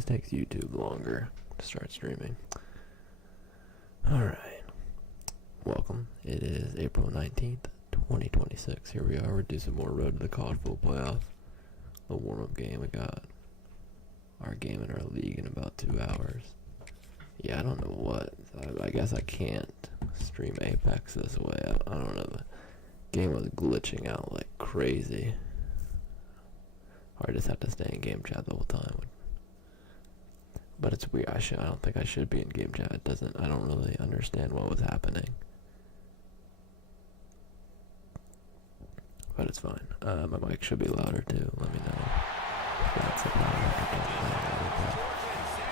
always takes YouTube longer to start streaming. Alright. Welcome. It is April 19th, 2026. Here we are. We're doing some more Road to the College Football Playoff. The warm-up game. We got our game in our league in about 2 hours. Yeah, I don't know what. I guess I can't stream Apex this way. I don't know. The game was glitching out like crazy. Or I just have to stay in game chat the whole time. But it's weird. I don't think I should be in game chat. I don't really understand what was happening. But it's fine. My mic should be louder too. Let me know if that's a problem.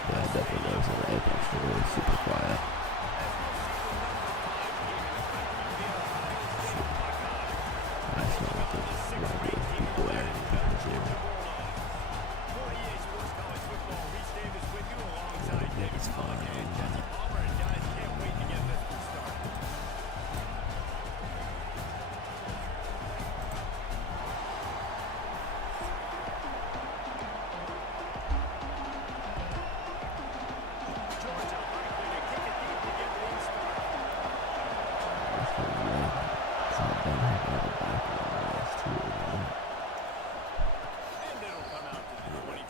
Yeah, I definitely noticed that Apex is really super quiet. I still don't think it's people there and people here. It's fine.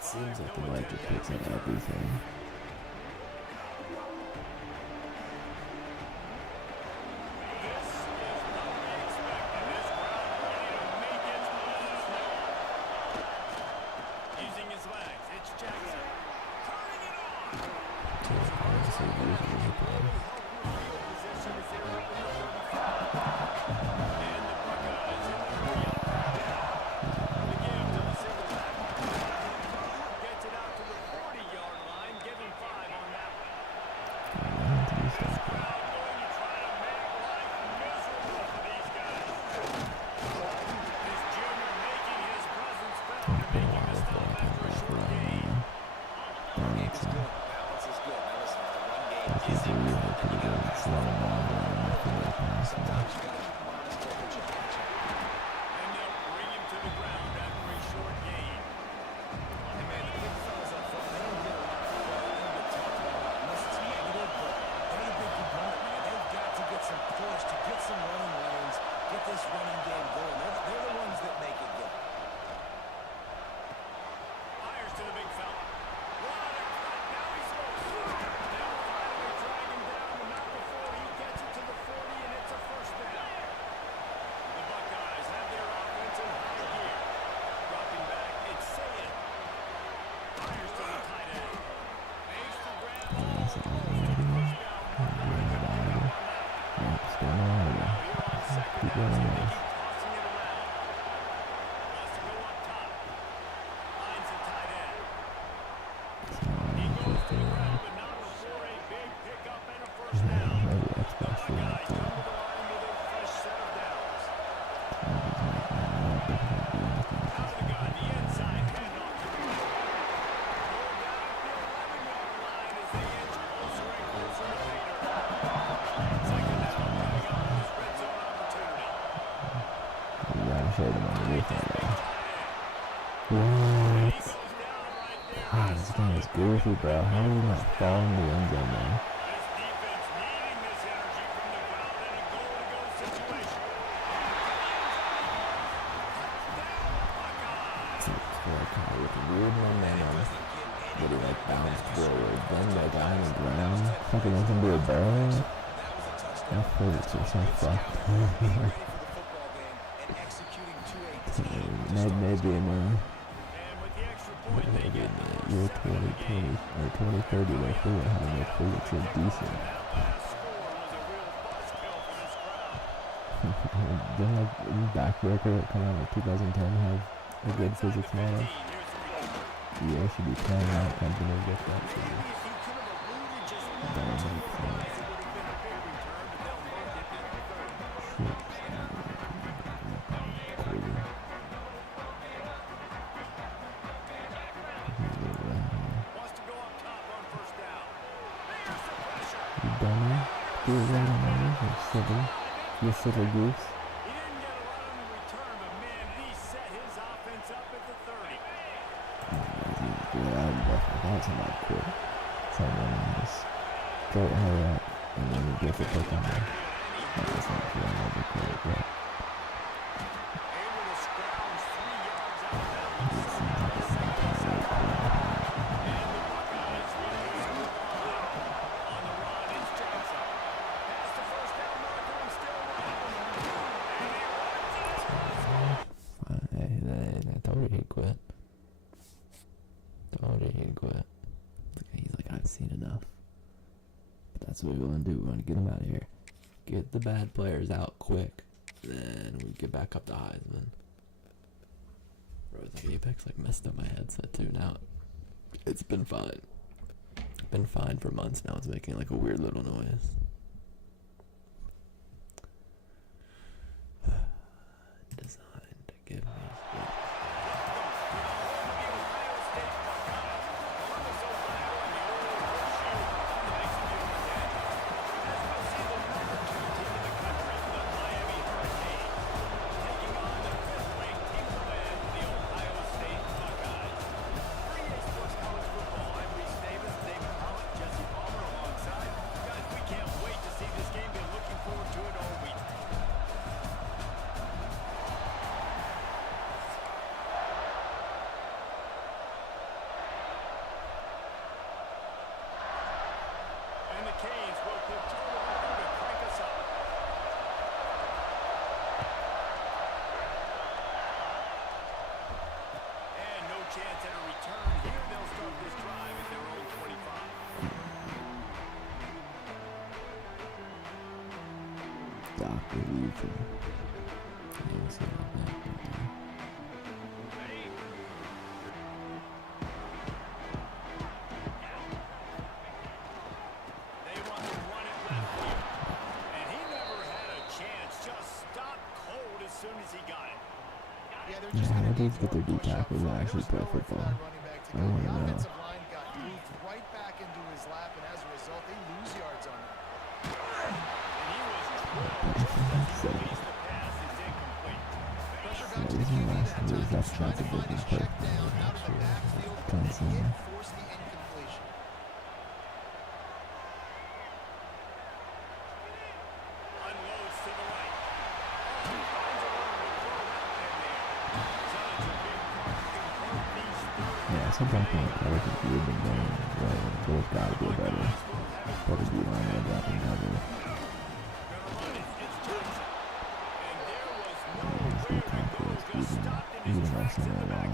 Seems like the mic just picks up everything. What? God, this game is goofy, bro. How are you not falling in the end zone, man? With weird momentum, but he like bounced forward. Then that guy on the ground fucking went into a barrel. That physics are so fucked. Maybe in year 2020 or 2030, when I figure out how to make physics look decent. Didn't like Backbreaker that come out in like 2010 have a good physics model? Yeah, should be playing out companies with that physics. That would make sense. You dummy. Do it right on me, you silly. You silly goose. that was a lot quick. Someone just go hurry up and then you get the pick on there. That's not true, I never quick, but it seems like it's not kind of really cool. I told you he'd quit. He's like, I've seen enough. But that's what we want to do. We want to get him out of here. Get the bad players out quick. Then we get back up to Heisman. Bro, the Apex like messed up my headset too. Now it's been fine. Been fine for months now. It's making like a weird little noise. Designed to give me sleep. Chance at a return here. They'll start this drive at their own 25. Dr. Luther. Yeah, so like that. Ready? They want to run it left here. And he never had a chance. Just stopped cold as soon as he got it. Yeah, how do get their D tackles and actually play football? I want to know. Right back into his lap, and as a result, they lose yards on him. Yeah, these are last years. That's not the biggest play. Constant. Force the incompletion. Unloads to the right. Yeah, sometimes I look at you and going, well, both gotta be better. Better be on there dropping cover. Even though some are long.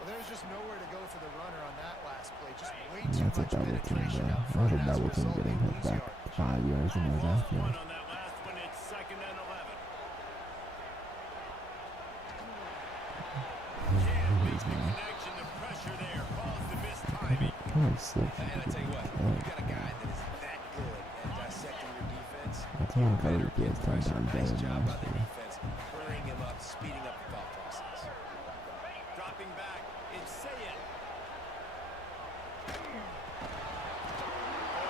Well, there's just nowhere to go for the runner on that last play. Just way too That's a much double team, penetration though. out I front. was a As a double team result, getting they hit lose back yards. 5 yards in those after. On that last one, it's 2nd and 11. He's man. Connection, the pressure there caused the missed timing. Kind of slick. And I tell you what, you got a guy that is that good at dissecting your defense. That's one cover the kids 10 Nice times better than job by last the year. defense, hurrying him up, speeding up the thought process. Dropping back, it's Sayed. Oh,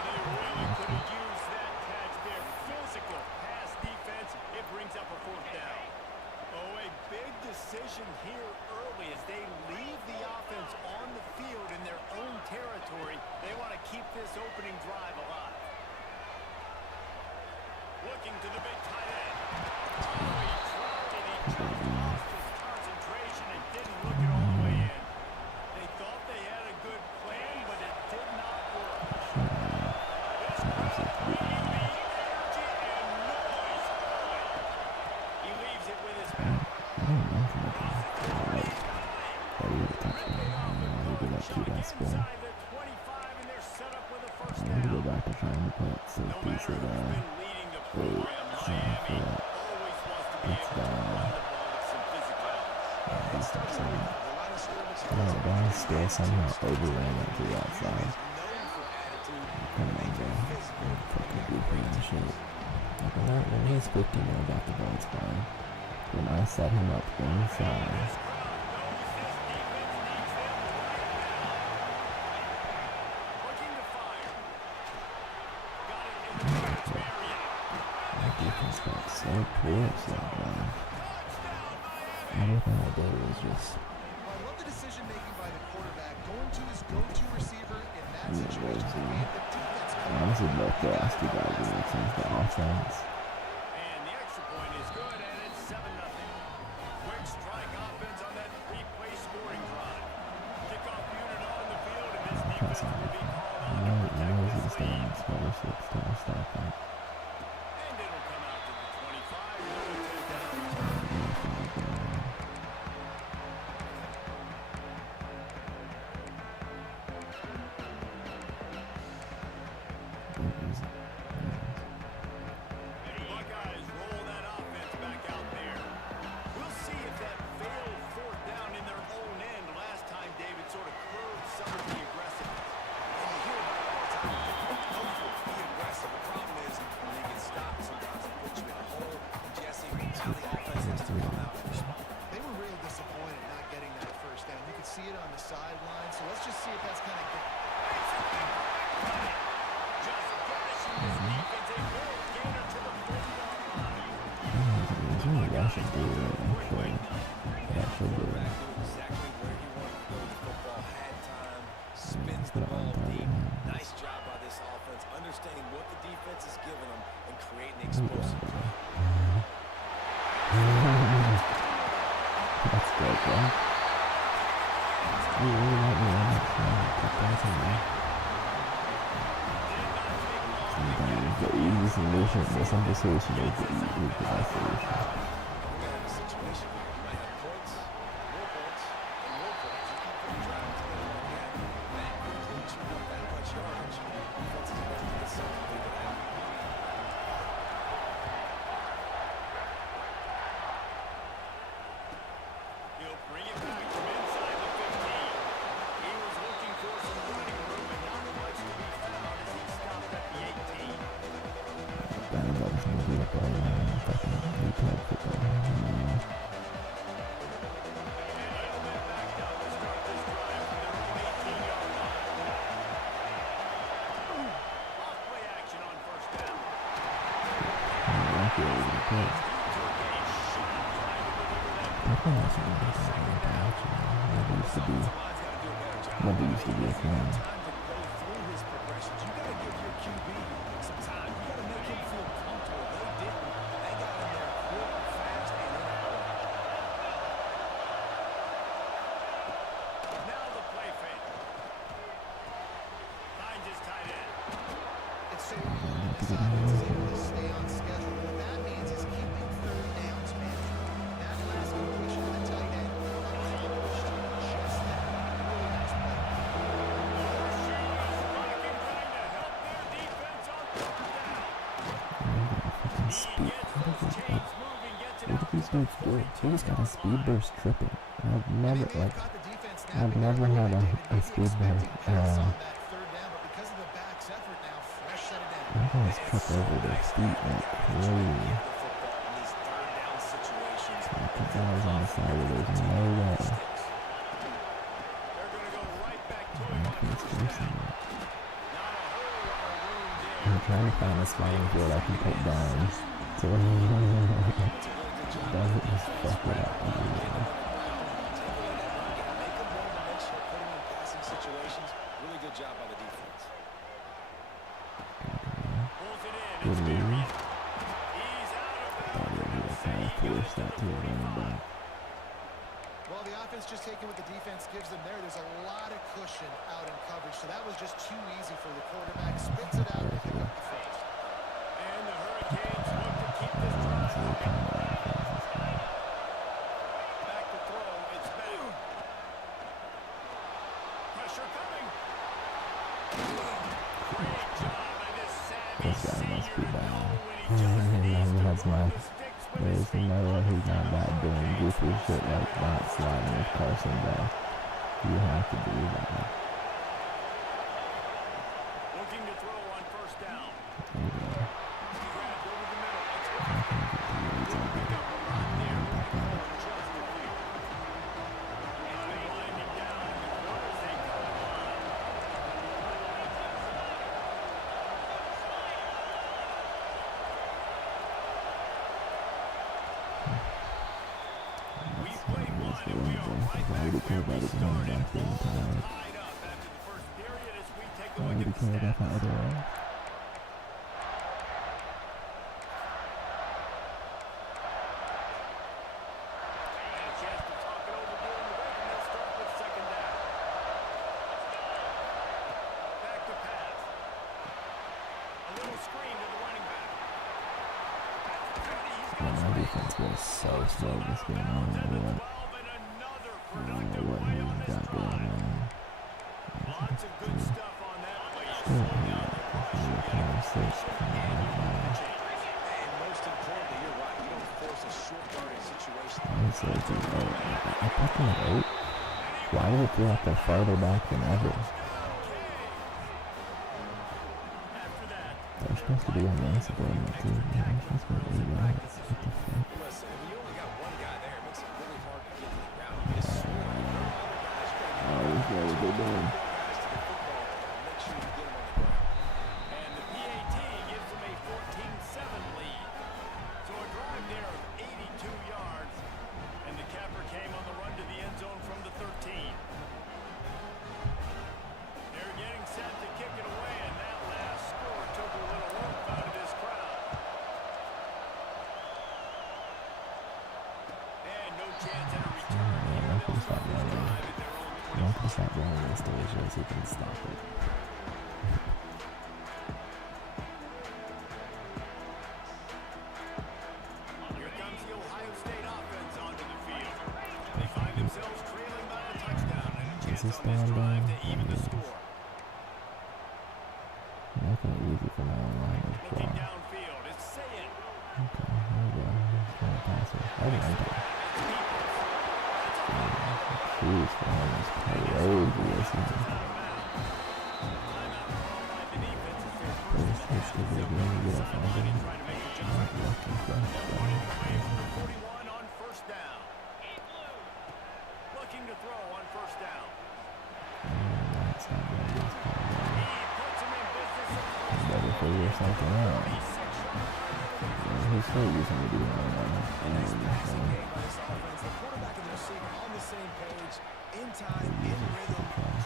they really could have used that catch there. Physical pass defense, it brings up a 4th down. Oh, a big decision here early as they leave the offense on the field in their own territory. They want to keep this opening drive alive. Looking to the big tight end. Oh, he dropped it. He just lost his concentration and didn't look it all the way in. They thought they had a good plan, but it did not work. This crowd bringing the energy and noise early. He leaves it with his back. I don't know if I can. That was a touchdown. I don't know. We did that too last spell. Inside the 25, and they're set up with a I 1st need to go down. back to trying to put No safety matter so who's that been leading the wait, program, sorry for Miami that. always wants to be It's able to run the ball with some physicality. That's not saying. The line of scrimmage Yeah, the guy still somehow overran that to the outside. known for attitude. Come on, bro. You're fucking goofy and shit. Like when he's 15 yards off the ball, it's fine. When I set him up inside, Looking to fire. Got it in the catch area. my defense got so poor so Everything I did was just Well, I love the decision making by the quarterback. the last two guys who makes the offense. And the extra point is good, and it's 7-0. Quick strike offense on that three-play scoring drive. Kickoff unit on the field, and this defense will be called on to protect this lead. Stop that. And it'll come out to the 25. No attempt at a return. Buckeyes roll that offense back out there. We'll see if that failed fourth down in their own end. Last time, David sort of curved some of the aggressiveness. And you hear about it all the time. Don't be aggressive. The problem is when they get stopped, sometimes it puts you in a hole. And Jesse, now the offense has to come out and respond. They were real disappointed not getting that first down. You could see it on the sideline. So let's just see if that's kind of good. Just gashing this defense. A big gainer to the 40-yard line. He's really rushing through it, actually. Actually, Quarterback knew exactly where he wanted to go with the football, had time, spins the put it on ball target. deep. Nice job by this offense, understanding what the defense is giving them and creating the explosive play. That's good, bro. You really let me on that side. Keep passing me. Sometimes the easy solution, the simple solution is the best solution. We're going to have a situation here. You might have points, more points, and more points. You keep putting drives together like that. That quickly chew up that much yardage. Defense is going to get something figured out. He'll bring it back from inside the 15. He was looking for some running room, and not much to be found as he stopped at the 18. Bad about this movie up all around. Fucking retard football. And a little bit backed up to start this drive from their own 18-yard line. Off-play action on first down. Lucky I was gonna play. Never used to be a fan. Time to go through his progressions. You got to give your QB some time. You got to make him feel comfortable. They didn't. They got in there quick, fast, and in a hurry. Now the play fake. Finds his tight end. It's so early this offense is able to stay on schedule. What that means is keeping third downs manageable. That last completion to the tight end accomplished just that. Really nice play. Speed. What did these dudes do? He just got a speed burst tripping. I've never like I've never had a speed burst. That guy's tripped over their feet like crazy. Like the guy's on the side where there's no way. I'm trying to find a spot in the field I can put down. So doesn't just fuck it up. Really good job by the defense. Good move. Thought he was kind of forced that to a running back. Well, the offense just taking what the defense gives them there. There's a lot of cushion out in coverage, so that was just too easy for the quarterback. Spits it out to pick up the first. And the Hurricanes look to keep this drive going. Back to throw. It's back. Pressure coming. Great job by this savvy This guy must be senior to bad. know when he just needs That's to my. move the sticks with his There's feet. no way he's not that doing goofy shit like that sliding with Carson back. You have to do that. Looking to throw on first down. There you go. Grabbed over the middle. Let's go. I can get the leads on Pick there. up a lot there. Just a few. Money winding down. The quarters they come alive. We played one and we are right back where we started. All tied up after the first period as we take a I look already at the care about stats. the other way. screen to the running back. That's 30. He's got Man, his our man. defense goes so slow this game. I don't know what. 12 and another I don't know productive what play he's on this got going drive. on. Lots of good stuff on that play. You Still slow down the rush, you get a completion, and you make the change. And most importantly, you're right. You don't force a short yardage situation. Honestly, dude, I put them at 8. Why did it feel like they're farther back than ever? After that, They're supposed to be invincible in the team. They're supposed to be 8 yards. What the fuck? Listen, if you only got one guy there, it makes it really hard to get to the ground. You just swing on the other guys. You gotta Oh, he's got a good one. get guys to the football and make sure you get them on the ground. and the PAT gives them a 14-7 lead. So a drive there of 82 yards, and the capper came on the run to the end zone from the 13. They're getting set to kick it away, and that last score took a little warmth out of this crowd. And no chance at a return here. They'll start this drive at their own 20. Don't push that ball in the stage so he can stop it. Here comes the Ohio State offense onto the field. They find themselves trailing by a touchdown and a chance this on this down drive to there? even the Yes. score. Making it easy for my line of Looking block. downfield, it's Sayin. Okay, there we go. He's going to pass it. I didn't know. Jeez, man, that's crazy, isn't it? First, let's give it a go. We get a 5. Not lucky for us, bro. On first down. Looking to throw on first down. That's not bad. That's not bad. He puts him in business at first. Better figure something out. 36 yards. He's still using the D-line now. And Nice he's passing showing. game by this offense. The quarterback and the receiver on the same page, in time, in rhythm,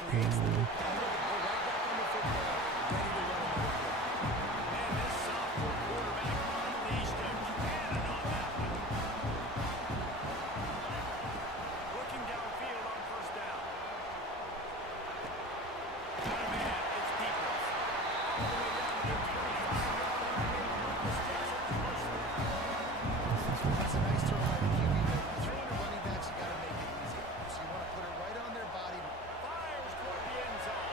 creates the big play. Look, we're right back on the football, ready to run another play. And this sophomore quarterback unleashed a cannon on that one. Looking downfield on first down. Got a man, it's Peoples. All the way down to the 25-yard line. This takes it to first down. That's a nice throw by the QB, but throwing to running backs, you got to make it easy. So you want to put it right on their body. Fires toward the end zone.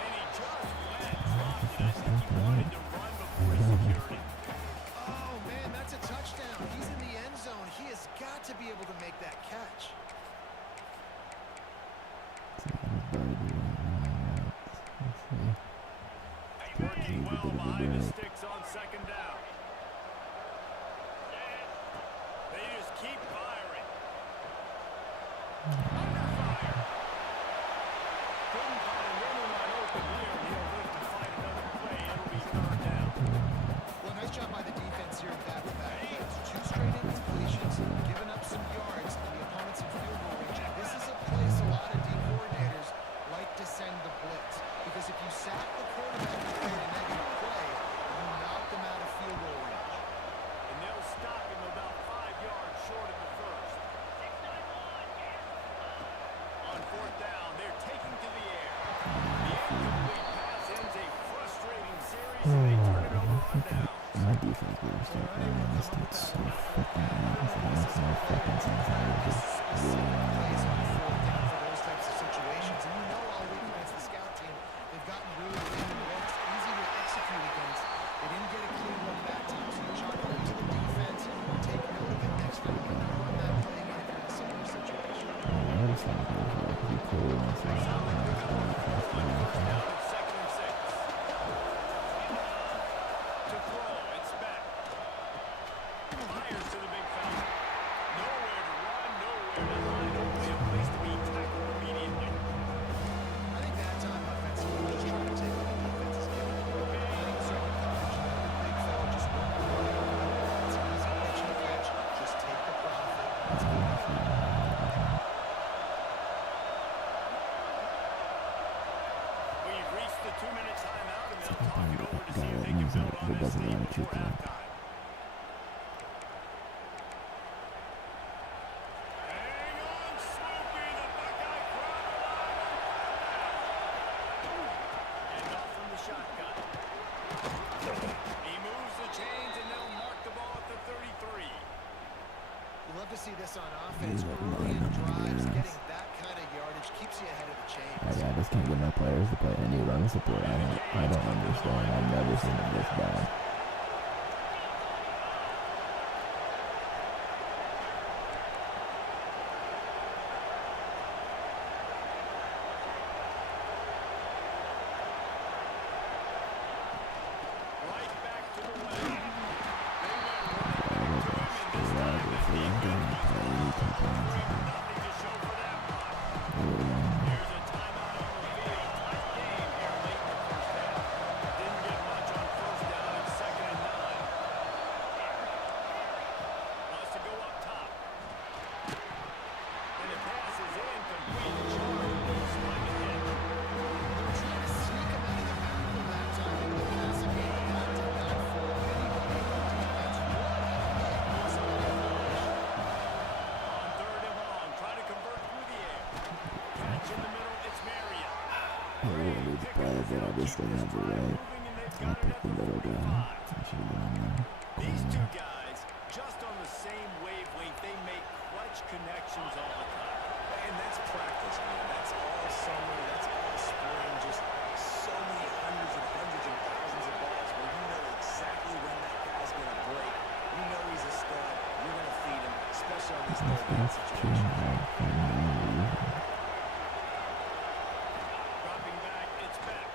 And he just went and dropped it. I think he wanted to run before he secured it. Oh, man, that's a touchdown. He's in the end zone. He has got to be able to make that catch. Working well behind the sticks on second down. They just keep firing. Under fire. Couldn't find anyone open here. He'll live to fight another play. It'll be third down. Well, nice job by the defense here in back-to-back plays. 2 straight incompletions, giving up some yards, and the opponent's in field goal range. This is a place a lot of D coordinators like to send the blitz, because if you sack the quarterback and create a negative play, you knock them out of field goal range. And they'll stop him about 5 yards short of the first. On fourth down, they're taking to the air. The incomplete pass ends a frustrating series, and they turn it over on down. My defense better start playing. This dude's so fucking nice. It makes no fucking sense how he just really Plays on wanted fourth to down for those types of situations, and you know all week against the scout team, they've gotten really random looks, easy to execute against. They didn't get a clean look that time, so you chalk it up to the defense, take note of it next time. Do not run that play again if you're in a similar situation. I noticed that because he clearly wants to run it. And he's going to pass the ball. Down at second and 6. To throw, it's back. Fires to the big fella. Nowhere to run, nowhere to hide. Only a place to be tackled immediately. I think that time offensively, just trying to take what the defense is giving. Playing zone coverage, another big fella just running around. It's an easy pitch and catch. Just take the profit. That's good enough for him. We've reached the 2-minute timeout, and they'll talk it over to see Guy if that they can knows build it, on but this doesn't lead want to before cheat that. halftime. Hang on, Snoopy, the Buckeye crowd alive. And off from the shotgun. love to see this on offense. Early in drives, getting that kind of yardage keeps you ahead of the chains. I just can't get my players to play any run support. I don't understand. I've never seen it this bad. Right back to the well. They went nothing to show for that block. Here's a timeout on the field. Tight game here late in the first half. Didn't get much on first down and 2nd and 9. Wants to go up top. And the pass is incomplete. Jordan swung ahead. Trying to sneak him out of the backfield that time in the passing game. That did not fool anybody on defense. What a separation. On 3rd and long, trying to convert through the air. Catch in the middle, it's Marriott. I really need to play it, but I just didn't have the right. I picked the middle guy. I should have been on there. These two guys, just on the same wavelength, they make clutch connections all the time. And that's practice, man. That's all summer. That's all spring. Just so many hundreds and thousands of balls where you know exactly when that guy's going to break. You know he's a stud. You're going to feed him, especially on these third down situations. Dropping back, it's back.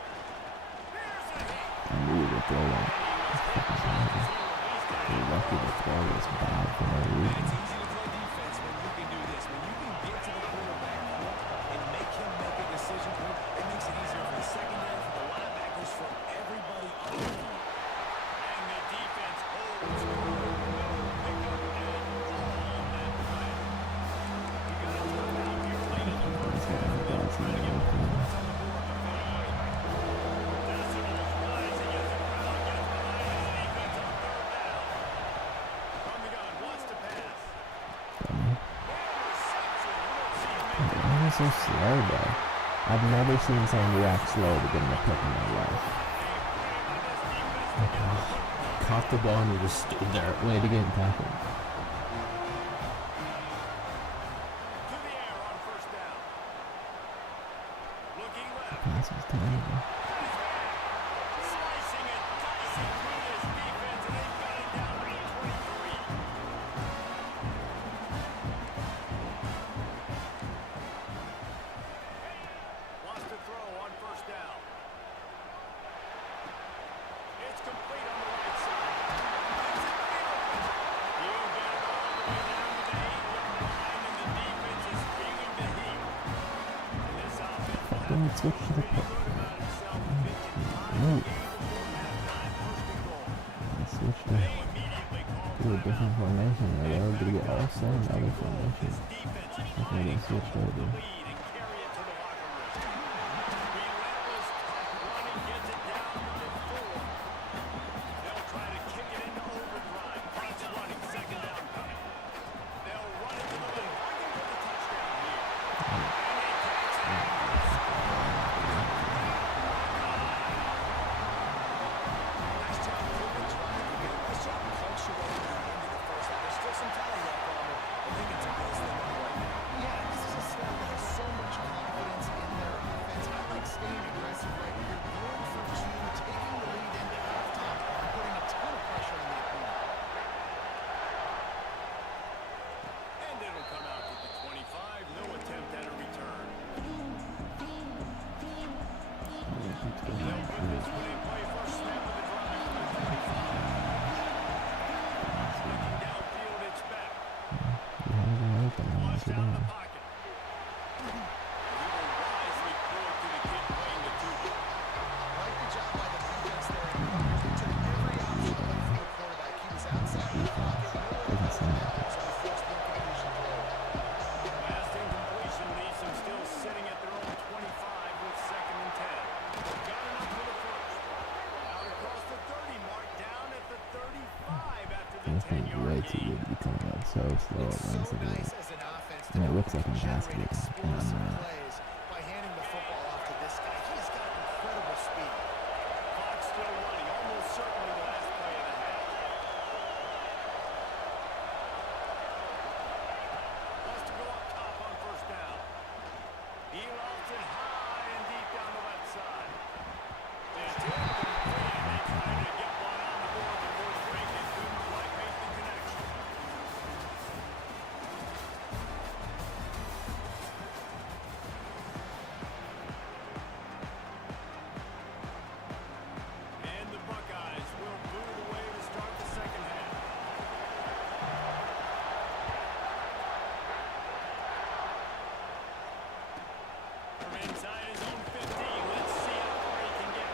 Here's a hit. I knew you would throw that. You're lucky the throw was bad for no It's reason. easy to play defense when you can do this. When you can get to the quarterback quick and make him make a decision quick, it makes it easier for the secondary, for the linebackers, for everybody on the field. And the defense holds. No pickup and all on that play. You got a timeout here late in the first half. They'll try to get points on the board before you wait. Decibels rising as the crowd gets behind his defense on 3rd down. From the gun, wants to pass. Interception. You don't see him make that. Why is so slow though? I've never seen someone react slow to getting a pick in my life. Caught the ball and he just stood there waiting to get tackled. To the air on 1st down. Looking left. This was terrible. Slicing and dicing through this defense, and they've got it down to the 23. Wants to throw on 1st down. It's complete on the right side. It's a field. He'll get it all the way down to the 8-yard line, and the defense is feeling the heat. And this offense will have Don't switch to the pretty pick. good about itself. No. First and goal. I switched They to immediately call a different formation. Or they were going to get all set in other formation. this defense I trying think they to switched hold the over. lead and carry it to the locker room. Relentless, tough running gets it down to the 4. They'll try to kick it into overdrive. Clock's running, 2nd down coming. They'll run it to the left. Looking for the touchdown here. And they catch it. Nice job flipping drive again. Nice job punctuating the end of the first half. There's still some time left on it. I think it's a place them up right now. Yeah, this is a staff that has so much confidence in their offense. I like staying aggressive right here, going for 2, taking the lead into halftime, and putting a ton of pressure on the opponent. And it'll come out to the 25. No attempt at a return. They'll put this one in play first snap of the drive from the 35. Looking downfield, it's back. You have the right to Flushed it out down. the pocket. And he will wisely throw it to the kid playing the 2. Like the job by the defense there. They took every option away from the quarterback. He was outside the pocket, nowhere to go, so he forced the incompletion throw. Last incompletion leaves them still sitting at their own 25 with 2nd and 10. Got enough for the first. Out across the 30 mark, down at the 35 after the This thing's 10-yard way too gain. good to be coming out so slow It's at so once again. nice as an offense to And it be looks able like to a basket, generate and I'm explosive not. plays by handing the football off to this guy. He's got incredible speed. Clock still running, almost certainly the last play of the half. it high and deep down the left side. It's incomplete, and they tried to get one on the board before the break and couldn't quite make the connection. And the Buckeyes will boot it away to start the second half. From inside his own 15, let's see how far he can get.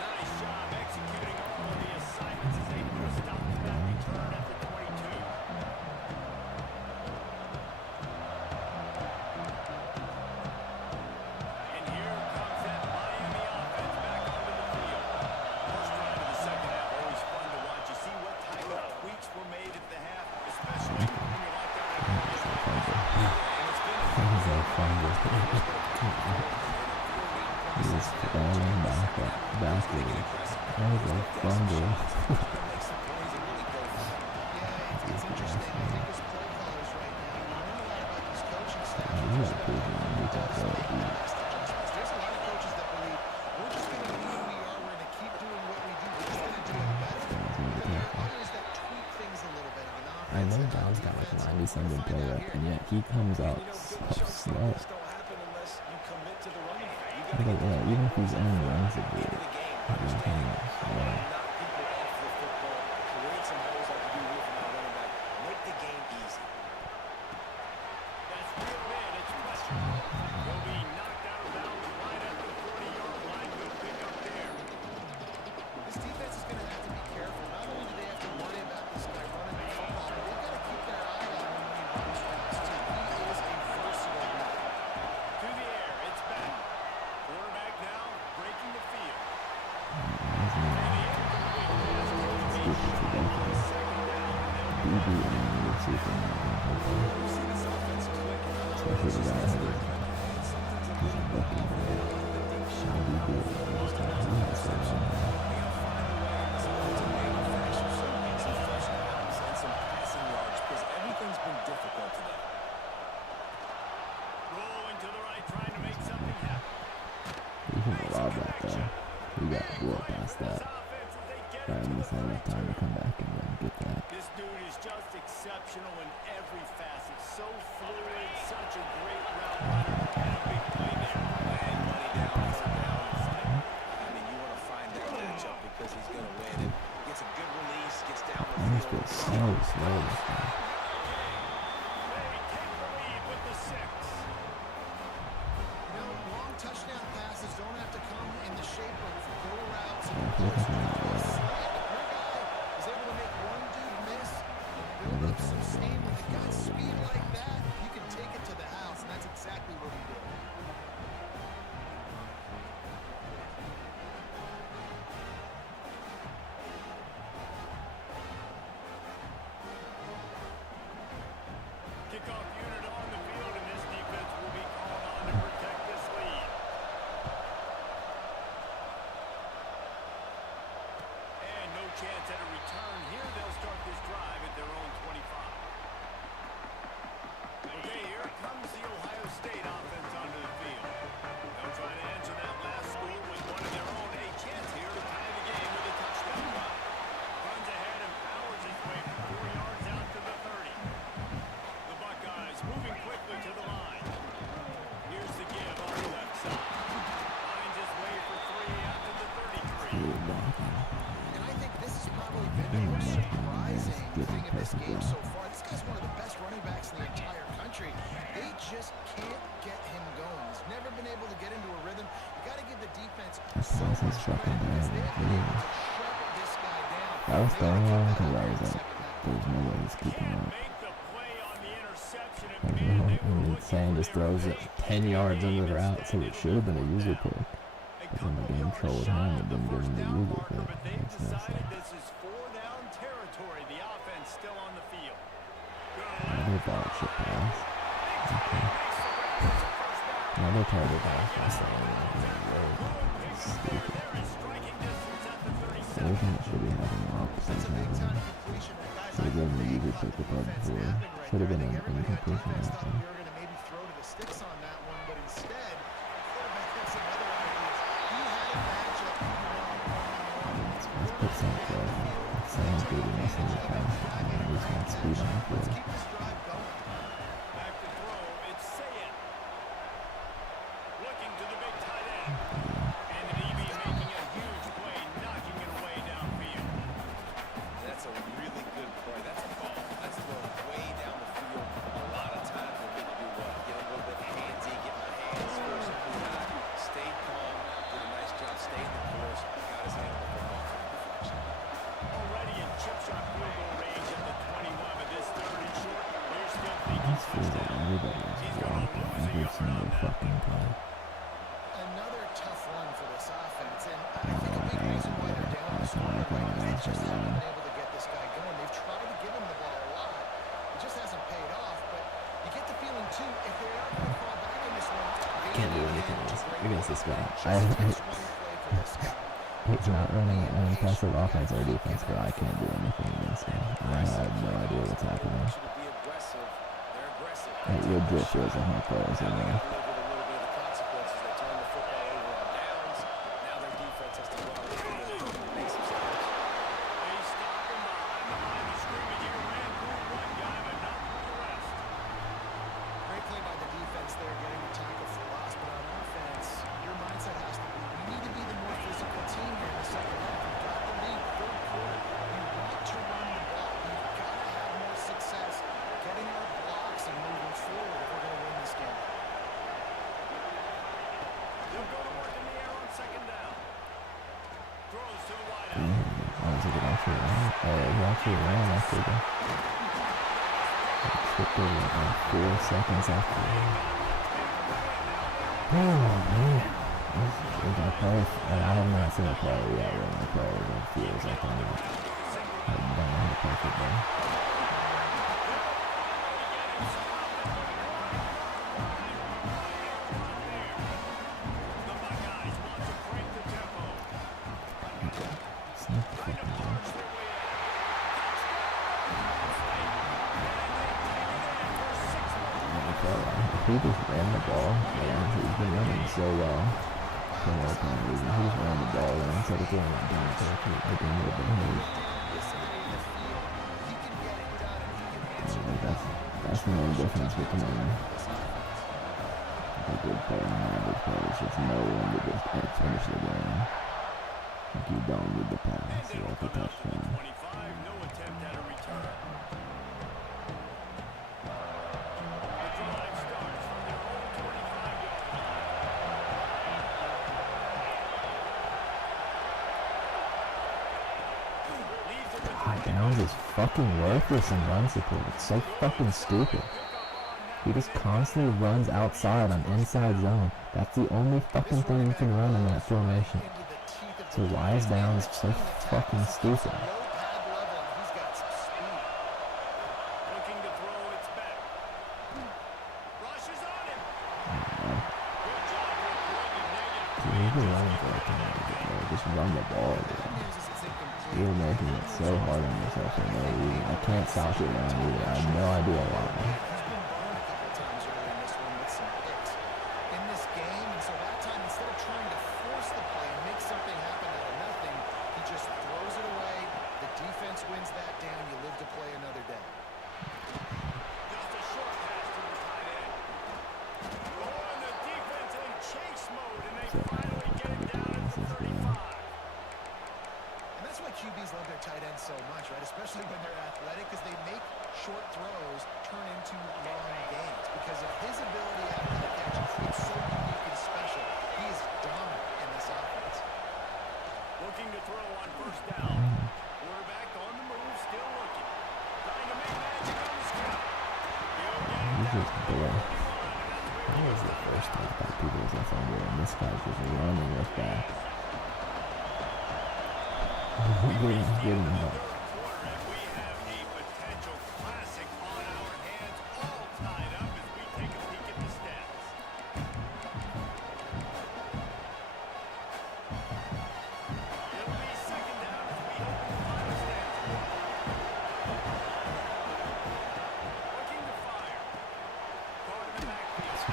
Nice job executing all of the assignments as they put a stop to that return at the 22. And here comes that Miami offense back onto the field. First drive of the second half, always fun to watch. You see what type of tweaks were made at the half, especially when you're locked down at home. And it's been a He's falling backwards. That was a fumble. Yeah, it's interesting. I think his play callers right now, you learn a lot about these coaching staff. He's not proving anything There's about it. a lot of coaches that believe we're just going to be who we are. We're going to keep doing what we do. We're just going to do it better. But there are others that tweak things a little bit on offense. I know and on Dallas got like defense. 90-something play We'll rep, find out and here. yet he comes out You know, so big chunks slow. like this don't happen unless you commit to the running game. You gotta But get yeah, even if he's unruns a bit, into the game, he's understand kind of how to slow. knock people off the football, create some holes like you do here from that running back, make the game easy. That's reeled in. It's pressure. He'll be knocked out of bounds right at the 40-yard line. Good pick up there. This defense is going to have to be careful. Not only do they have to worry about this guy running the football, but they've got to keep their eye on him when he runs routes, too. He is a versatile guy. To the air. It's back. Quarterback now breaking the field. You see this offense click and how Especially the guy who something's a he's little lucky. off there on the deep shot. How do you do it? Most times he has so long. We gotta find a way in this offense to manufacture some first downs and some passing yards because everything's been difficult today. Rolling to the right, trying to make something happen. We can rob that though. We got to blow past that. Try to miss enough time to come back and then get that. This dude is just exceptional in every facet. So fluid, such a great route runner, and a big play there. And money down, third down. I mean, you want to find that matchup because he's going to win it. Gets a good release, gets down the I just field. feel so slow this time. They take the lead with the 6. You know, long touchdown passes don't have to come in the shape of go routes and I feel like I'm gonna slant. If your guy is able to make one dude miss and build up some steam, when you've got speed like that, you can take it to the house, and that's exactly what he did. Kickoff unit on the field, and this defense will be called on to protect this lead. And no chance at a return here. They'll start this drive at their own 25. Okay, here comes the Ohio State offense onto the field. They'll try to answer that last score with one of their own. A chance here to tie the game with a touchdown drive. Runs ahead and powers his way for 4 yards out to the 30. The Buckeyes moving quickly to the line. Here's the give on the left side. Finds his way for 3 out to the 33. Really blocking. And I think this has probably been the most surprising thing in this game so far. This guy's one of the best running backs in the entire country. They just can't get him going. He's never been able to get into a rhythm. You got to give the defense so This is much fucking credit because bad. they've been able to shut this guy down. I was They throwing gotta one keep because that I up was here in the like, second half. there's no way he's keeping Can't up. make the play on the interception, and And man, they were then looking Sam for just their throws it big 10 yards game. under the route, so it should have been a user pick. A But then the couple game yards trolled shy him of and the didn't give first him the down user marker, pick. but they've Makes no decided sense. this is 4-down territory. The offense still on the field. Another ball chip pass. Okay. Another target pass. That's all. Stupid. Everything that should be happening opposite That's a big happening. time completion. That guy's Should have given the undefeated user pick the part defense before. napping right Should have there. been I an think everybody on incompletion defense thought option. we were going to maybe throw to the sticks on that one, but instead, dude missing the pass. He's got speed on the Let's field. keep this drive going. Back to throw, it's Sayan. Looking to the big tight end. And an EB making a huge play, knocking it away downfield. That's a really good play. That's a ball. That's thrown way down the field. A lot of times we'll get to do what? Get a little bit handsy, get my hands first, pull back, stay calm, did a nice job staying the course, got his hand on the football for the deflection. Already in chip shot field goal range at the 21, but this third and short, they're still thinking This feels like touchdown. everybody is He's gonna blocking lose a every yard on single that. fucking play. Another tough one for this offense, and I think a big reason why they're down on the scoring right is they just haven't been able to get this guy going. They've tried to give him the ball a lot. It just hasn't paid off, but you get the feeling, too, if they are going to fall back in this one, I can't do anything against this guy. just takes one play for this guy. He's not running an impressive offense or defense, but I can't do anything against him. I have no idea what's happening. To be aggressive, they're aggressive. It legit feels like my players are Now they there. got to live with a little bit of the consequences. They turn the football over on downs. Now their defense has to go out and make some stops. They stopped him behind the line of scrimmage here, ran through one guy, but not through the rest. Great play by the defense there, getting the tackle for loss, but on offense, your mindset has to be, we need to be the more physical team here in the second half. We've got the lead, third quarter. We want to run the ball. We've got to have more success getting our blocks and moving forward if we're going to win this game. They'll go to work in the air on second down. Throws to the wideout. I was like, actually ran. He actually ran after the. Tripped over like 4 seconds after. Oh man. Is that play? And I have not seen a play yet where my player feels like I'm not. I don't know how to play football. The Buckeyes want to crank the tempo. It's not the fucking ball. March their way If he just ran the ball, man, he's been running so well. For no apparent reason. He just ran the ball and instead of throwing it down, so like a little bit hurt. That's the main difference between a good player and an average player. It's just know when to just finish the game. Like you don't need the pass, you like a touchdown. 25, no attempt at a return. The drive starts from their own 25-yard line. Leads it with God, Downs is fucking worthless in run support. It's so fucking stupid. He just constantly runs outside on inside zone. That's the only fucking thing you can run in that formation. So why is Downs so fucking stupid? Low pad level, and he's got some speed. looking to throw, it's back. Rushes on him. Man, Good job to avoid the negative. dude, he's been running for like a minute, bro. Just run the ball, dude. News is it's incomplete. You're making it so hard on yourself for no reason. I can't stop it now either. I have no idea why. He's been burned a couple times early in this one with some hits in this game, and so that time, instead of trying to force the play and make something happen out of nothing, he just throws it away. The defense wins that down. You live to play another day. Just a short pass to the tight end. Oh, and the defense in chase mode, and they finally get it down at the 35. And that's why QBs love their tight ends so much, right? Especially when they're athletic, because they make short throws turn into long gains. Because of his ability after the catch, it's so unique and special. He is dominant in this offense. Looking to throw on first down. Quarterback on the move, still looking. Trying to make magic on the scout. He'll get it He's down just to the bored. 31, and that's where That was the first time that people was like, and this guy's just running us back. Getting up. quarter, and we have a potential classic on our hands, all tied up as we take a peek at the stats. It'll be second down as we open the final stats. Looking to fire. Caught in the backfield.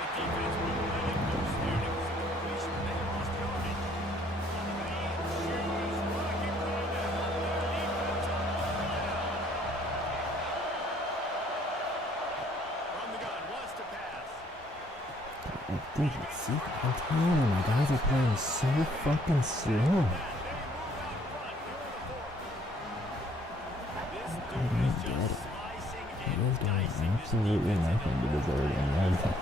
The defense wouldn't let it loose there. It was a completion. They lost yardage. He shoots. Rocky Road to Dude, see, I'm telling you, my guys are playing so fucking slow. I don't get it. He is doing absolutely nothing to deserve any of that.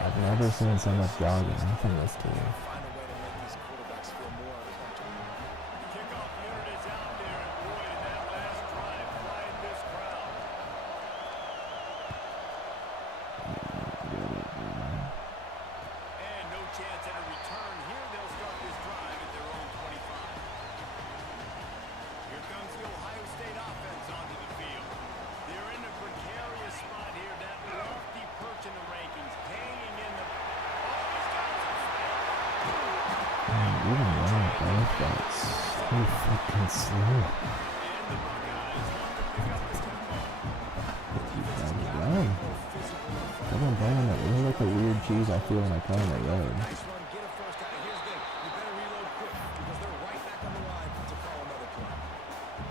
I've never seen so much jogging from this team. Find a way to make these quarterbacks feel more uncomfortable. Kickoff unit is out there, and boy, did that last drive quiet this crowd. And no chance at a return here. They'll start this drive at their own 25. Here comes the Ohio State offense onto the field. They're in a precarious spot here. That lofty perch in the rankings, hanging in the... Even though both got so fucking slow. Run. Come on, Brian, that really like the weird cheese I feel when I play on the road. Nice run, get a first down. Here's the thing. You better reload quick because they're right back on the line to call another play.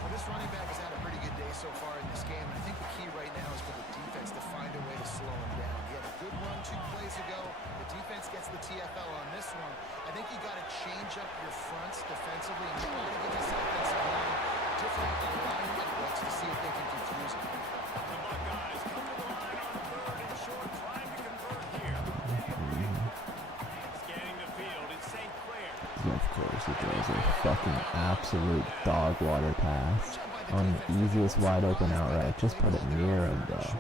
Well, this running back has had a pretty good day so far in this game. And I think the key right now is for the defense to find a way to slow him down. He had a good run 2 plays ago. The defense gets the TFL on this one. I think you got to change up your fronts defensively and try to get this offensive line different alignment looks to see if they can confuse him. The Buckeyes come to the line on 3rd and short, trying to convert here. Scanning the field, it's St. Clair. Of course, it was a fucking absolute dog water pass on the easiest wide open outright. Just put it near him, though.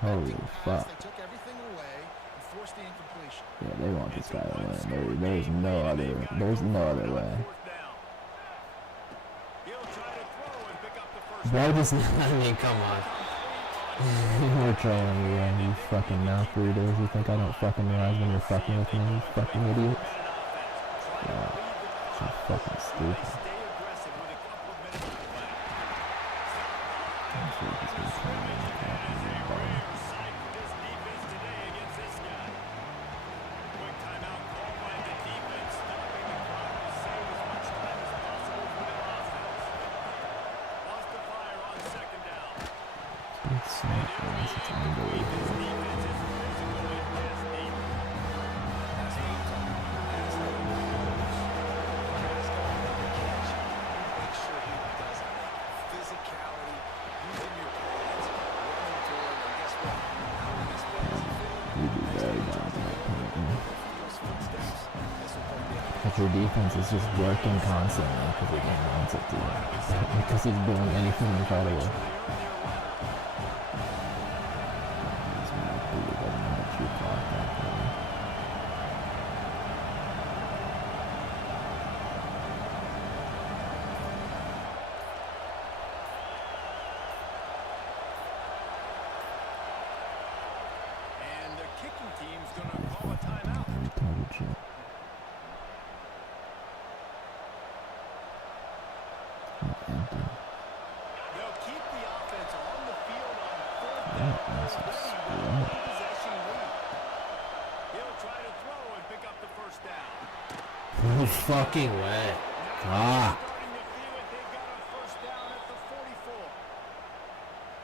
Holy fuck. They took everything away and forced the incompletion. Yeah, they want this guy to win. There's no other way. Fourth down. He'll try to throw and pick up the first Why does I mean, come on. We're trolling you, and you fucking mouth breathers. You think I don't fucking realize when you're fucking with me, you fucking idiots? Yeah, so fucking stupid. Stay aggressive with a couple of minutes to play. I'm sure he's gonna try and make it happen in the ball. Rare sight for this defense today against this guy. Quick timeout called by the defense, stopping the clock to save as much time as possible for their offense. Lost the fire on 2nd down. It's so close, it's unbelievable. This defense is physical and has deep. That's what I'm talking about. That's how you lose. Guys go on the catch. Make sure he doesn't make it. Physicality, using your pads, running to him, and guess what? How are these players feeling? We'd be very down to that point, man. Those footsteps. This will put the But your defense is just working constantly because he wants it to. Because he's doing anything incredible. He's not cool, but I'm not too clock that way. And the kicking team's going to call a timeout. Retarded shit. Empty. They'll keep the offense on the field on 4th down. That was a spread. Possession lead. He'll try to throw and pick up the first down. No fucking way. Ah. Starting to feel it. They've got a first down at the 44.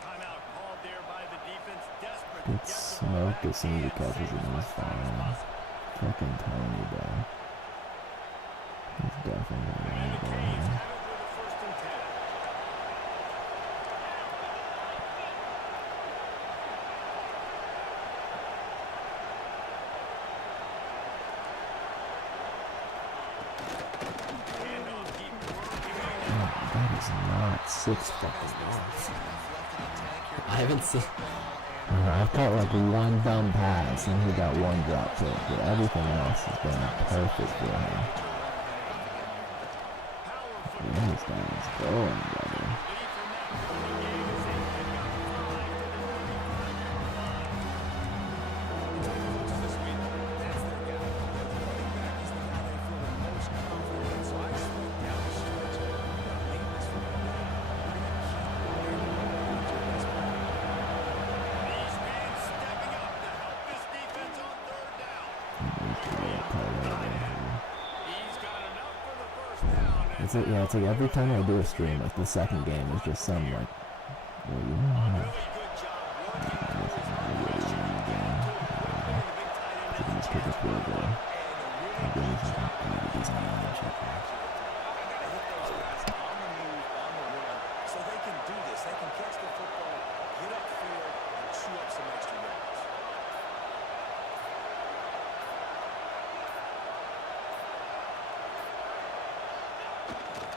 Timeout called there by the defense. Desperate to Get get the ball smoked back as soon as he and catches save it in as his much time as phone. possible. Fucking Tony, bro. He's definitely gonna And win the the Canes game. have it with a 1st and 10. Handoff, keep working on it. That is not 6 fucking yards. I haven't seen. I've caught like one dumb pass and he got one drop kick, but everything else has been perfect for him. This guy is going, brother. These men stepping up to help this defense on 3rd down. He's got enough for the first down. And It's like, yeah, it's like every time I do a stream, like the second game is just some like, well, you know, really good job working through his this is a really easy game. field goal. And a really good job of they gotta hit those guys on the move, on the run, so they can do this. They can catch the football, get upfield, and chew up some extra yards.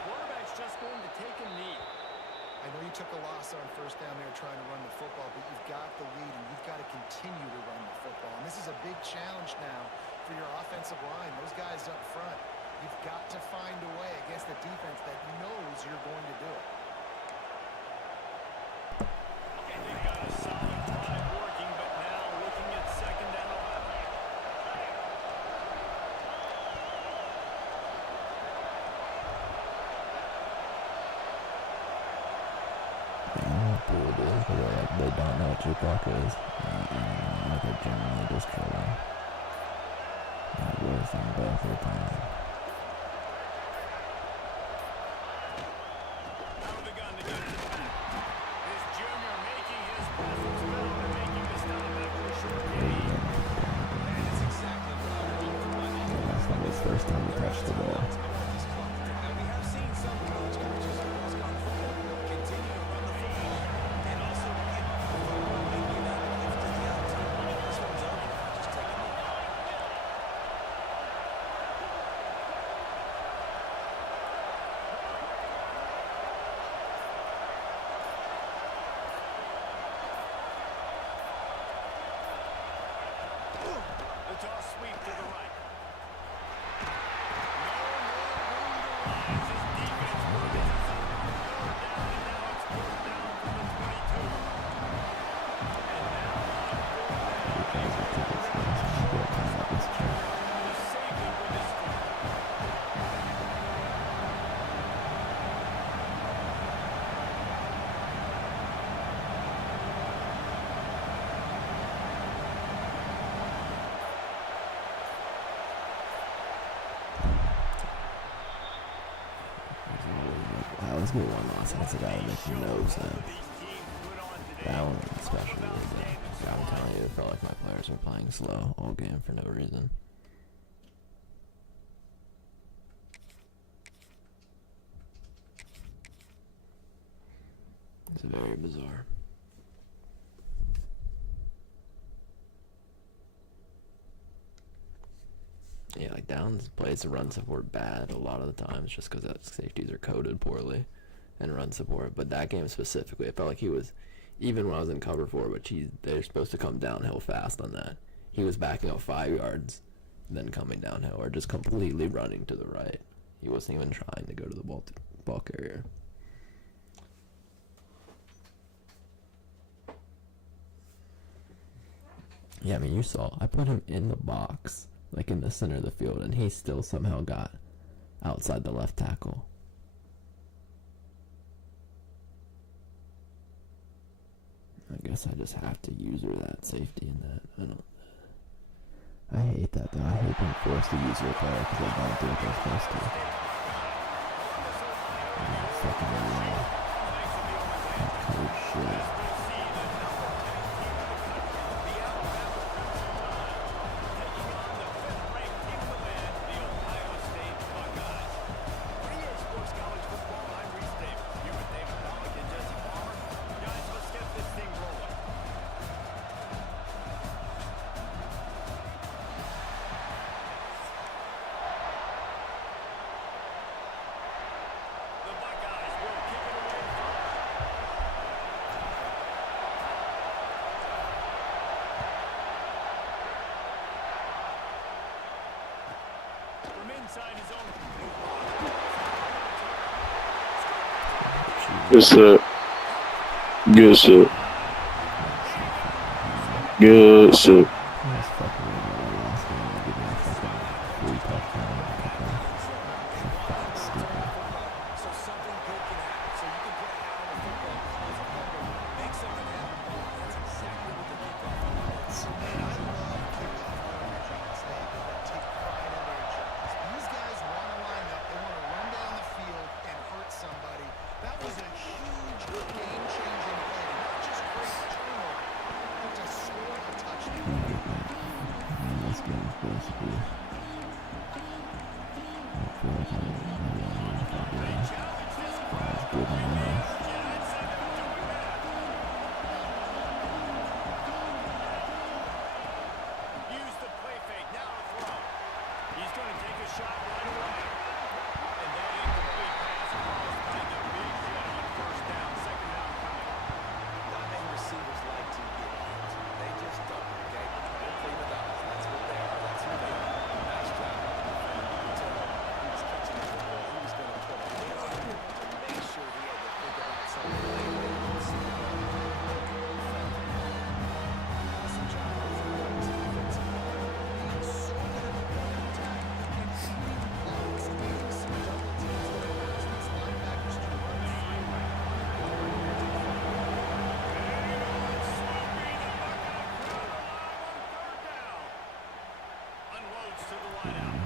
Quarterback's just going to take a knee. I know you took a loss on first down there trying to run the football, but you've got the lead and you've got to continue to run the football. And this is a big challenge now for your offensive line. Those guys up front, you've got to find a way against the defense that knows you're going to do it. And they got a solid drive working, but now looking at second and 11. They don't know what your block is. They generally just kill them. That was them both the time. Out of the gun to get it back. This junior making his presence felt and making the stop after a short gain. And it's exactly what I want from my offense. That's not his first time to touch the ball. Now, we have seen some college coaches across college football continue to run the football and also get the football maybe that lift to the outside. This one's over. Just take a knee. The toss sweep to the right. No more room to rise as defense rises up. Third down, and now it's fourth down from the 22. And now on fourth down, the safety with his foot. Wow, let's get one loss against a guy that makes no sense. These teams put on today. That one especially really good. I'm telling you, it felt like my players were playing slow all game for no reason. It's very bizarre. Yeah, like Downs plays the run support bad a lot of the times just because safeties are coded poorly and run support. But that game specifically, it felt like he was, even when I was in cover 4, but they're supposed to come downhill fast on that. He was backing up 5 yards, then coming downhill, or just completely running to the right. He wasn't even trying to go to the ball carrier. Yeah, I mean, you saw, I put him in the box, like in the center of the field, and he still somehow got outside the left tackle. I guess I just have to use her that safety in that. I hate that though. I hate being forced to use her player because I don't do what they're supposed to. Fucking coach shit. Good set. Good set. Good set. possibly. I feel like I really need if I do. That's good and honest. Use the play fake. Now to throw. He's going to take a shot right away. And that incomplete pass caused by the big hit on first down, second down coming. Not many receivers like to get hit. They just don't, okay? They're prima donnas. That's what they are. That's who they are. Nice job by the defender. You can tell he was catching the football. He was going to put a hit on it to make sure he had to think about something later. Awesome job by the defensive line. Being so good at the point of attack and creating blocks and getting some double teams that allows these linebackers to run free. Unloads to the wideout.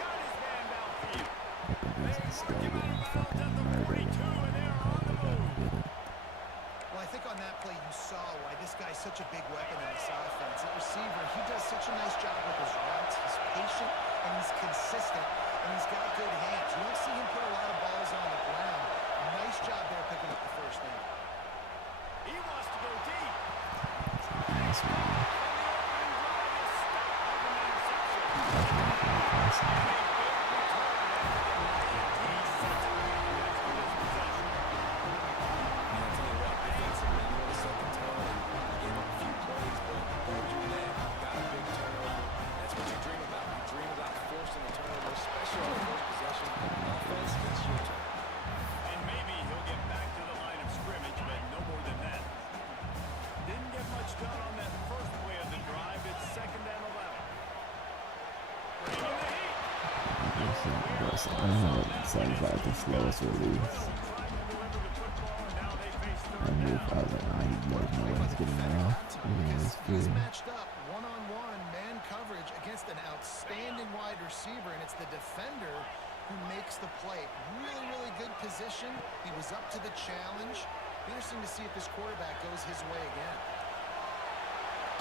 Got his man downfield. But the reason still getting fucking murdered and probably gotta get it. Well, I think on that play you saw why this guy's such a big weapon in this offense. At receiver, he does such a nice job with his routes. He's patient and he's consistent and he's got good hands. You don't see him put a lot of balls on the ground. Nice job there picking up the first down. He wants to go deep. Nice one. And the opening drive is stopped with an interception. That's not really passing. A big return after the INT sets up the offense with his possession. And I'll tell you what, defensively, you want to set the tone and give them a few plays, but hold your net, got a big turnover. That's what you dream about. You dream about forcing a turnover, especially on the first possession. Offense, it's your turn. And maybe he'll get back to the line of scrimmage, but no more than that. Didn't get much done on that first play of the drive. It's second and 11. Bringing the heat. I know it sounds like the slowest release. Tried to deliver the football, and now they face I third knew down. if I was like, I need more noise getting it off. Even though it's He's free. matched up one-on-one man coverage against an outstanding wide receiver, and it's the defender who makes the play. Really, really good position. He was up to the challenge. Interesting to see if this quarterback goes his way again.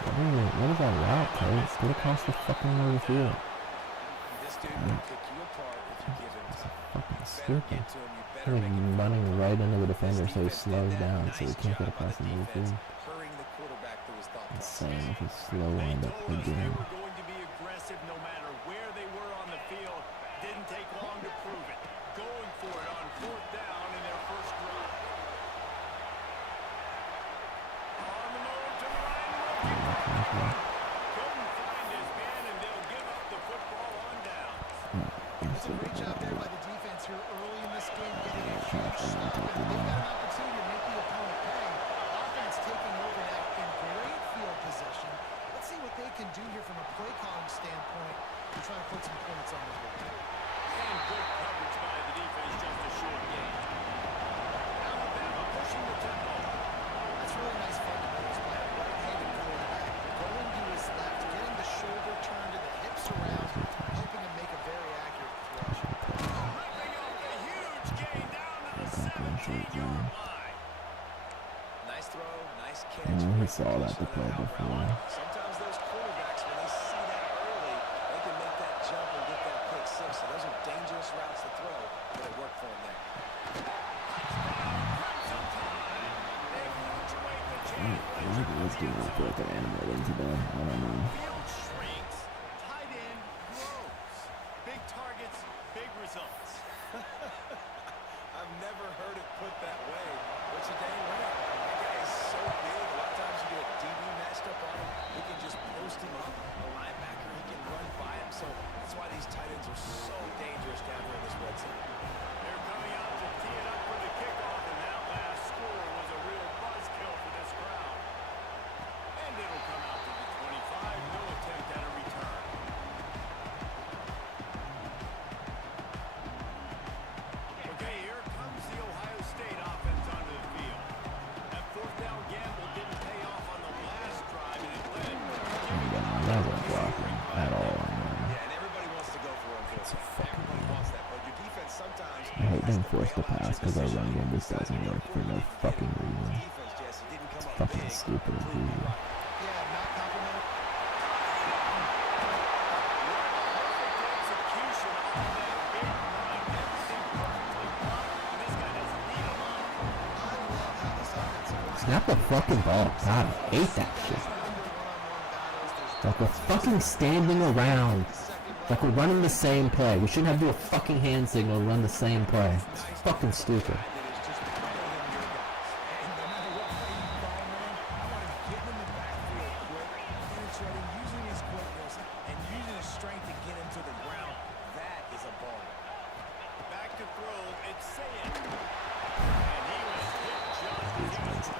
Hey, what is that route, Coach? Get across the fucking middle of the field. This dude will pick you apart if you give him time. Fucking Better stupid. get to him. You better He's make him running right into the defender so he Defense did slows that. down so he Nice can't get job by across the middle of the defense, field. hurrying the quarterback through his thought process. Insane if he's slow They end up told the us they game. were going to be aggressive no matter where they were on the field. Didn't take long to prove it. Going for it on fourth down in their first drive. On the move to the line, looking for cover. Couldn't find his man, and they'll give up the football on downs. It's a great job there by the defense here early in this game, getting a huge stop, and they've got an opportunity to make the opponent pay. Offense taking over that in great field possession. Let's see what they can do here from a play calling standpoint to try to put some points on the board. And good coverage by the defense, just a short gain. Alabama pushing the tempo. That's really nice fundamentals by a right-handed quarterback. Going to his left, getting the shoulder turned and the hips around, helping him make a very accurate throw. Ripping off a huge gain down to the 17-yard line. Nice throw, nice catch. I know he Great saw that position the play on that before. route. Sometimes those quarterbacks, when they see that early, they can make that jump and get that pick six. So those are dangerous routes to throw, but it worked for him there. Touchdown, Crimson Tide. They punctuate the chain. Maybe let's do it for like an animating today. I don't know. Field shrinks, tight end grows. Big targets, big results. I've never heard it put that way, but you dang right. That guy is so big. A lot of times you get a DB matched up on him. He can just post him up. A linebacker, he can run by him. So that's why these tight ends are so dangerous down here in this red zone. They're coming out to tee it up for the kickoff, and that last score was a real buzzkill for this crowd. And it'll come out to the 25. No attempt at a return. Okay, here comes the Ohio State offense onto the field. That fourth down gamble didn't pay off on the last drive, and it led. That wasn't blocking at all. Yeah, and everybody wants to go for it. Everybody wants that, but your defense sometimes I hate being forced to pass because our run game just doesn't work for no fucking reason. defense, Jesse, didn't come It's up fucking big. stupid as usual. Yeah, not complimented. Looking Snap the fucking ball. God, I hate that shit. Like, we're fucking standing around. Like, we're running the same play. We shouldn't have to do a fucking hand signal to run the same play. It's fucking stupid.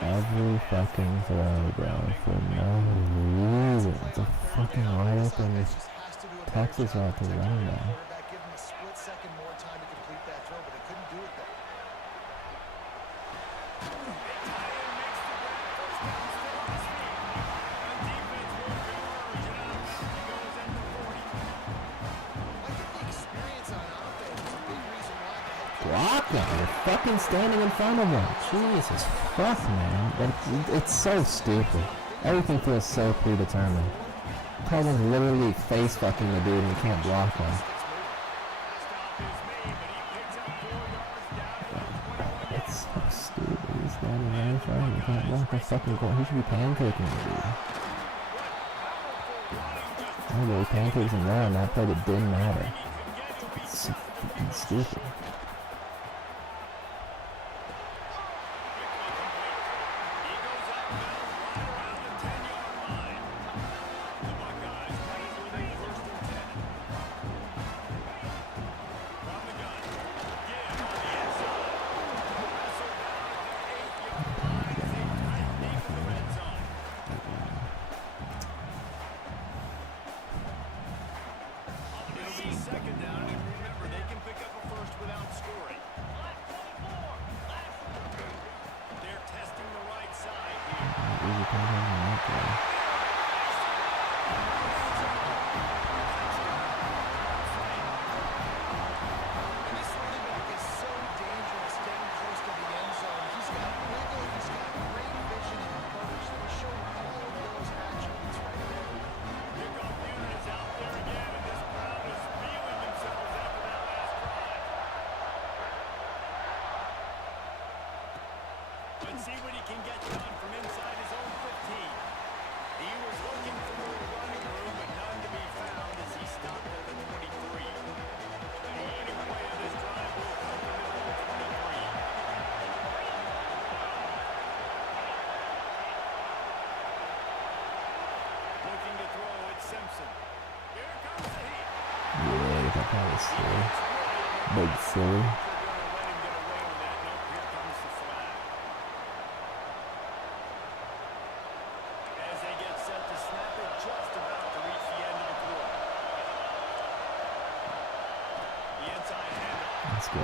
Every fucking throw, bro, for no reason. It's a fucking wide open Texas out to running back. Give him a split second more time to complete that throw, but they couldn't do it there. Block him. You're fucking standing in front of him. Jesus fuck, man. It's so stupid. Everything feels so predetermined. Colin's literally face fucking the dude and you can't block him. It's so stupid. He's standing right in front of him. You can't block the fucking goal. He should be pancaking the dude. I know he pancakes him there and that play that didn't matter. It's so fucking stupid. And see what he can get done from inside his own 15. He was looking for more running room, but none to be found as he stopped at the 23. The leading play of this drive will come from the 23. Looking to throw, it's Simpson. Here comes the heat. Yeah, that guy was silly. Big silly. Let's go.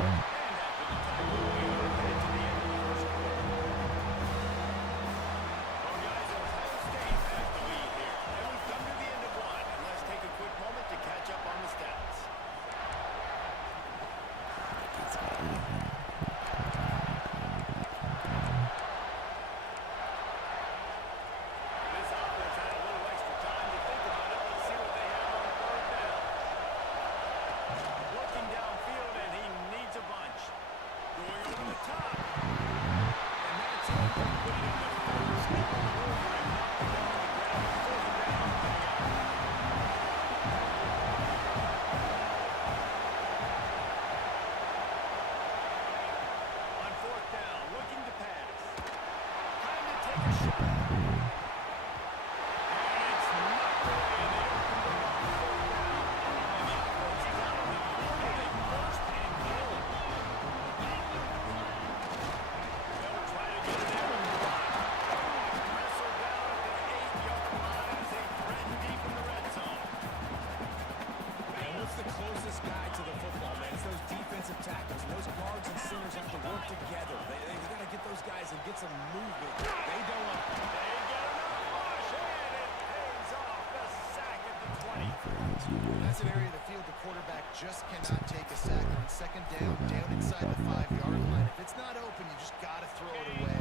That's an area of the field the quarterback just cannot take a sack. On second down inside the 5-yard line. If it's not open, you just got to throw it away.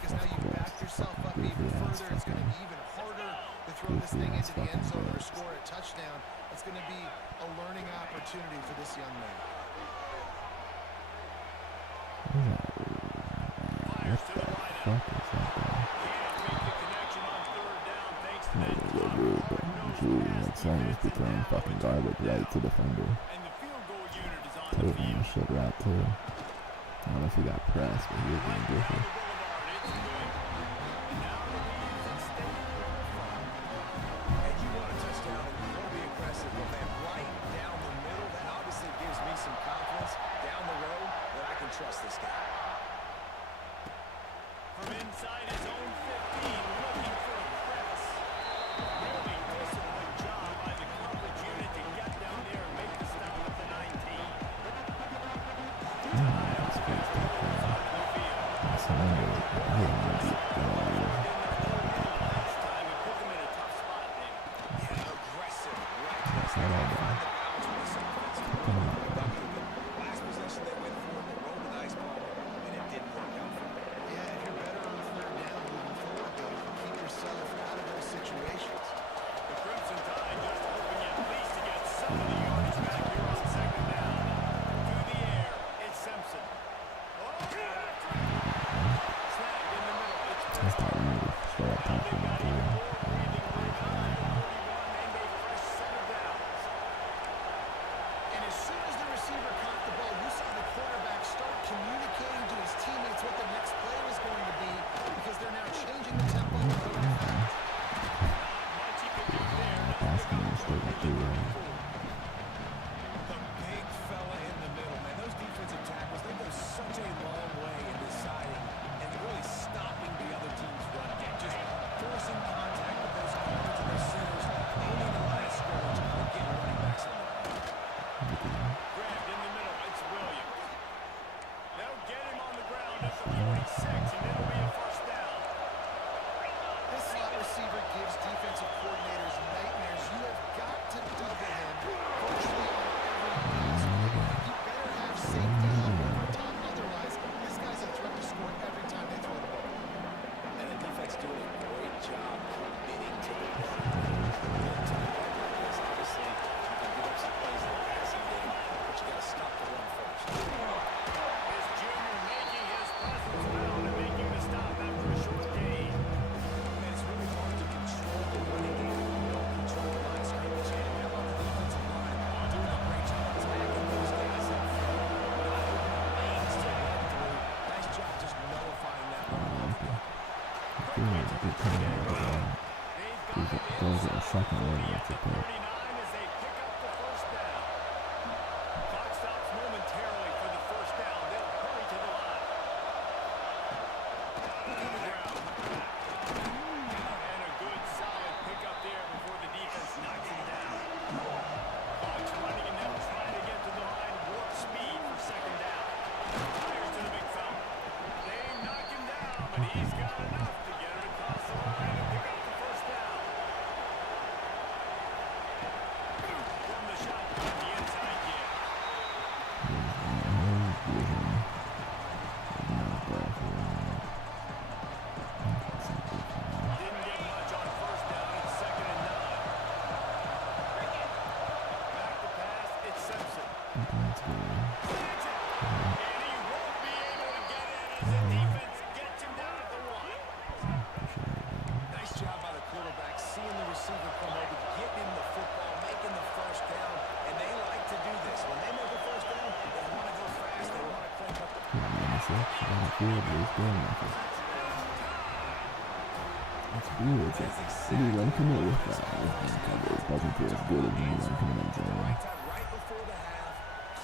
Because now you back yourself up even further. It's going to be even harder to throw this thing into the end zone or score a touchdown. It's going to be a learning opportunity for this young man. What the fuck is that guy? true. Like, someone just be throwing fucking garbage right to defender. And the field goal unit is on the Taking field. the shit right too. I don't know if he got pressed, but he was being Down goofy. the boulevard, it's good. And now the leads and stay firm. And you want a touchdown and you want to be aggressive, but man, right down the middle, that obviously gives me some confidence down the road that I can trust this guy. From inside his own 15, looking for a press. Really disciplined job by the coverage unit to get down there and make the stop at the 19. That's a great stuff, man. That's a wonder. I don't know deep Last time it put them in a tough spot there. Yeah, aggressive, reckless. Not all bad. Find the balance with this offense. Productive. Last possession they went for, they rolled the dice ball, and it didn't work out for them. Yeah, if you're better on third down moving forward, though, you can keep yourself out of those situations. The Crimson Tide just hoping at least to get some of the yards back here on second down. Through the air, it's Simpson. Oh, snagged in the middle. It's That's not really straight up top for me, too. breathing right on that 41 and a fresh set of downs. And as soon as the receiver caught the ball, you saw the quarterback start communicating to his teammates what the next play was going to be because they're now changing the tempo of the offense. Much he could do there. Asking me to stay with you. The big fella in the middle, man. Those defensive tackles, they go such a long way in deciding and really stopping the other team's run game. Just forcing contact with those corners and those centers, aiming the line of scrimmage, and getting running backs on the ball. Grabbed in the middle. It's Williams. They'll get him on the ground at the 46, and it'll be a first down. This slot receiver gives defensive coordinators nightmares. You have got to double him virtually on every pass. You better have safety help over top. Otherwise, this guy's a threat to score every time they throw the ball. And the defense doing a great job committing to the run. Obviously, you can give up some plays in the passing game, but you got to stop the run first. This junior making his presence known and making the stop after a short gain. Man, it's really hard to control the running game when you don't control the line of scrimmage. And how about the defensive line doing a great job attacking those guys up front, not opening lanes to run through. Nice job just nullifying that run altogether. Good time over there. They've got him Those are the second one. at That's the a pick. 39 as they pick up the first down. Clock stops momentarily for the first down. They'll hurry to the line. To the ground. And a good solid pickup there before the defense knocks him down. Clock's running and they'll try to get to the line. Warp speed for second down. Fires to the big fella. They knock him down, but he's got enough to get it across the line and pick up the first down. From the shotgun, the inside kick. Didn't get much on first down. It's second and 9. Back to pass. It's Simpson. That's it. And he won't be able to get it as the defense gets him down at the 1. Nice job by the quarterback, seeing the receiver come over, getting him the football, making the first down, and they like to do this. When they make a first down, they want to go fast, they want to crank up the It's weird. It's like, city run commit with that. It doesn't feel as good as when you run commit in general. right time, right before the half,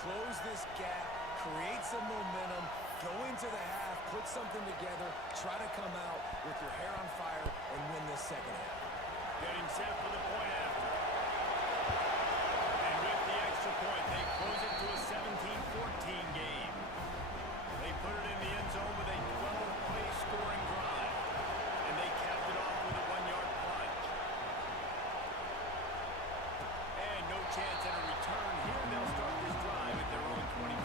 close this gap, create some momentum, go into the half, put something together, try to come out with your hair on fire and win this second half. Getting set for the point after. And with the extra point, they close it to a 17-14 game. They put it in the end zone with a 12-play scoring drive. And they capped it off with a 1-yard plunge. And no chance at a return here. They'll start this drive at their own 25.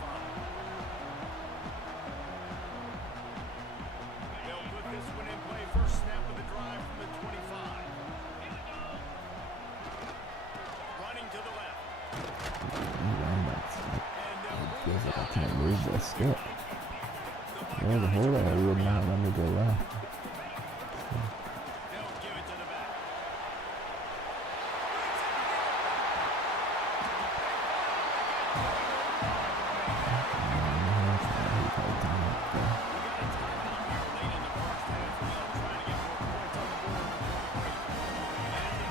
They'll put this one in play. First snap of the drive from the 25. Running to the left. It feels like I can't move this skip. There's a hole there. He would not let me go left. They'll give it to the back.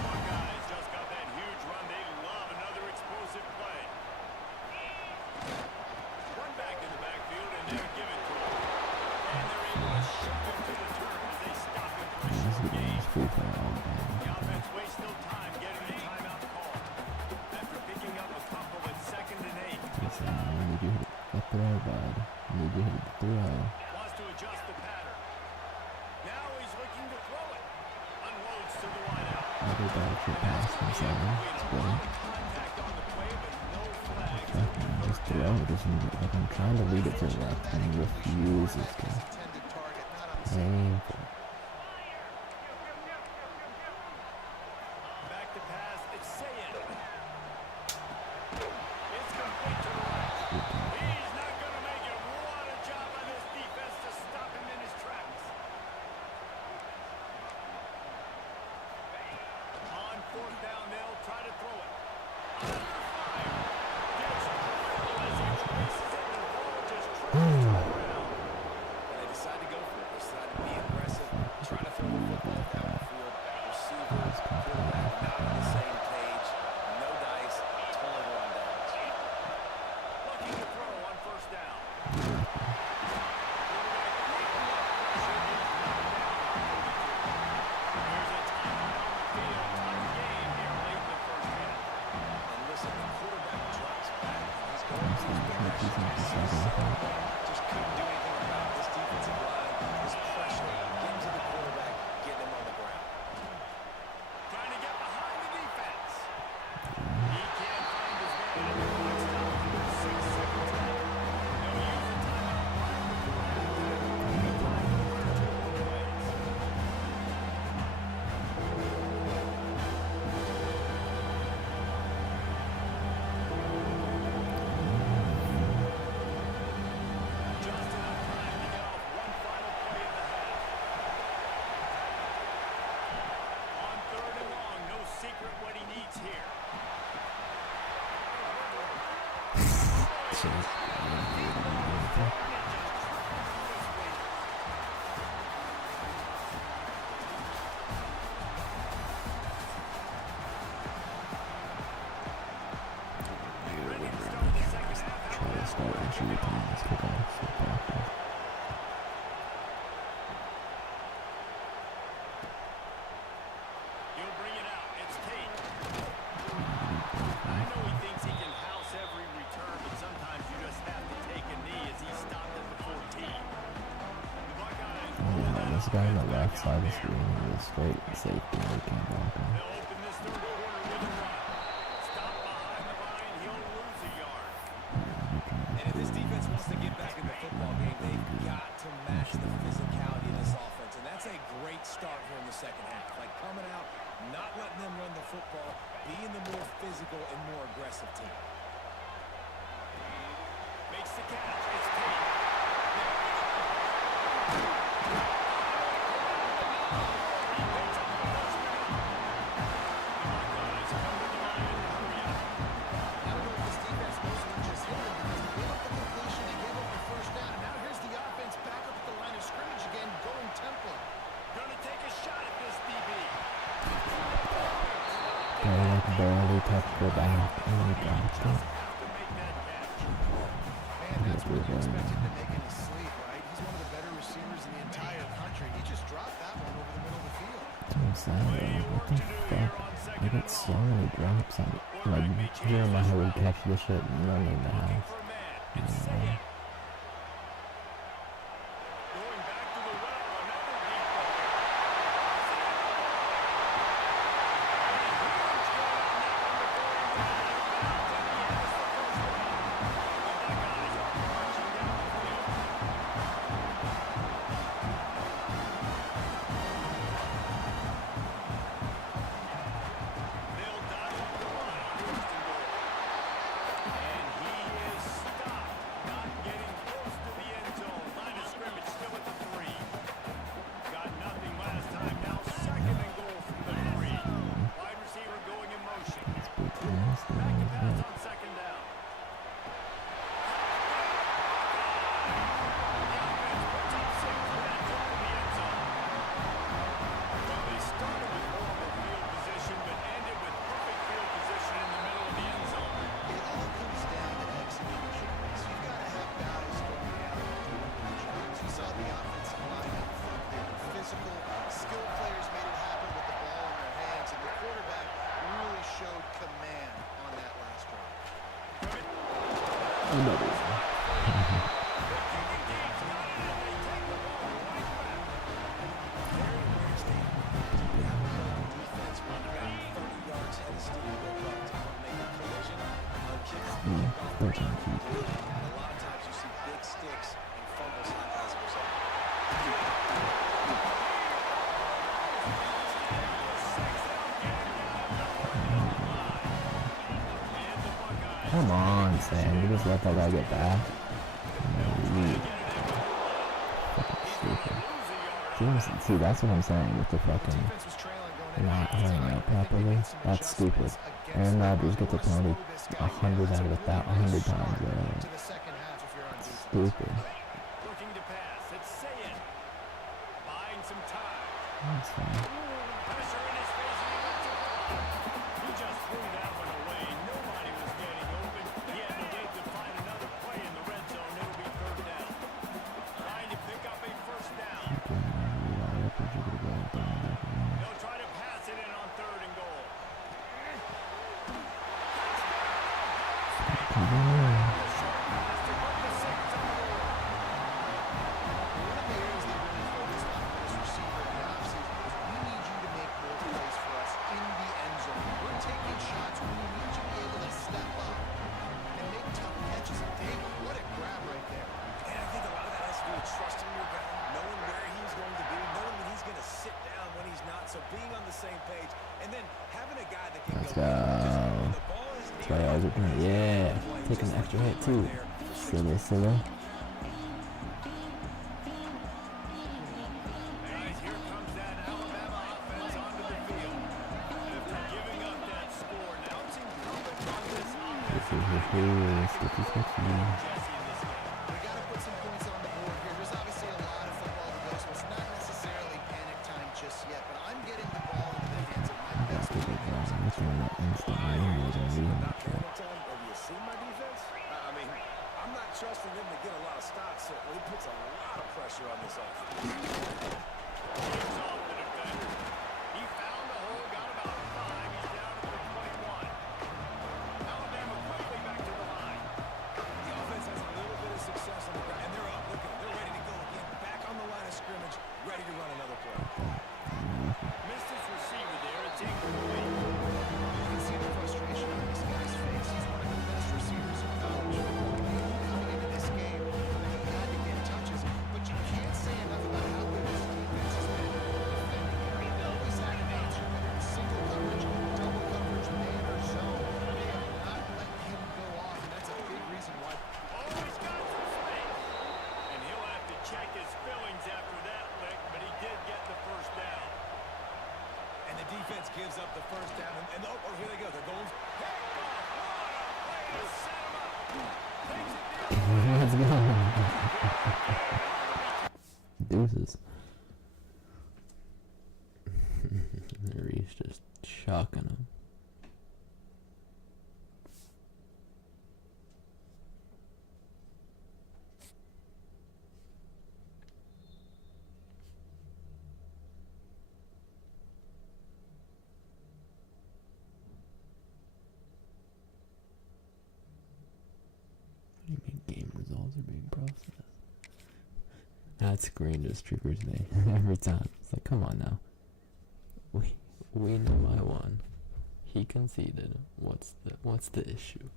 Buckeyes just got that huge run. They love another explosive play. Run back in the backfield, and they'll give it to him. And they're able to shove him to the turf as they stop him for a short gain. The offense wastes no time getting the timeout call. After picking up a couple at 2nd and 8. Wants to adjust the pattern. Now he's looking to throw it. Unloads to the wideout. Contact on the play, but no flags. Just throw it. Like I'm trying to lead it to the left and he refuses to. Intended target, not on the Painful. Back to pass. It's Sayin. It's complete to the right. He's not going to make it. What a job by this defense to stop him in his tracks. On 4th down, they'll try to throw it. Under fire. Gets dribbled as he releases it, and the ball just travels to the ground. And they decide to go for it. They decide to be aggressive, try to throw the football down the field. Receiver, quarterback, not on the same page. No dice, total rundowns. Looking to throw on 1st down. And listen, the quarterback drops back. He's going through his just couldn't do anything about it. This defensive line is pressure. Getting to the quarterback, getting him on the ground. Trying to get behind the defense. He can't find his man. And the clock stops for 6 seconds left. They'll use the timeout right before halftime. The time for 2 more plays. Just enough time to get off one final play of the half. On 3rd and long, no secret what he needs here. Try to start and shoot it and just kick off. So practice. He'll bring it out. It's Tate. I know he thinks he can house every return, but sometimes you just have to take a knee as he stopped at the 14. The Buckeyes roll Yeah, that this guy on the offense left back side out is there. really a straight safety and we can't block him. They'll open this 3rd quarter with a run. Stop behind the line. He'll lose a yard. And if this defense wants to get back in the football game, they've got to match the physicality of this offense. And that's a great start here in the 2nd half. Like coming out, not letting them run the football, being the more physical and more aggressive team. Makes the catch. It's Tate. I don't know if this defense knows what just hit them because they gave up the completion, they gave up the 1st down, and now here's the offense back up at the line of scrimmage again, going tempo. Gonna take a shot at this DB. They like barely touched the back and we blocked it. Have to make that catch. Man, that's what you expected to make in his sleep, right? He's one of the better receivers in the entire country. He just dropped that one over the middle of the field. That's what I'm saying, though. What the fuck? I get so many drops on it. Like, Jeremiah would catch this shit and run in the Looking house. for a man. It's Sayin. Going back to the well. Another deep ball. Another one. Defense run about 30 yards ahead of steam, woke up to help make a collision. On kicks, and a lot of times you see big sticks and fumbles as a result. Come on, Sam. You just let that guy get back. See, that's what I'm saying with the fucking Defense was trailing going not into hurrying halftime. out properly. That's stupid. Aaron Rodgers gets a penalty 100 out of 100 times. To the second half if you're on defense. Stupid. Looking to pass. It's Sayin. Buying some time. That's fine. Pressure in his face and he lets it fly. He just threw that one away. Nobody was getting open. He had to wait to find another play in the red zone. It'll be third down. Trying to pick up a first down. They'll try to pass it in on third and goal. One of the areas they really focused on for this receiver in the offseason was we need you to make more plays for us in the end zone. We're taking shots when we need you to be able to step up and make tough catches. And David, what a grab right there. And I think a lot of that has to do with trusting your guy, knowing where he's going to be, knowing when he's going to sit down, when he's not. So being on the same page, and then having a guy that can Let's go. go. When the ball is That's why I always agree. Yeah. Take an extra hit too. Silly. Guys, here comes that Alabama offense onto the field. After giving up that score, now it's incumbent on this offense. Sticky. Jesse in this game. We got to put some points on the board here. There's obviously a lot of football to go, so it's not necessarily panic time just yet. But I'm getting the ball into the hands of my best players. Have you seen my defense? I mean, I'm not trusting them to get a lot of stops, so it puts a lot of pressure on this offense. Keeps off the defender. He found the hole, got about 5. He's down to the 21. Alabama quickly back to the line. The offense has a little bit of success on the ground, and they're up. Look at them. They're ready to go again. Back on the line of scrimmage, ready to run another play. Missed his receiver there. It's incomplete. You can see the frustration on this guy's face. He's one of the best receivers in college. We knew coming into this game that he had to get touches, but you can't say enough about how good this defense has been defending him. They always had an answer, whether it's single coverage, double coverage, man or zone. They have not let him go off, and that's a big reason why. Oh, he's got some space. And he'll have to check his fillings after that lick, but he did get the first down. And the defense gives up the first down, and oh, here they go. They're going. Way to set him up. Takes it down. Let's go. Deuces. Reese just shocking him. What do you mean game results are being processed? That screen just triggers me every time. It's like, come on now. We know I won. He conceded. What's the issue?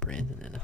Brandon in a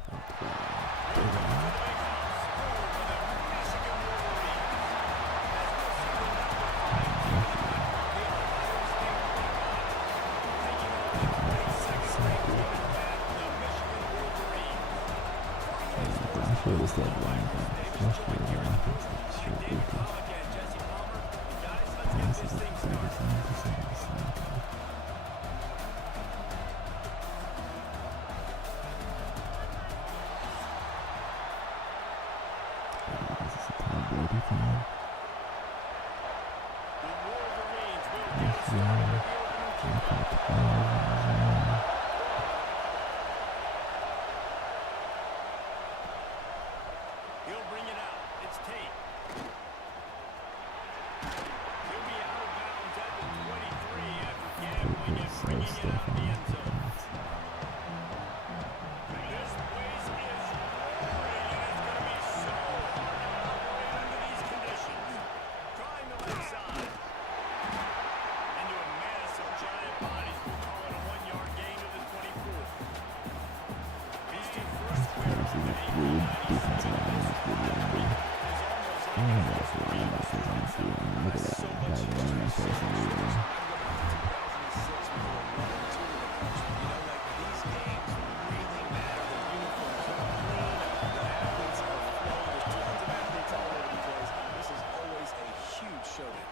like 3 defensive linemen this would really be. And that's what I'm not saying on the field. Look at that guy running my face immediately.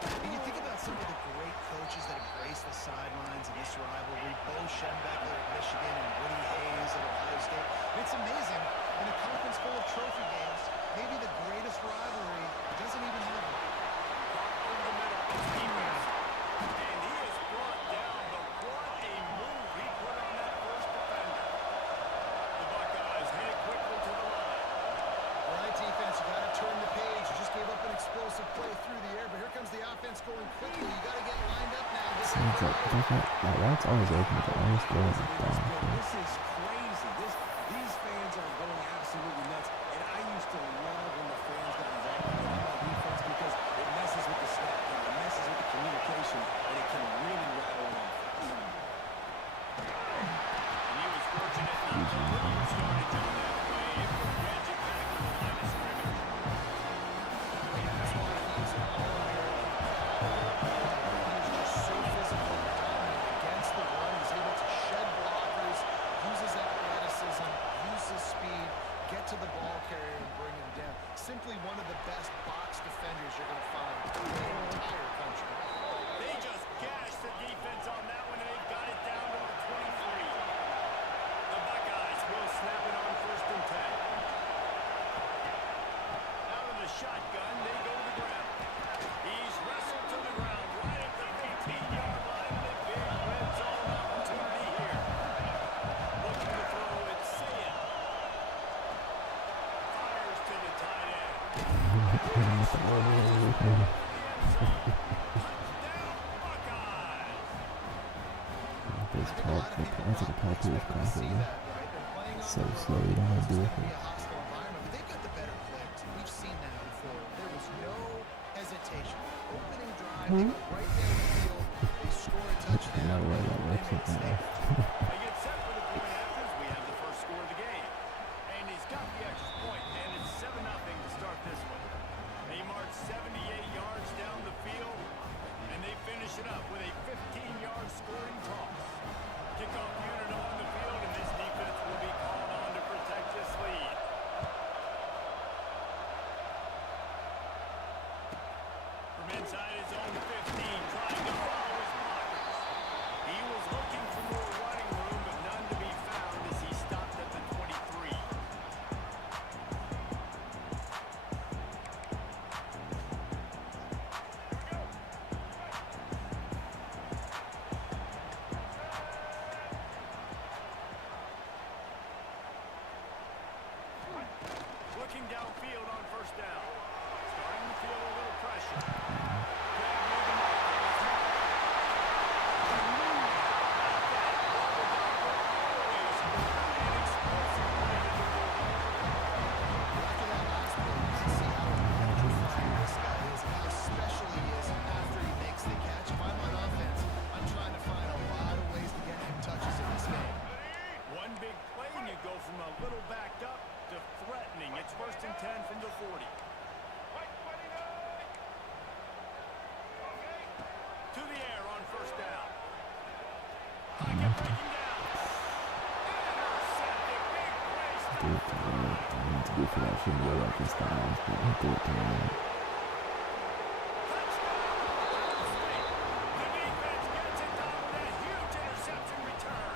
And you think about some of the great coaches that have graced the sidelines in this rivalry, Bo Schembechler at Michigan and Woody Hayes at Ohio State. It's amazing, in a conference full of trophy games, maybe the greatest rivalry doesn't even have one. Over the middle. And he is brought down, but what a move he put on that first defender. The Buckeyes head quickly to the line. All right, defense, you got to turn the page. You just gave up an explosive play through the air, but here comes the offense going quickly. You got to get lined up now. Seems like that routes always open, but always going down. This is crazy. These fans are going absolutely nuts. And I used to love when the fans got involved in my defense because it messes with the snap count, it messes with the communication, and it can really rattle them off. And he was fortunate not to lose yardage on that play. It would wedge it back to the line of scrimmage. That's why he's an All-American. He's just so physical, dominant against the run. He's able to shed blockers, use his athleticism, use his speed, get to the ball carrier and bring him down. Simply one of the best box defenders you're going to find in the entire country. They just gashed the defense on that one, and they've got it down to the 23. The Buckeyes will snap it on 1st and 10. Out of the shotgun, they go to the ground. He's wrestled to the ground right at the 15-yard line. The big red zone opportunity here. Looking to throw it, Sayah. Fires to the tight end. This tall, that's like a tall piece of coffee. So slow, you don't want to do it. Be a hostile environment, but they've got the better clicks. We've seen that before. There was no hesitation. Opening drive, they go right down the field. They score a touchdown. No way that works They make with the that. statement. They get set for the point after as we have the first score of the game. And he's got the extra point, and it's 7-0 to start this one. They march 78 yards down the field, and they finish it up with a 15-yard scoring toss. Kickoff unit on the field, and this defense will be called on to protect this lead. From inside his own 15, trying to follow his blockers. He was looking for more running room, but none to be found as he stopped at the 23. Looking downfield on 1st down. Starting to feel a little pressure. After that last play, you can see how electrifying this guy is, how special he is after he makes the catch. If I'm on offense, I'm trying to find a lot of ways to get him touches in this game. One big play and you go from a little backed up to threatening. It's 1st and 10 from the 40. To the air on 1st down. Pocket breaking down. Intercepted. Big play. Do it to him. I need to do for that shit. Go like this guy. Do it to him. The defense gets it done with a huge interception return.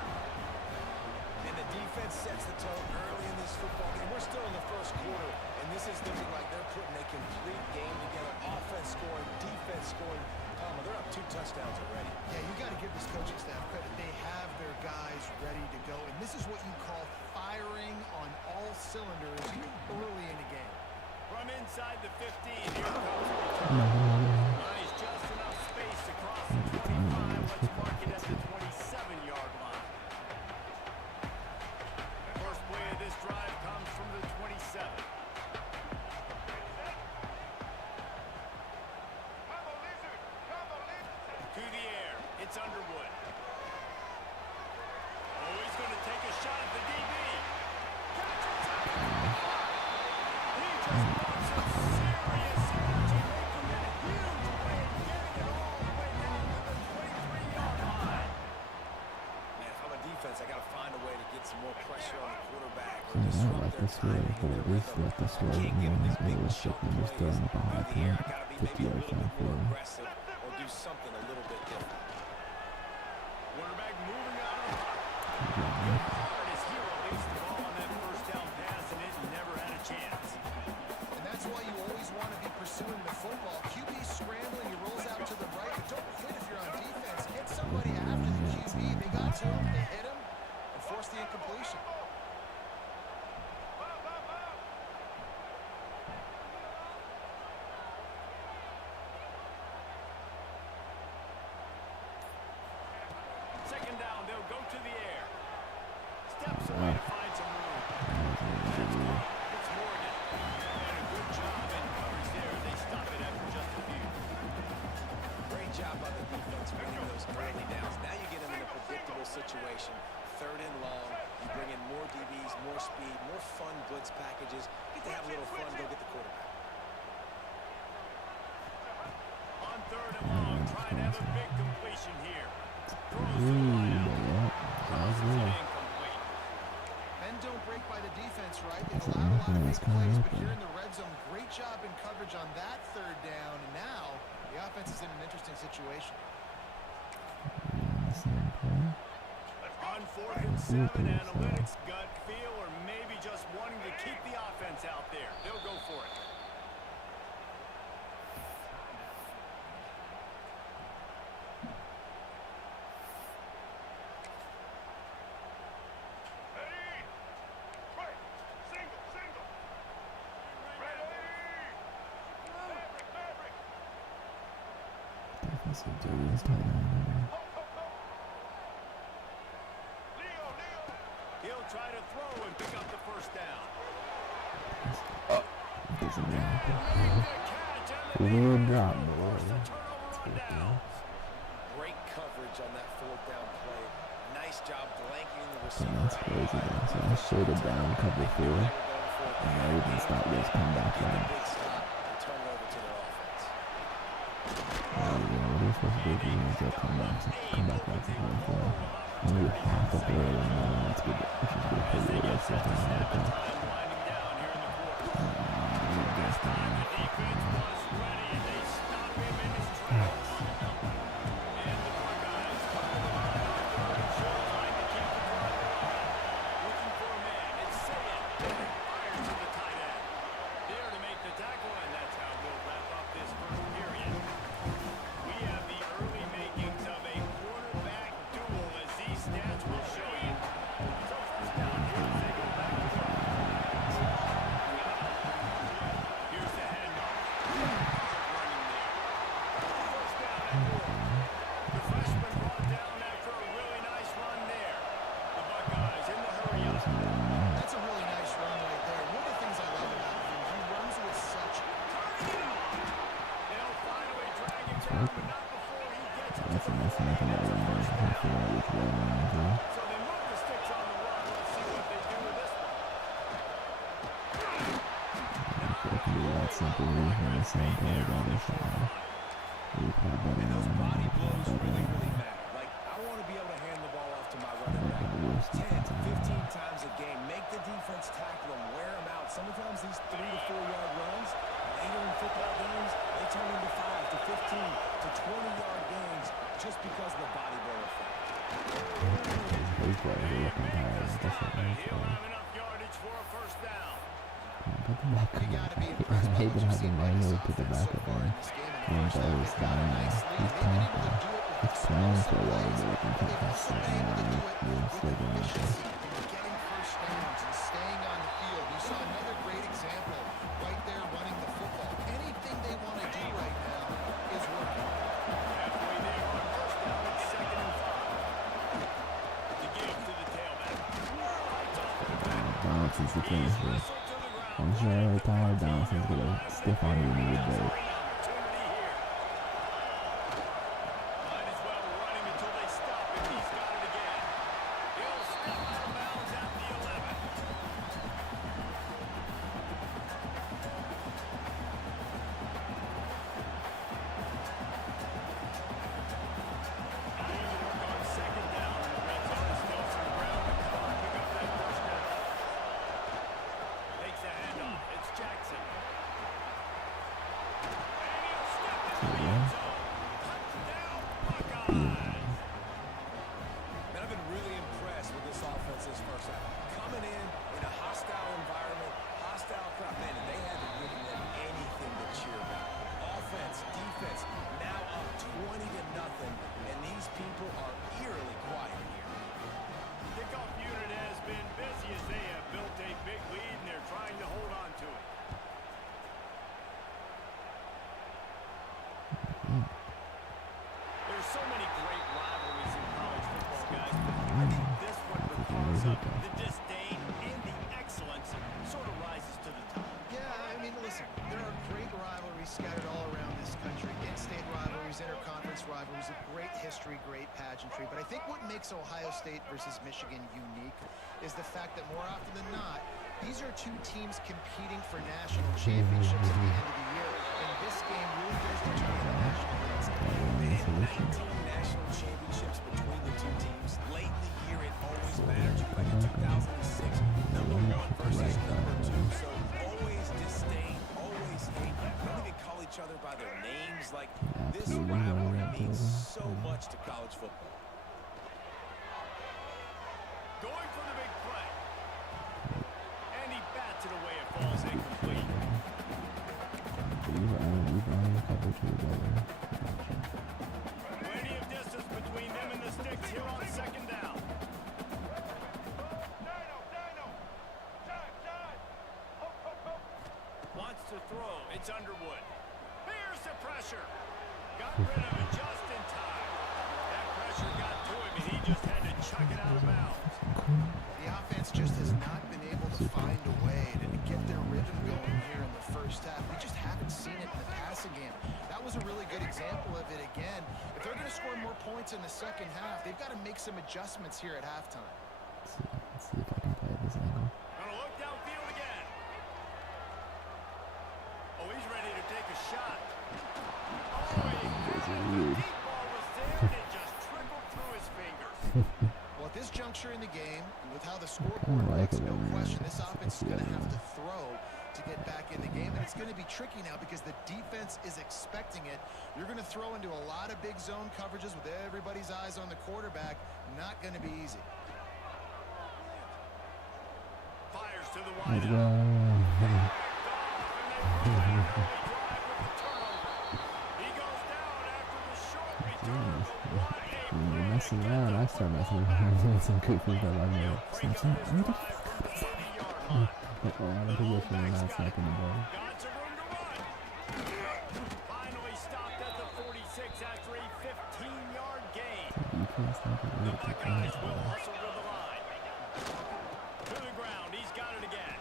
And the defense sets the tone early in this football game. We're still in the first quarter, and this is looking like they're putting a complete game together. Offense scoring, defense scoring. They're up 2 touchdowns already. Yeah, you got to give this coaching staff credit. They have their guys ready to go, and this is what you call firing on all cylinders early in the game. From inside the 15, here comes the return. Nice, just enough space across the 25. Let's mark it at the 27-yard line. First play of this drive comes from the 27. To the air, it's Underwood. Oh, he's going to take a shot at the DB. Catch it, let the sway, but at least let the sway and then realistic and just throw him behind Right here, 10, got to be 50 maybe a yards little bit more downfield. aggressive or do something a little bit different. Quarterback moving out of the Good good job. guard as he released the ball on that first down pass, and it never had a chance. And that's why you always want to be pursuing the football. QB scrambling, he rolls out to the right, but don't quit if you're on defense. Hit somebody after the QB. They got to him, they hit him, and forced the incompletion. Second down, they'll go to the air. Steps away to find some room. It's Morgan. And a good job in coverage there. They stop it after just a few. Great job by the defense winning those early downs. Now you get them in a predictable situation. Third and long, you bring in more DBs, more speed, more fun blitz packages. Get to have a little fun, go get the quarterback. On third and long, trying to have a big completion here. Throws to the Ooh, wideout. yeah. That was Tosses it good. incomplete. Men don't break by the defense, right? They've allowed a lot of big plays, but here in the red zone, great job in coverage on that third down. And now the offense is in an interesting situation. Same play. On fourth and seven, analytics, gut feel, or maybe just wanting to keep the offense out there. They'll go for it. Defensive duties, tight end. He'll try to throw and pick up the first down. Doesn't And matter. made the catch, and the Weird defense drop, will force boy. the turnover on down. Great coverage on that fourth down play. Nice job blanking the And receiver. that's crazy, man. So I showed it down, cover 4, and I even stopped this comeback Get the run. big stop and turn it over to their offense. What are supposed to do is they'll come back like the whole thing. And we have to throw it in there, and that's good. Which is good for you, like something like that. Time winding down here in the quarter. We just don't The know. defense was ready, and they stop him in his tracks. And the Buckeyes cover the line on third and short, trying to keep the drive alive. Looking for a man. It's Sayed. Fires to the tight end. There to make the tackle, and that's how we'll wrap up this first period. We have the early makings of a quarterback duel, as these stats will show you. So first down here as they go back to work. Here's the handoff. Running there. First down and 4. The freshman brought down after a really nice run there. The Buckeyes in the hurry up. That's a really nice run right there. One of the things I love about him, he runs with such They'll finally drag him down, but not before he gets it to That's the enough to 40. make another one. I feel like it's well run, too. So they move the sticks on the run. Let's see what they do with this one. It can be that simple. We have the same play about this one. We play better And those than body we play blows better really, than really matter. Like, I want to be able to hand the ball off to my running we have the back worst 10, defense in the 15 league. times a game. Make the defense tackle them, wear them out. Sometimes these 3 to 4 yard runs, later in football games, they turn into 5 to 15 to 20 yard gains just because of the body blow effect. These players are looking tired. That's what But I'm he'll saying. have enough yardage for a first down. Put the back up. I hate to have Emmanuel put the back up on. When Bo's down there. He's tackling. He's playing for a while, but I can take that shit and you're still going to efficiency in getting first downs and staying on the field. You saw another great example right there running the football. Anything they want to do right now is working. Halfway there on first down, it's 2nd and 5. The give to the tailback. Fights off the back. bounce is the He's case. wrestled to the ground. Once you're really tired, bounce is going to stiff on you when you break. Opportunity here. Might as well run him until they stop him. He's got it again. He'll step out of bounds at the 11. On second down in the red zone, as Nelson Brown to come and pick up that first down. listen, there are great rivalries scattered all around this country. In-state rivalries, interconference rivalries, a great history, great pageantry. But I think what makes Ohio State versus Michigan unique is the fact that more often than not, these are two teams competing for national championships at the end of the year. And this game really does determine the national landscape. They had 19 national championships between the two teams. Late in the year, it always mattered. You like in 2006, number 1 versus number 2. So always disdain, always hate. They don't even call each other by their names. Like, this rivalry means so much to college football. Going for the big play. And he bats it away. It falls incomplete. Plenty of distance between them and the sticks here on second down. Wants to throw. It's Underwood. Here's the pressure. Got rid of it just in time. That pressure got to him, and he just had to chuck it out of bounds. The offense just has not been able to find a way to get their rhythm going here in the first half. We just haven't seen it in the passing game. That was a really good example of it again. If they're going to score more points in the second half, they've got to make some adjustments here at halftime. Let's see if I can play this angle. Gonna look downfield again. Oh, he's ready to take a shot. Oh, he got it. The deep ball was there, and it just trickled through his fingers. Well, at this juncture in the game, and with how the scoreboard looks, no question, this offense is going to have to throw to get back in the game, and it's going to be tricky now because the defense is expecting it. You're going to throw into a lot of big zone coverages with everybody's eyes on the quarterback. Not going to be easy. Fires to the Let's wideout. go. He goes down after the short return. When you're messing around, I start messing around doing some goofy stuff. I'm like, stop, stop. Where the fuck? Out of position and not snapping the ball. Got some room to run. Finally stopped at the 46 after a 15-yard gain. You can't stop it. The Buckeyes will hustle to the line. To the ground. He's got it again.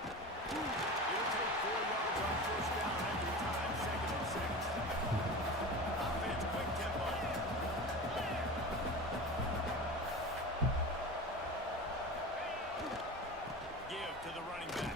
He'll take 4 yards on first down every time. 2nd and 6. Offense quick tempo. Give to the running back.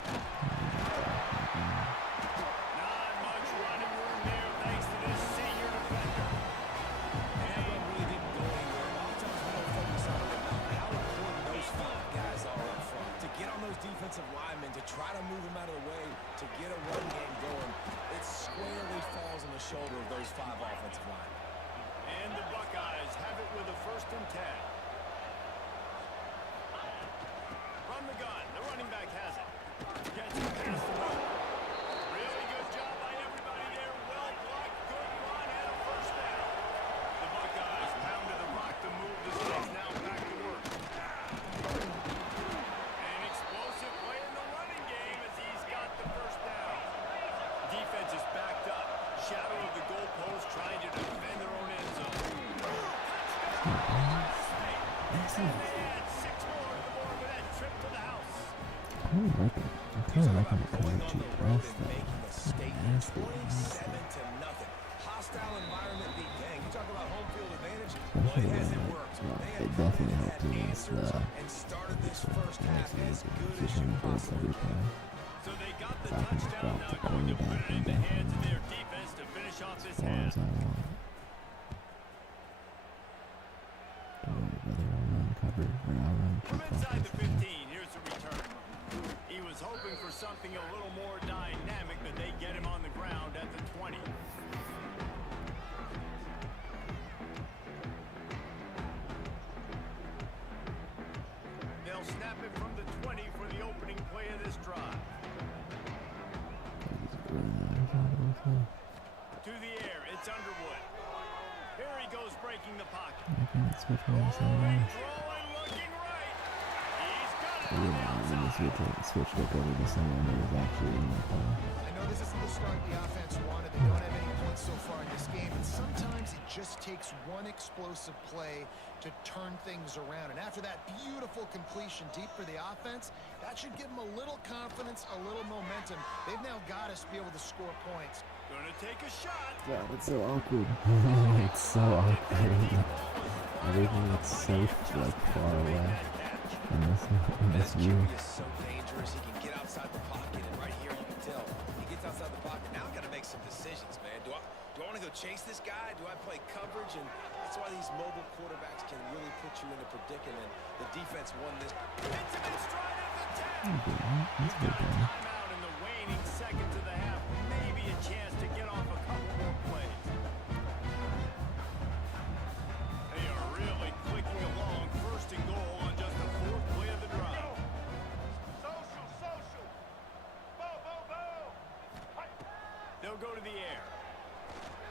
Not much running room there thanks to this senior defender. And really didn't go anywhere. A lot of times we don't focus on it enough. How important those 5 guys are up front. To get on those defensive linemen, to try to move them out of the way, to get a run game going, it squarely falls on the shoulder of those 5 offensive linemen. And the Buckeyes have it with a 1st and 10. Run the gun. The running back has it. Gets it past the rope. Really good job by everybody there. Well blocked. Good run and a 1st down. The Buckeyes pounded the rock to move the sticks. Now back to work. An explosive play in the running game as he's got the 1st down. Defense is backed up. Shadow of the goalpost trying to defend their own end zone. And they add 6 more to the board with that trip to the house. I'm kind of liking the Going color on G the road press and though. making a statement. 27-0. Hostile environment beat. Dang, you talk about home field advantage. Well, it hasn't worked. They It have definitely had helped against answers and started this first half as good as you possibly can. So they got the touchdown, now going to put it in the hands of their defense to finish off this half. From inside the 15, here's the return. He was hoping for something a little more dynamic, but they get him on the ground at the 20. They'll snap it from the 20 for the opening play of this drive. To the air, it's Underwood. Here he goes breaking the pocket. Throwing, looking right. He's got it on the outside. Switched up over to someone that was actually in the play. I know this isn't the start the offense wanted. They don't have any points so far in this game, and sometimes it just takes one explosive play to turn things around. And after that beautiful completion deep for the offense, that should give them a little confidence, a little momentum. They've now got us to be able to score points. Gonna take a shot. God, it's so awkward. It's so awkward. Everything looks so like far away. And this This view. QB is so dangerous. He can get outside the pocket, and right here you can tell he gets outside the pocket. Now I got to make some decisions, man. Do I want to go chase this guy? Do I play coverage? And that's why these mobile quarterbacks can really put you in a predicament. The defense won this. Hits him in stride at the 10. That's good, Got a man. timeout in the waning seconds of the half. Maybe a chance to get off a couple more plays. They are really clicking along. First and goal on just the fourth play of the drive. Social. They'll go to the air.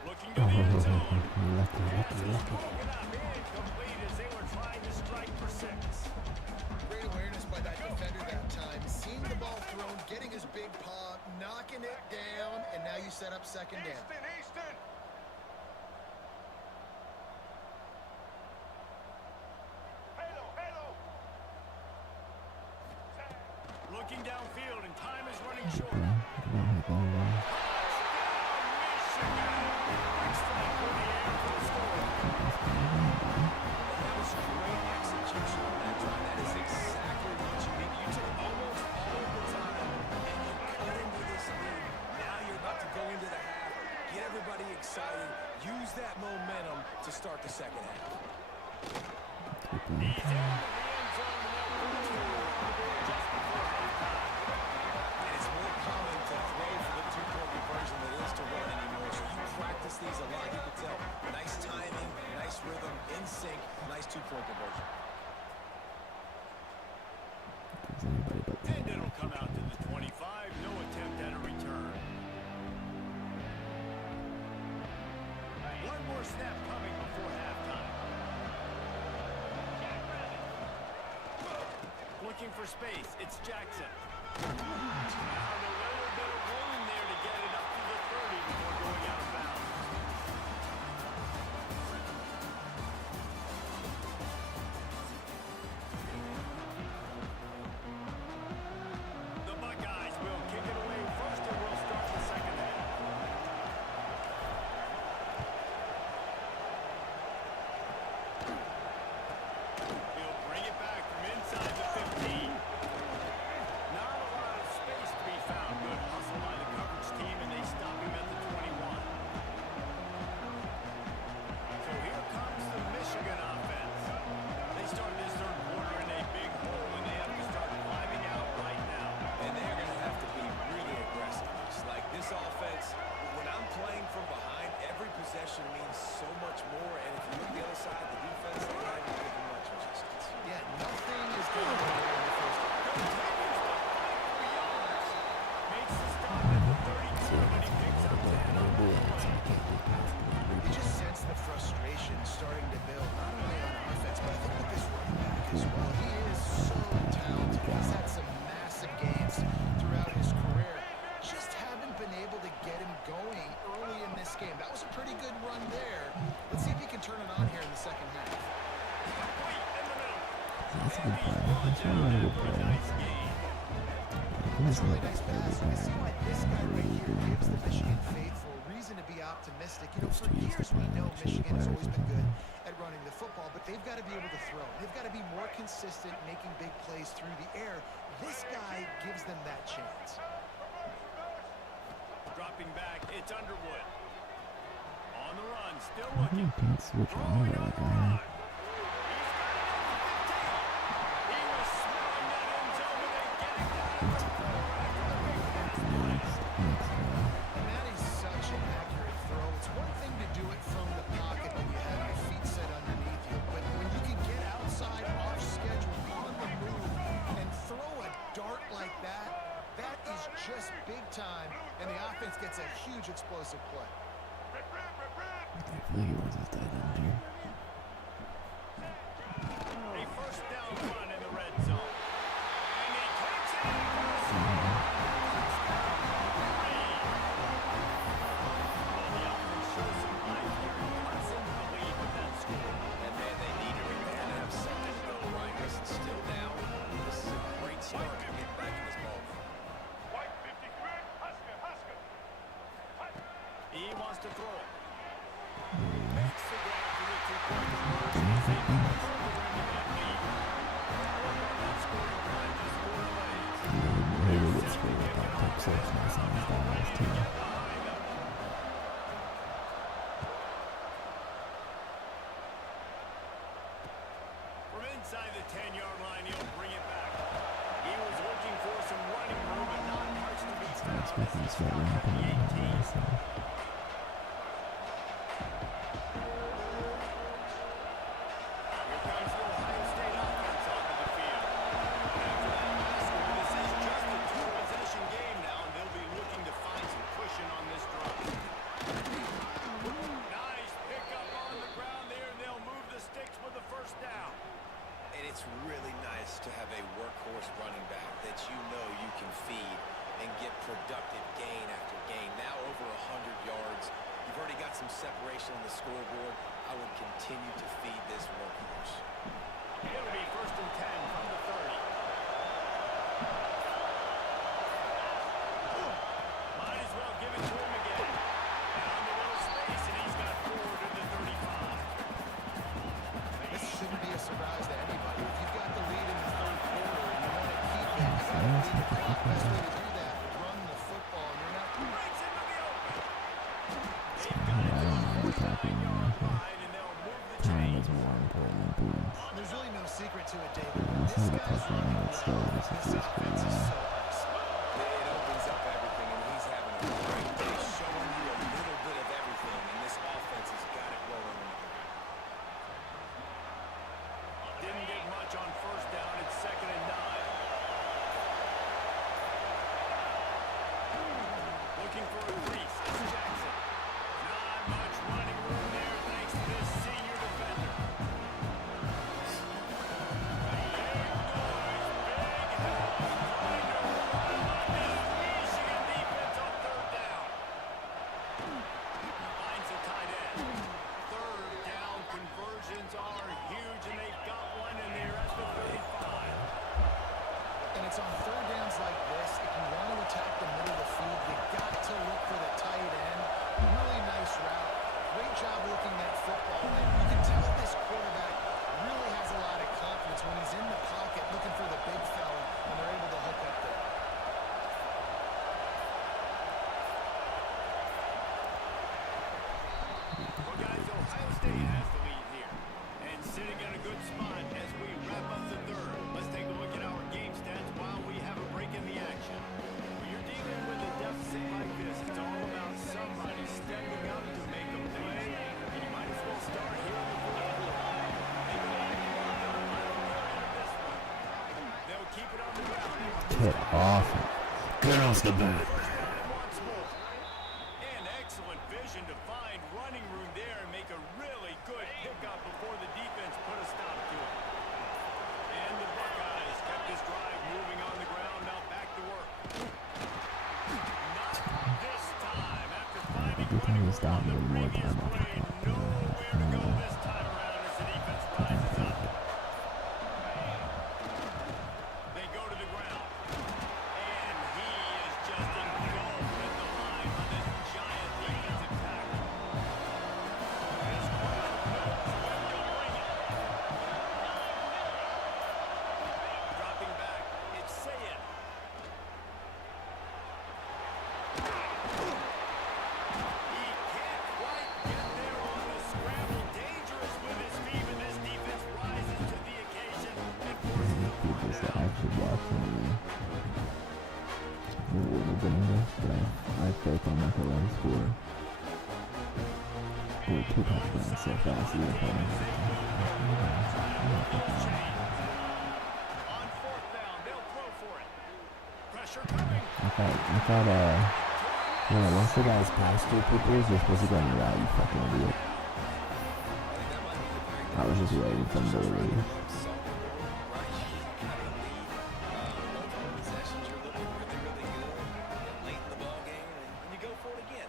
Looking to the end zone. Pass is broken up. Incomplete as they were trying to strike for 6. Great awareness by that defender that time. Seeing the ball thrown, getting his big paw, knocking it down, and now you set up second down. Easton. Halo. Looking downfield, and time is running short. That was great execution on that drive. That is exactly what you need. You took almost all of the time, and you cut into this lead. Now you're about to go into the half, get everybody excited, use that momentum to start the second half. He's into the end zone, and they'll put two on the board just before halftime. And it's more common to throw for the two-point conversion than it is to run anymore. So you practice these a lot. You can tell. Nice timing, nice rhythm, in sync, nice two-point conversion. And it'll come out to the 25. No attempt at a return. One more snap coming before halftime. Looking for space. It's Jackson. Found a little bit of room there to get it up to the 30 before going out of bounds. The Buckeyes will kick it away first, and we'll start the second half. He'll bring it back from inside the 15. Not a lot of space to be found. Good hustle by the coverage team, and they stop him at the 21. So here comes the Michigan offense. They start this third quarter in a big hole, and they have to start climbing out right now. And they're going to have to be really aggressive. It's like this offense, when I'm playing from behind, every possession means so much more. And if you look the other side, the defense, they're not even giving much resistance. Yeah, nothing is going to go in the first half. Makes the stop at the 32, but he picks up 10. You just sense the frustration starting to build, not only on offense, but I think with this running back as well. He is so talented. He's had some massive games throughout his career. Just haven't been able to get him going early in this game. That was a pretty good run there. Let's see if he can turn it on here in the second half. Complete in the middle. That's a good He's play. brought That's down not a good after a play. nice game. It's a really nice pass, and you see why this guy right here gives the Michigan faithful reason to be optimistic. You know, for years we know Michigan has always been good at running the football, but they've got to be able to throw. They've got to be more consistent, making big plays through the air. This guy gives them that chance. Dropping back, it's Underwood. On the run, still I looking. can't switch Throwing over on like the that. run. He's got it at the 15. He was smelling that end zone, but they get it down at the 4 after the big pass. Next one. And that is such an accurate throw. It's one thing to do it from the pocket when you have your feet set underneath you, but when you can get outside, off schedule, on the move, and throw a dart like that, that is just big time, and the offense gets a huge explosive play. I feel like he wants his tight end here. A first down run in the red zone. And he takes it in for a score. Well, the offense shows some life here, pressing the lead with that score. And man, they need to He wants to throw it. Makes the grab for the two-point conversion as they move further into that lead. That scoring drive just 4 plays. Maybe it's for the top pick 6 nice on these guys too. Behind them. From inside the 10-yard line, he'll bring it back. He was looking for some running room, but not much to be found. It's making this right when I'm coming out of the side. Here comes the Ohio State offense onto the field. After that last one, this is just a two-possession game now, and they'll be looking to find some cushion on this drive. Nice pickup on the ground there, and they'll move the sticks with the first down. And it's really nice to have a workhorse running back that you know you can feed and get productive gain after gain. Now over 100 yards. You've already got some separation on the scoreboard. I would continue to feed this workhorse. It'll be 1st and 10 from the 30. Might as well give it to him again. Down the little space, and he's got 4 to the 35. This shouldn't be a surprise to anybody. If you've got the lead in the third quarter and you want to keep it, you got to lead the clock. Best way to do that, run the football. You're not Breaks into the open. Attacking Line, and they'll move the time chains. is more important than points. There's really no secret to it, David. This This is a guy's touchdown running that still well. is a This case for offense is you. so smart. It opens up everything, and he's having a great day showing you a little bit of everything, and this offense has got it rolling on the ground. Didn't get much on first down. It's 2nd and 9. Looking for a crease. It's Jackson. Not much running room there thanks to this senior defender. Michigan defense on 3rd down. Finds a tight end. 3rd down conversions are huge, and they've got one, and they're at the 35. And it's on third downs like this. If you want to attack the middle of the field, you got to look for the tight end. Really nice route. Great job looking that football in. You can tell this quarterback really has a lot of confidence when he's in the pocket looking for the big fella, and they're able to hook up there. Well, guys, Ohio State has the lead here. And sitting in a good spot as we wrap up the 3rd. Let's take a look at our game stats while we have a break in the action. When you're dealing with a deficit like this, it's all about somebody stepping up to make a play. And you might as well start here in the 4th quarter. They go on the board. This one. They'll keep it on the ground. Get off it. Get off the bed. Once more. And excellent vision to find running room there and make a really good pickup before the defense put a stop to it. And the Buckeyes kept this drive moving on the ground. Now back to work. Not this time. After finding Every time running we room stop, on the we have more previous time. play, nowhere to go this time around as the defense rises up. They go to the ground. And he is just engulfed at the line on this giant defensive tackle. This crowd knows when to bring it. Dropping back, it's Sayed. He can't quite get there on the scramble. Dangerous with his feet, but this defense rises to the occasion and forces a People fourth that down. actually watching me. We would have been this, but I faith on Michael Lane score. Scored 2 touchdowns so fast, even if I On 4th down, they'll throw for it. Pressure coming. I thought, yeah, once the guys passed 2 people, you're supposed to go on your route, you fucking idiot. I was just waiting for them to leave.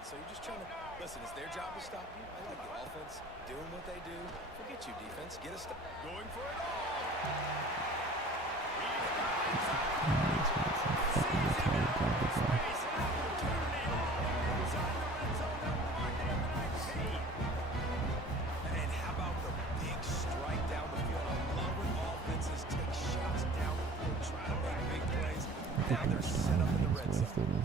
So you're just trying to listen. It's their job to stop you. I like the offense doing what they do. Forget you, defense. Get a stop. Going for it all. Sees him in space. An opportunity all inside the red zone. They'll run now they're set up in the red zone.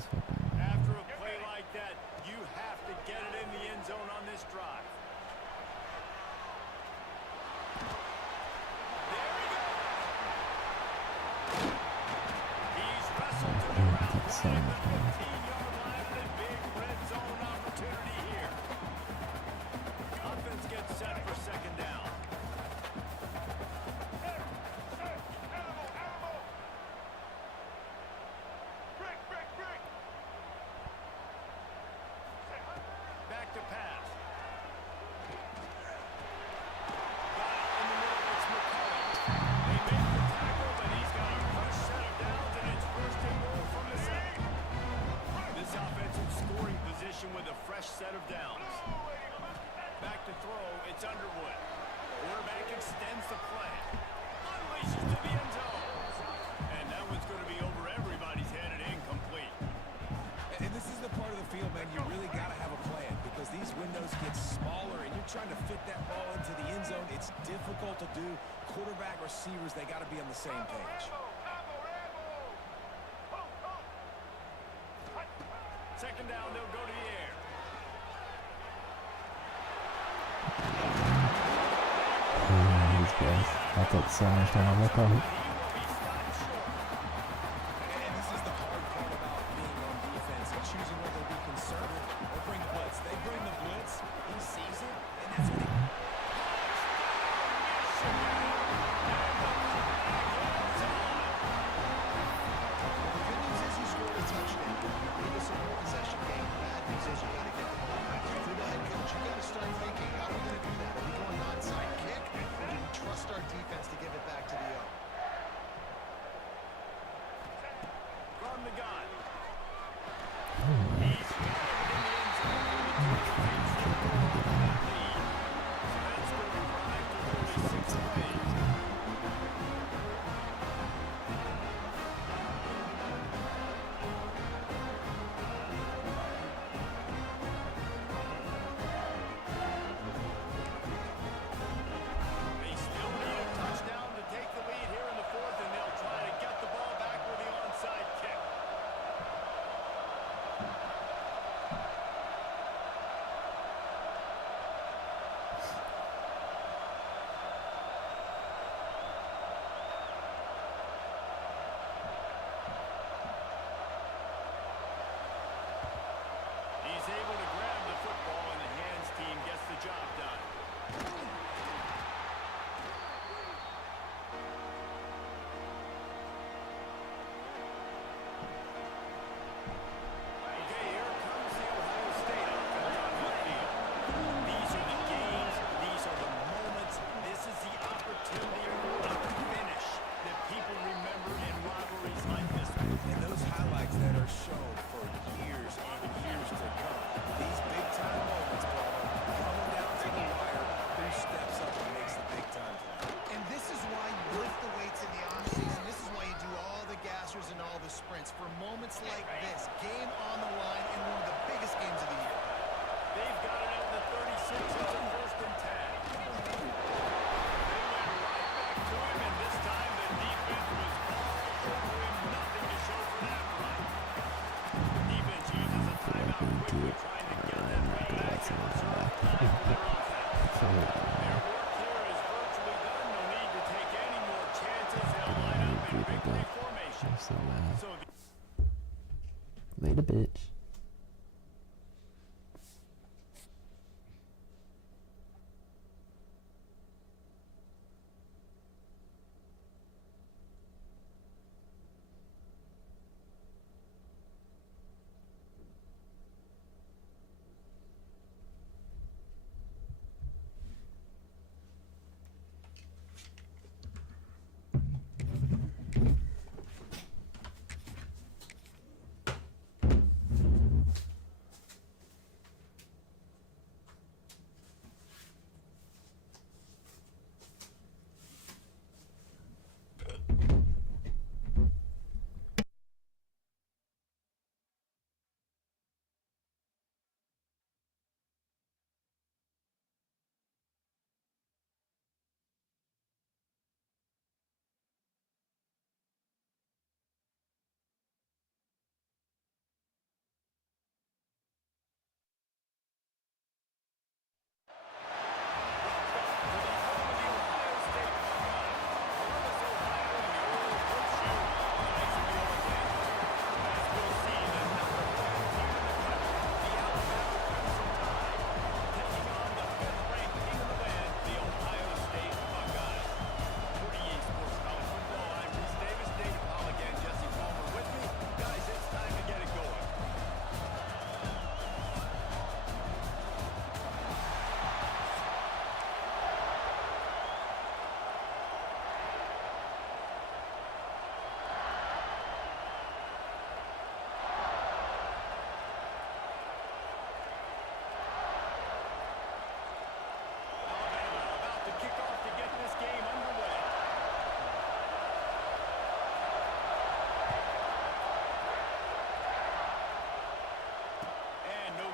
After a play like that, you have to get it in the end zone on this drive. There he goes. He's wrestled to the ground right at the 15-yard line and a big red zone opportunity here. Offense gets set for second down. Back to pass. Got it in the middle. It's McCullough. They make the tackle, but he's got a fresh set of downs, and it's first and goal from the 7. This offensive scoring position with a fresh set of downs. Back to throw. It's Underwood. Quarterback extends the play. Unleashes to the end zone. And that one's going to be over everybody's head and incomplete. And this is the part of the field, man, you really got to have a plan because these windows get smaller and you're trying to fit that ball into the end zone. It's difficult to do. Quarterback, receivers, they got to be on the same page. Second down, they'll go to the air. These guys. I took so much time on my phone. He will be stopped short. And this is the hard part about being on defense and choosing whether to be conservative or bring blitz. They bring the blitz, he sees it, and that's what he... The good news is you scored a touchdown. Leave us a more possession game. The bad news is you got to get the ball back. If you're the head coach, you got to start thinking, how are we going to do that? Are we going onside kick, or do we trust our defense to give it back to the O? From the gun. He's got it in the end zone. So that's going to drive to only 6 plays. They still need a touchdown to take the lead here in the 4th, and they'll try to get the ball back with the onside kick. He's able to grab the football, and the hands team gets the job done. Okay, here comes the Ohio State offense on the field. These are the games, these are the moments, this is the opportunity of the finish that people remember in rivalries like this one. And those highlights that are shown for years and years to come. These big-time moments, Paul, coming down to the wire, who steps up and makes the big-time play. And this is why you lift the weights in the offseason. This is why you do all the gassers and all the sprints. For moments like this, game on the line in one of the biggest games of the year. They've got it out the 36. It's a 1st and 10. They went right back to him, and this time the defense was all over him. Nothing to show for that run. The defense uses a timeout quickly, trying to get that right back and reserve time for their offense. Their work here is virtually done. No need to take any more chances. They'll line up in victory formation. I'm so mad. So Later, bitch.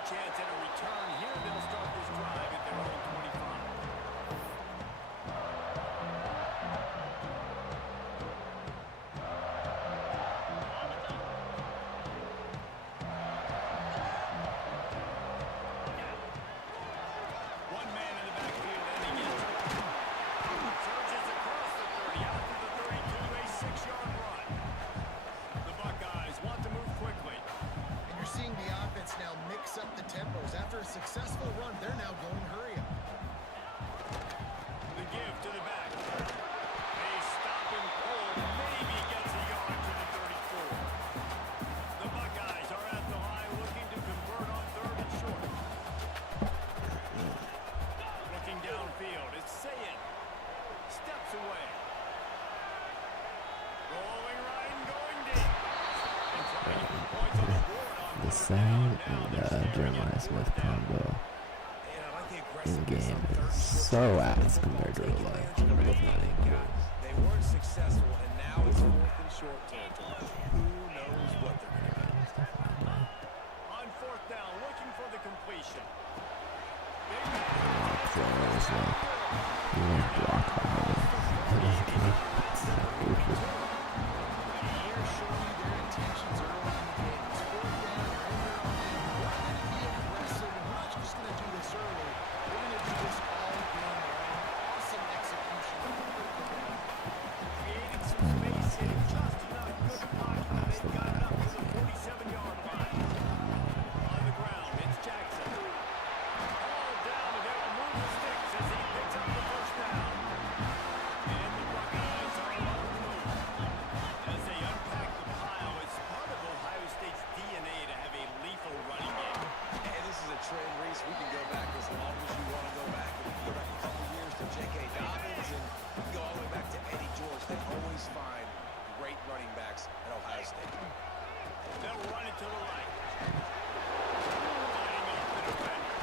chance at a return. Here they'll start this drive at their own 25. One man in the backfield ending it. Surges across the 30, out to the 32, a 6-yard run. The Buckeyes want to move quickly. And you're seeing the offense now mix up the tempos. After a successful run, they're now going hurry up. The give to the back. A stop and pull maybe gets a yard to the 34. The Buckeyes are at the line looking to convert on 3rd and short. Looking downfield, it's Sayin. Steps away. Rolling right and going deep. And trying to put points on the board on The 4th Sain down. Now and they're staring Jeremiah at Smith 4th down. combo And I like the in aggressiveness game on 3rd and is short. so ass compared to real life. Taking advantage of everything they got. They weren't successful, and now it's 4th and short territory. Who knows what they're going to do? On 4th down, looking for the completion. So it was like, you went block hard. It was good. It's so goofy. Here showing their intentions early in the game. It's 4th down, you're in your own end. We're going to be aggressive, and we're not just going to do this early. We're going to do this all game long. Awesome execution. Creating some space and just enough good blocking. They've got it up to the 47-yard line. On the ground, it's Jackson. All down, and they'll move the sticks as he picks up the 1st down. And the Buckeyes are on the move. As they unpack the pile, it's part of Ohio State's DNA to have a lethal running game. And this is a trend, Reese. We can go back as long as you want to go back. We can go back a couple years to J.K. Dobbins, and we can go all the way back to Eddie George. They always find great running backs at Ohio State. They'll run it to the right. Lining up the defender.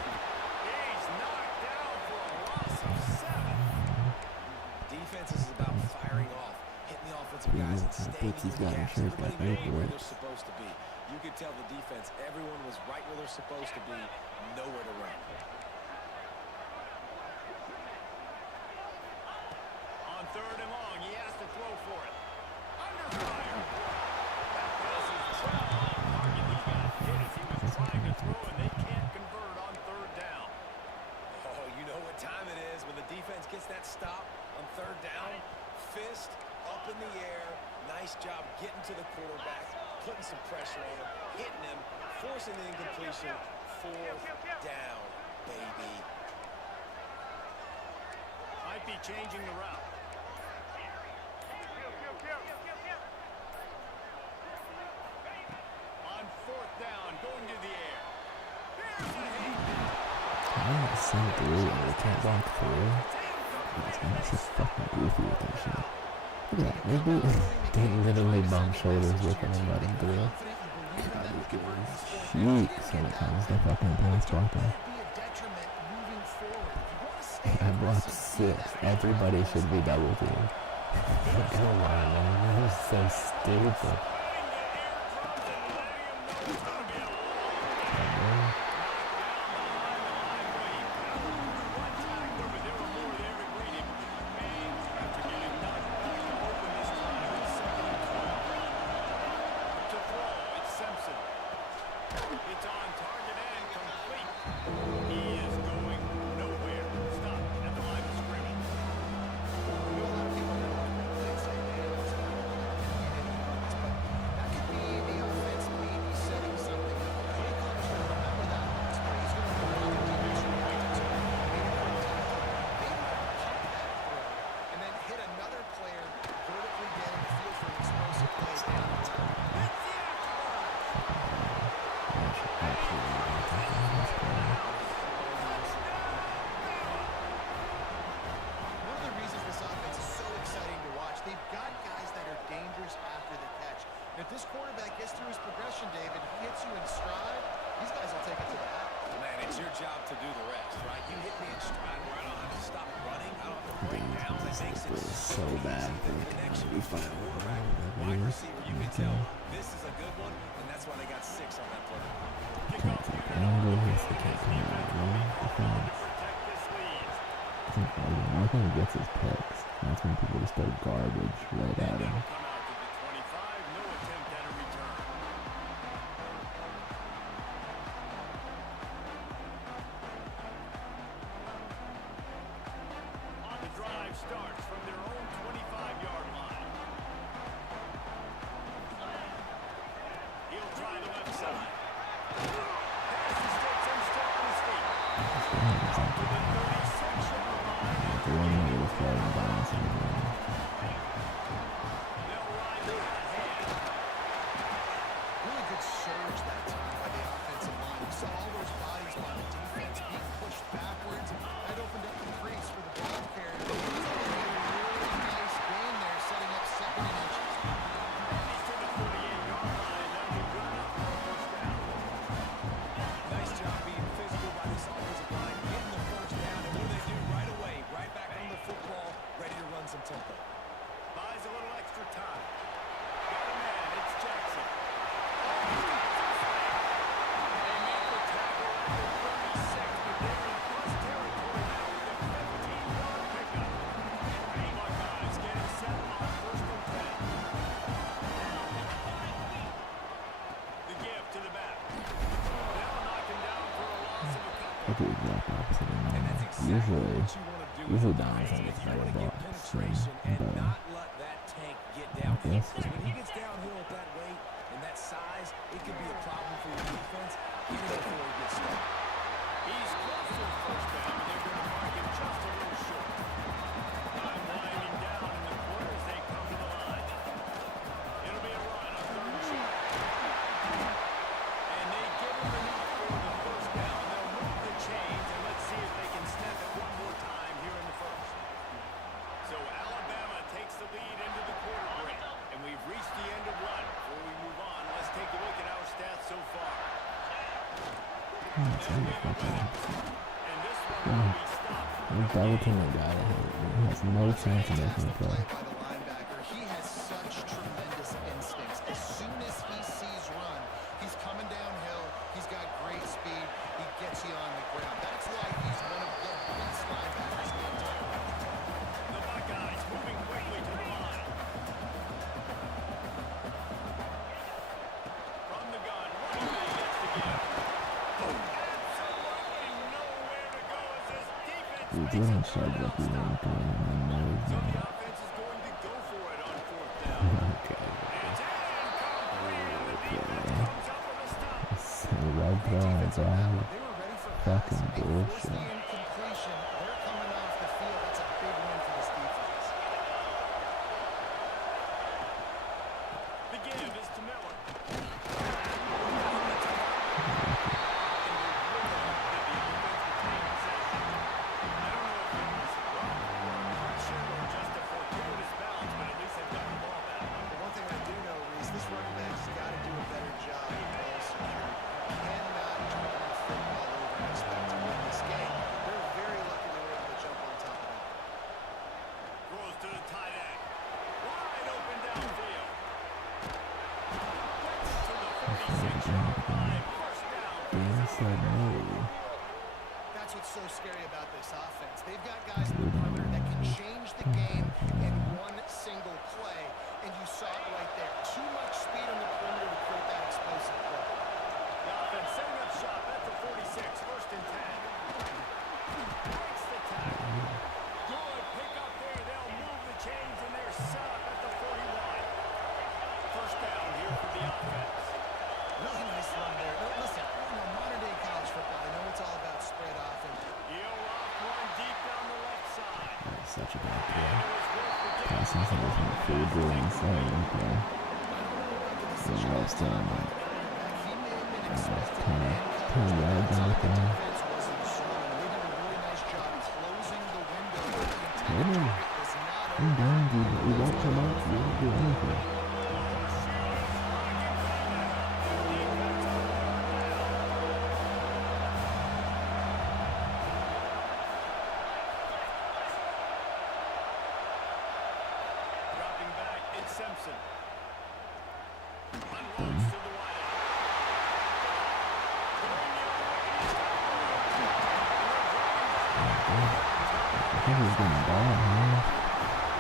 He's knocked down for a loss of 7. Defense is about firing off, hitting the offensive guys, and staying in the gaps. Everybody being where they're supposed to be. You could tell the defense, everyone was right where they're supposed to be, nowhere to run. On 3rd and long, he has to throw for it. Under fire. That pass is well off target. He got hit as he was trying to throw, and they can't convert on 3rd down. Oh, you know what time it is when the defense gets that stop on 3rd down. Fist up in the air. Nice job getting to the quarterback, putting some pressure on him, hitting him, forcing the incompletion. 4th down, baby. Might be changing the route. On 4th down, going to the air. Here's the I want to send through and they can't block through. It's just fucking goofy with that shit. Look at that. They literally bump shoulders with him and let him through. God, he's getting cheeks when it comes to fucking pass blocking. Be a detriment moving forward. If you want to stay I blocked 6. Everybody should be double teamed. Come on, man. That was so stupid. It's on target and complete. He is going nowhere. Stop at the line of scrimmage. That could be the offense maybe setting something up. Play callers will remember that. He's going to put it on the defense right to maybe put a tackle. Maybe pump that throw and then hit another player vertically getting the field for an explosive play down the line. One of the reasons this offense is so exciting to watch, they've got guys that are dangerous after the catch. And if this quarterback gets through his progression, David, hits you in stride, these guys will take it to the house. Man, it's your job to do the rest, right? You hit me in stride where I don't have to stop running. I don't have to break down. I makes it so bad. connection between the quarterback and wide receiver. You can tell this is a good one, and that's why they got 6 on that play. Can't take angle, he's the captain of the run defense. I think one thing he gets is picks. That's when people just throw garbage right at him. Come out to the 25, no attempt at a return. The drive starts from their own 25-yard line. He'll try the left side. Pass to Sticks and still on his feet. To the 36-yard line. The one that would have fallen down somewhere. They'll ride with that hand. Really good surge that time by the offensive line. We saw all those bodies by the defense being pushed backwards. That opened up the crease for the ball carrier. He made a really nice gain there, setting up 2nd and inches. He's to the 48-yard line. That'll be good enough for a first down. Nice job being physical by this offensive line, getting the first down, and what do they do right away? Right back on the football, ready to run some tempo. Buys a little extra time. Got a man. It's Jackson. They make the tackle at the 36, but they're in plus territory now with a 15-yard pickup. Buckeyes getting set on 1st and 10. The give to the back. They'll knock him down for a loss of a couple. I do the exact opposite of And that's normal. exactly what you want to do. Usually with the downside Titans. is You better want to get blocks, penetration and but not let that tank get downhill. guess Because when he gets downhill at that weight and that size, it could be a problem for your defense even before he gets started. He's close to the first down, but they're going to mark him just a little short. Time winding down in the quarter as they come to the line. It'll be a run on 3rd and short. And they give him enough for the first down. They'll move the chains, and let's see if they can snap it one more time here in the first. So Alabama takes the lead into the quarter break, and we've reached the end of one. Before we move on, let's take a look at our stats so far. And this one will be stopped. We double team that guy. He has no chance of making a play. By the linebacker, he has such tremendous instincts. As soon as he sees run, he's coming downhill. He's got great speed. He gets you on the ground. That's why he's one of the best linebackers in the entire league. The Buckeyes moving quickly to the line. From the gun, running back gets the give. Absolutely nowhere to go as this defense We makes didn't a start third like we down were stop. doing in the nose. So the offense is going to go for it on 4th down. Okay. It's incomplete, and the defense comes up with a stop. So right there, Defensive bro. back, they were ready for Fucking pass. They forced bullshit. the incompletion. They're coming off the field. That's a big win for this defense. The give is to Miller. But one thing I do know, Reese, this running back's got to do a better job of ball security. Cannot turn the football over and expect to win this game. They're very lucky they were able to jump on top of that. Throws to the tight end. Wide open downfield. Gets it to the 46-yard line. First down. He said no. That's what's so scary about this offense. They've got guys in the perimeter that can change the game in one single play, and you saw it right there. Too much speed on the perimeter to create that explosive play. The offense setting up shop at the 46. First and 10. Breaks the tackle. Good pick up there. They'll move the chains, and they're set up at the 41. First down here for the offense. Really nice run there. Listen, modern-day college football, I know it's all about spread offense. He'll rock one deep down the left side. That's such a bad And play. it was worth the game. Passing to this one, Faber inside, okay. He loves doing that. He may have been 10 expected. 10 yards on the thing. Defense wasn't strong. They did a really nice job closing the window. The Hit him. target was not I'm down, dude. We won't come out. We won't do anything. Simpson. Unloads to the wide. I think he's getting bad, man.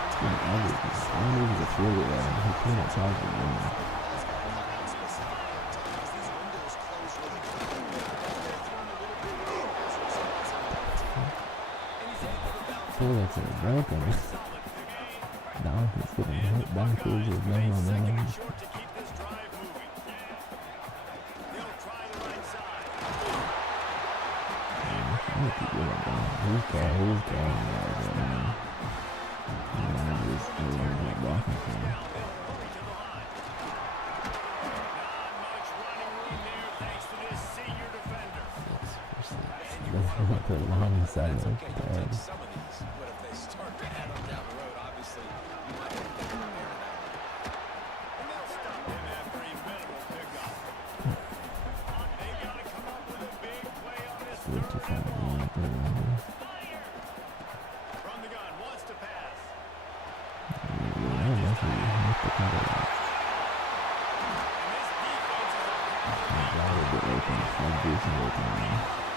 He's getting everything. I don't know if he's a field goal. He pretty much has the win. I feel like they're broken. Now he's getting hit backwards with no momentum. Short to keep this drive moving. They'll try the right side. Who's carrying that, man? He's blocking for him. Not much running room there thanks to this senior defender. The long side of the Okay, you bag. take some of these, but if they start to add them down the road, obviously you might have to think about airing out. And they'll stop him after a minimal pickup. They got to come up with a big play on this third and long. From the gun, wants to pass. And this defense is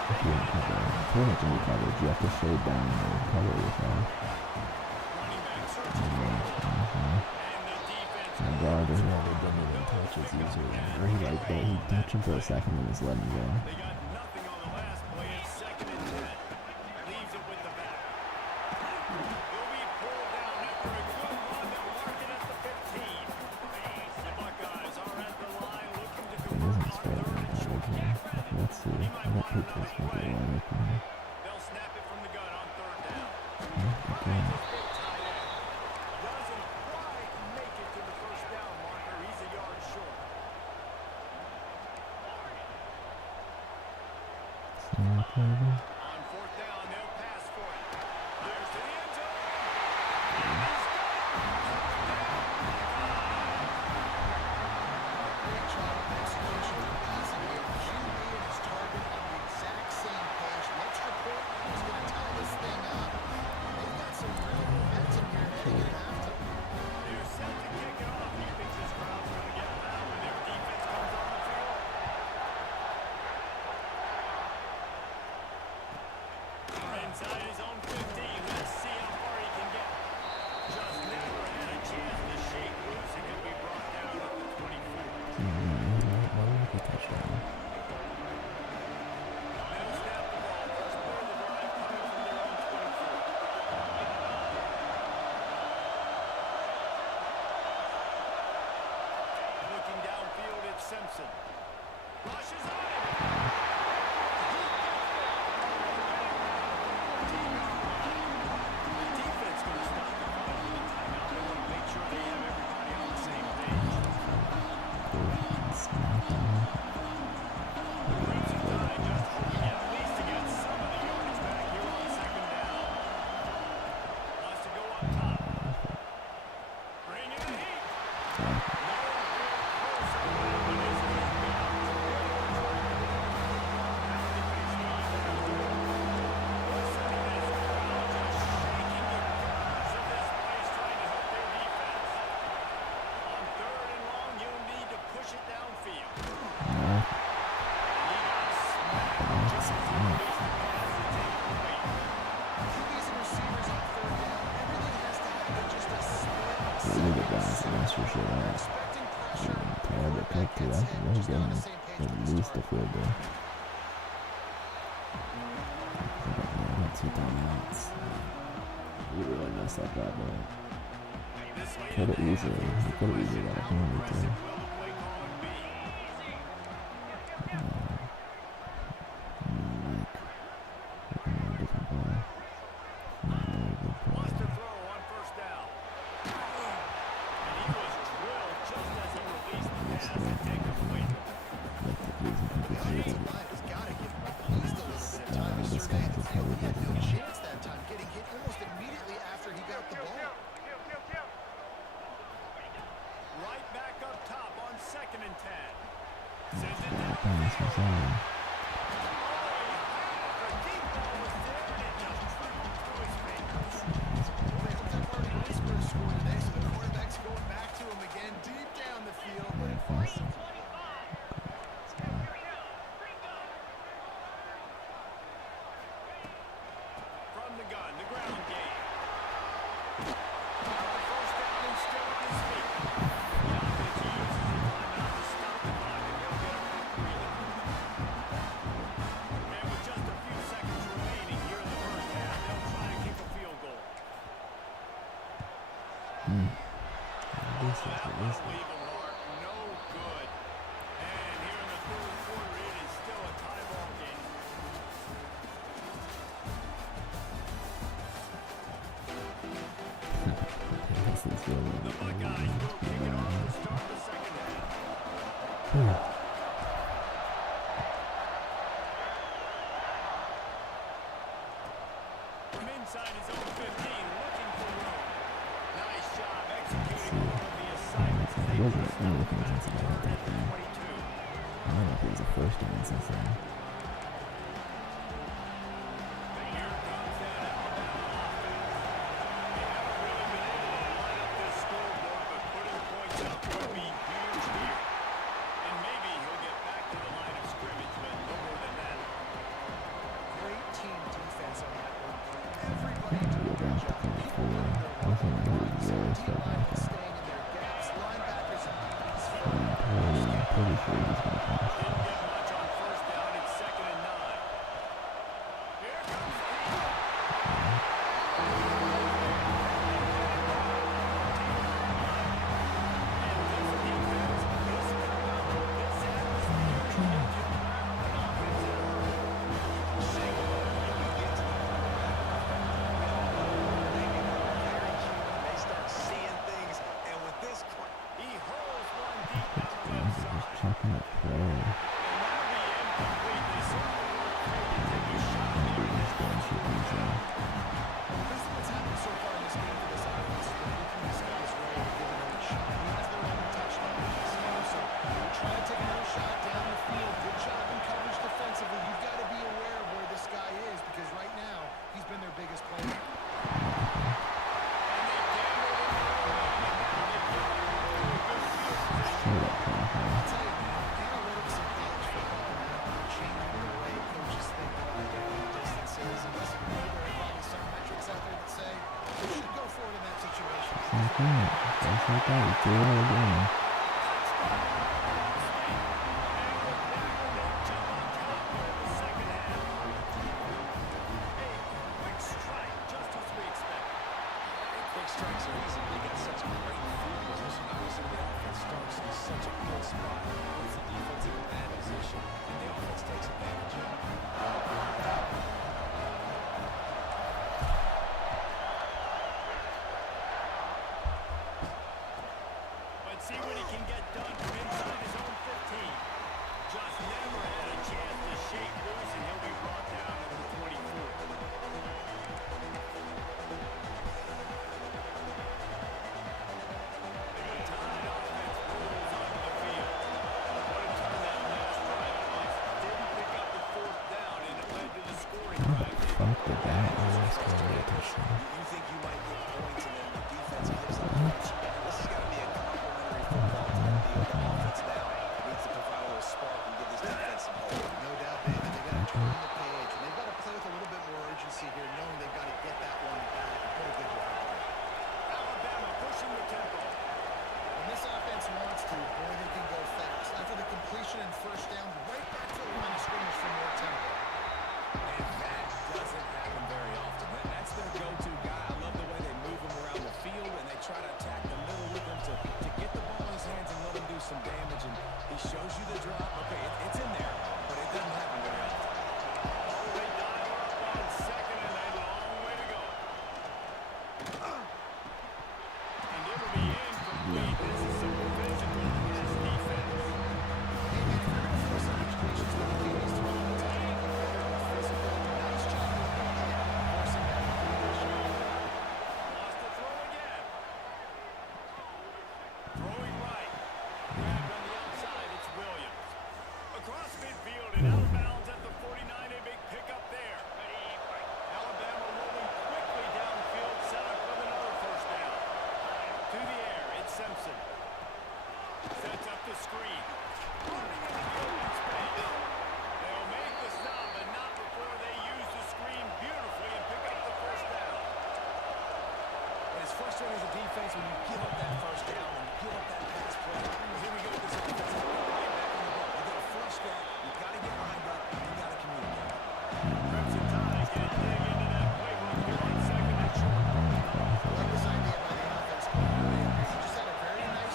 If you don't cover, pretty much any coverage, you have to shade down and cover yourself. running back searching for And and the defense. the guard doesn't have a genuine touches usually. Or he like that, he'd touch him for a second and just let him go. They got nothing on the last play. It's 2nd and 10. Leaves it with the back. He'll be pulled down after a good run. They'll mark it at the 15. The Buckeyes are at the line looking to It convert isn't on spread 3rd and short. Let's see. I got people smoking wide open. They'll snap it from the gun on 3rd down. Okay. Doesn't quite make it to the 1st down marker. He's a yard short. Snap over. On 4th down, they'll pass for it. Fires to the end zone. And he's Great job of execution and passing here. QB and his target on the exact same page. The extra point is going to tie this thing up. They've got some real momentum here heading into halftime. They're set to kick it off. You think this crowd's going to get loud when their defense comes on the field? Inside his own 15. Let's see how far he can get. Just never had a chance to shake loose and he'll be brought down at the 24. They'll snap the ball. First play of the drive coming from their own 24. Looking downfield, it's Simpson. Rushes on him. The defense going to stop the clock with a timeout. They want to make sure they have everybody on the same page. Brings it to digest. At least to get some of the yards back here on 2nd down. Wants to go up top. Bring in the heat. No real close on that one, is it? QBs and receivers on 3rd down. Everything has to happen just a split Look at that, that's for sure. expecting pressure. Tired to cut to that. They're Just not on getting the same page at with least his a field goal. Not 2 timeouts. We really messed up that bad. Could have easily got a penalty too. Different play. Good play. Wants to throw on 1st down. And he was drilled just as he released the pass and take it away. Like the reason people The do offensive it. line has got to give him at least a little bit of time to This survey guy the just field. covered He had it no again. chance that time, getting hit almost immediately after he got the ball. Right back up top on 2nd and 10. Sends it Yeah, down. that's what I'm saying. The deep ball was there and it just trickled through his fingers. Well, they hope that party at least for a score today, so the quarterback's going back to him misses, he That one misses. will leave a mark. No good. And here in the third quarter, it is still a tie ball game. This is really The Buckeyes will kick it off to start the second half. From inside his own 15, looking for room. Nice job executing one of the assignments as they wasn't burst out the looking pass at and turn that at the thing. 22. I don't know if it was a first down since then. Here comes that Alabama offense. They haven't really been able to line up this scoreboard, but putting points up would be huge here. And maybe he'll get back to the line of scrimmage, but no more than that. Great team defense on that one. Everybody Go doing their back to job. People 34. running I their think route. he was Offensive really D starting line with that. staying in their gaps. Linebackers and DBs I'm filling in. pretty sure he's going to pass Didn't this. get much on first down. It's 2nd and 9. Here comes Pete. They start seeing things, and with this crowd, He hurls one deep down the left Just side. checking it play. And that'll be incomplete. They certainly weren't afraid to take a shot there in that This should be easy. This is what's happened so far in this game for this offense. They're making these guys roll, giving them a shot. He has their own touchdown in this game, so try to take another shot down the field. Good job in coverage defensively. You've got to be aware of where this guy is because right now he's been their biggest player. Straight up confidence. I'll tell you, man, analytics in college football now are changing the way coaches think about getting distances. And listen, maybe there are probably some metrics out there that say you should go for it in that situation. Same thing. Just like that. We threw it again. quick strikes are easy. They got such great field position. Obviously, the offense starts in such a good spot. Puts the defense in a bad position, and the offense takes advantage of it. Let's see what he can get done from inside his own 15. Just never had a chance to shake loose, and he'll be brought down to the 24. The Tide offense rolls onto the field. What a turn that last drive was. Didn't pick up the fourth down, and it led to the scoring drive. Fuck the guy. You think you might get points, and then the defense gives up points. This has got to be a complimentary football team. The offense now needs to provide a little spark and give this defense some hope. No doubt, David. They got to turn the page, and they've got to play with a little bit more urgency here, knowing they've got to get that one back and put a good drive on it. Alabama pushing the tempo. When this offense wants to, boy, they can go fast. After the completion and first down, right back to the line of scrimmage for more tempo. And that doesn't happen very often. That's their go-to guy. I love the way they move him around the field, and they try to attack the middle with him to get the ball in his hands and let him do some damage. And he shows you the drop. Okay, it's in there, but it doesn't happen very often. Oh, they dial up on second, and a long way to go. And it'll be incomplete. This is some physical pass defense. Lost the throw again. Throwing right. Grabbed on the outside. It's Williams. Across midfield and out of bounds at the 49. A big pickup there. Alabama rolling quickly downfield, set up with another first down. To the air, it's Simpson. Sets up the screen. Running into the open space. They'll make the stop, but not before they use the screen beautifully and pick up the first down. And it's frustrating as a defense when you give up that first down and you give up that pass play. Here we go with this offense. Right back in the ball. You got to flush that. You got to get lined up. You got to communicate. Crimson Tide can dig into that playbook here on second and short. I like this idea by the offense coordinator. He just had a very nice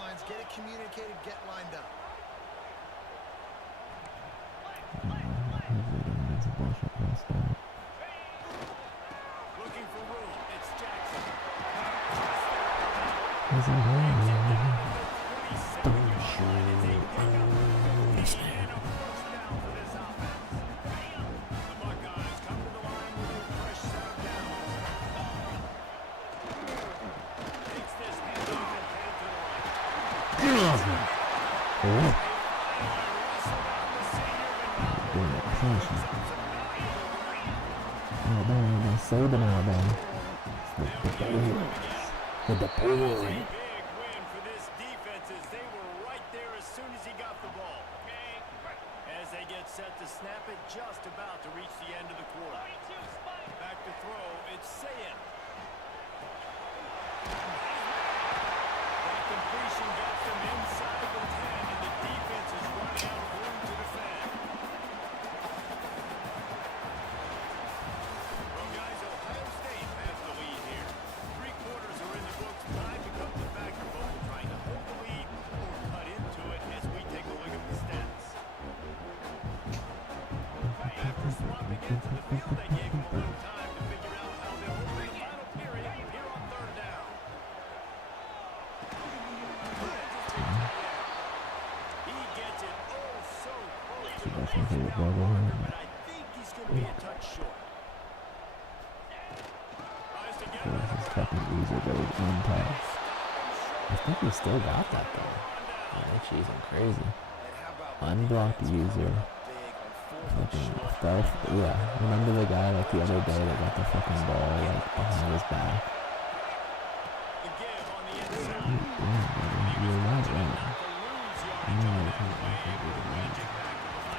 sidelines, get it communicated, get lined up. Looking for room. It's Jackson. Where's he going? Save them out, man. With the Big win for this defense as they were right there as soon as he got the ball. As they get set to snap it, just about to reach the end of the quarter. Back to throw, it's Sam. That completion gets them inside the 10, and the defense is running out of room to defend. Well, guys, Ohio State has the lead here. 3 quarters are in the books. Time becomes a factor, both trying to hold the lead or cut into it as we take a look at the stats. After swapping into the field, they gave him a little time to figure out how they'll hold the final period here on 3rd down. He gets it oh so close to the first down marker, but I think he's going to be a touch short. Tries to get This is fucking easy, but it's untouched. I think we still got that though. Yeah, they're cheesing crazy. Unblocked user. Fucking stealth. Yeah, remember the guy like the other day that got the fucking ball like behind his back? the give on the inside. You're not running.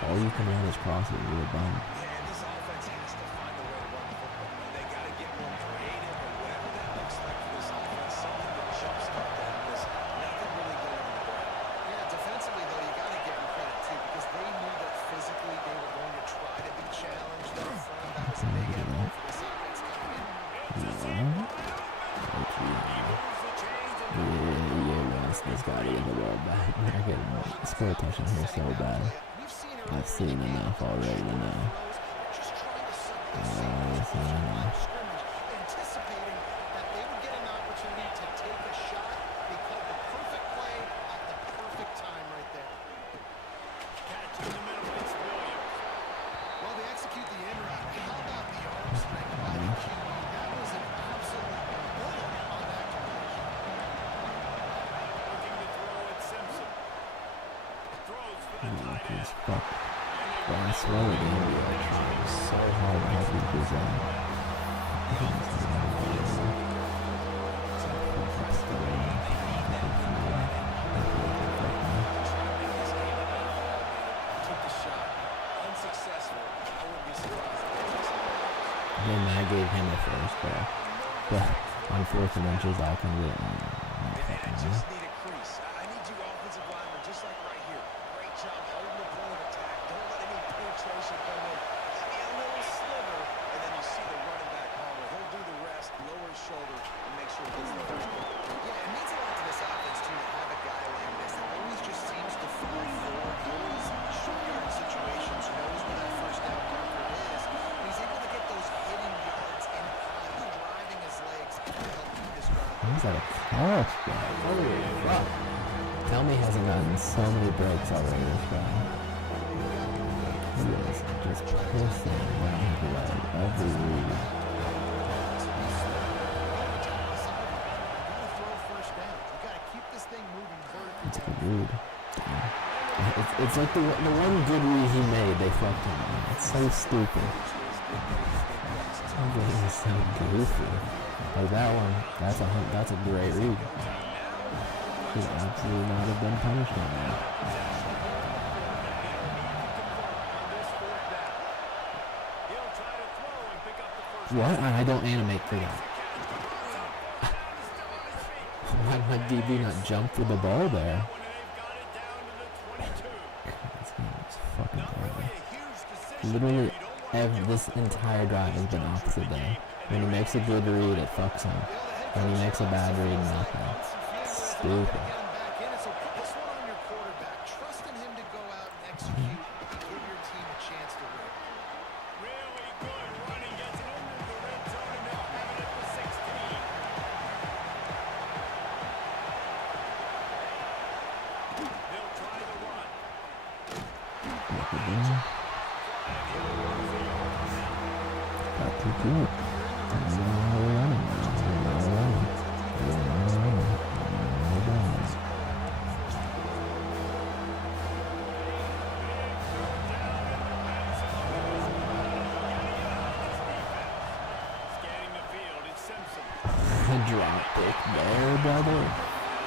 All you can run is crosses. You're a bum. And this offense has to find a way to run the football. They got to get more creative or whatever that looks like for this offense. Something to jumpstart that because nothing really going on the ground. Yeah, defensively, though, you got to give them credit, too, because they knew that physically they were going to try to be challenged up front. That was a big MO for this offense coming in. This guy to get the ball back. I get score attention here so bad. We've seen her I've seen enough already to know. just trying to set I've themselves seen enough. scrimmage, anticipating that they would get an opportunity to take a shot. They called the perfect play at the perfect time right there. Catch in the middle, it's Williams. Well, they execute the in route. How about the arm strength by the QB? That was an absolute bullet on that completion. Looking to throw at Simpson. Throws for the tight end. It's fuck. But I swear the game be like trying so hard to help these kids out. Took the shot. Unsuccessful. I wouldn't be surprised if they took some. Then I gave him the first, but on 4th and inches, I can get I just need a crease. I need you offensive linemen, just like right here. Great job holding the point of attack. Don't let any penetration come in. Give me a little sliver, and then you see the running back Palmer. He'll do the rest, lower his shoulder, and make sure he gets the first down. Yeah, it means a lot to this offense, too, to have a guy like this that always just seems to fall forward, always in short yard situations, knows where that first down marker is, and he's able to get those hidden yards and driving his legs to help keep this drive. He's like a couch guy. Holy fuck. Tell me he hasn't gotten so many breaks already, this guy. He is just pissing when he like every read. You gotta throw first down. You gotta keep this thing moving vertically. It's a read. It's like the one good read he made, they fucked him on. It's so stupid. It's so goofy. Like that one, that's a great read. Should absolutely not have been punished on that. He'll try to throw and pick up the first. What? I don't animate for that. Why did my DB not jump for the ball there? When they've got it down to the 22. This game is fucking Not horrible. really a huge decision. Literally, this entire drive has been opposite day. When he makes a good read, it fucks him. When he makes a bad read, nothing. Stupid. Get him back in. It's They'll try the run. Look at that. Got too cute. You don't know how to run it. You don't know how to run it. You don't know how to run it. You don't know how to run it. Scanning the field, it's Simpson. Drop pick there, brother.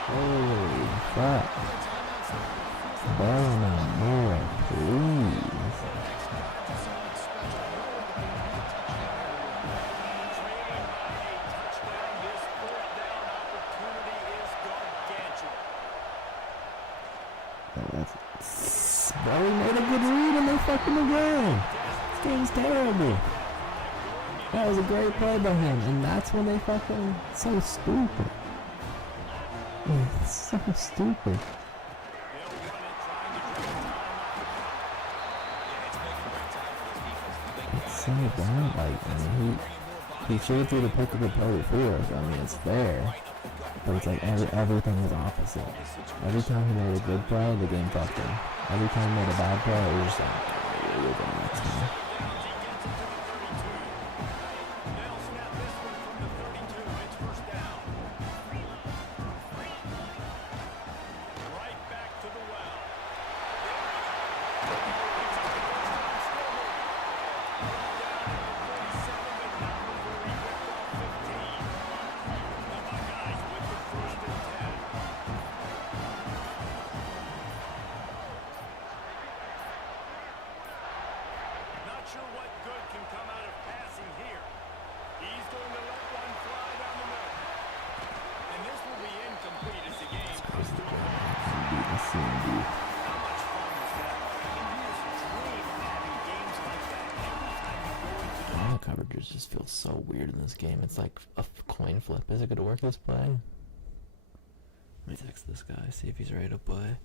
Holy fuck. Ball on more, please. Bro, he made a good read and they fucking again. This game's terrible. That was a great play by him, and that's when they fucking so stupid. It's so stupid. It's so dumb. Like, I mean, he should have threw the pick of the play before. I mean, it's there, but it's like everything was opposite. Every time he made a good play, the game fucked him. Every time he made a bad play, it was just like, you're going next time. Coverages just feel so weird in this game. It's like a coin flip. Is it going to work this play? Let me text this guy, see if he's ready to play.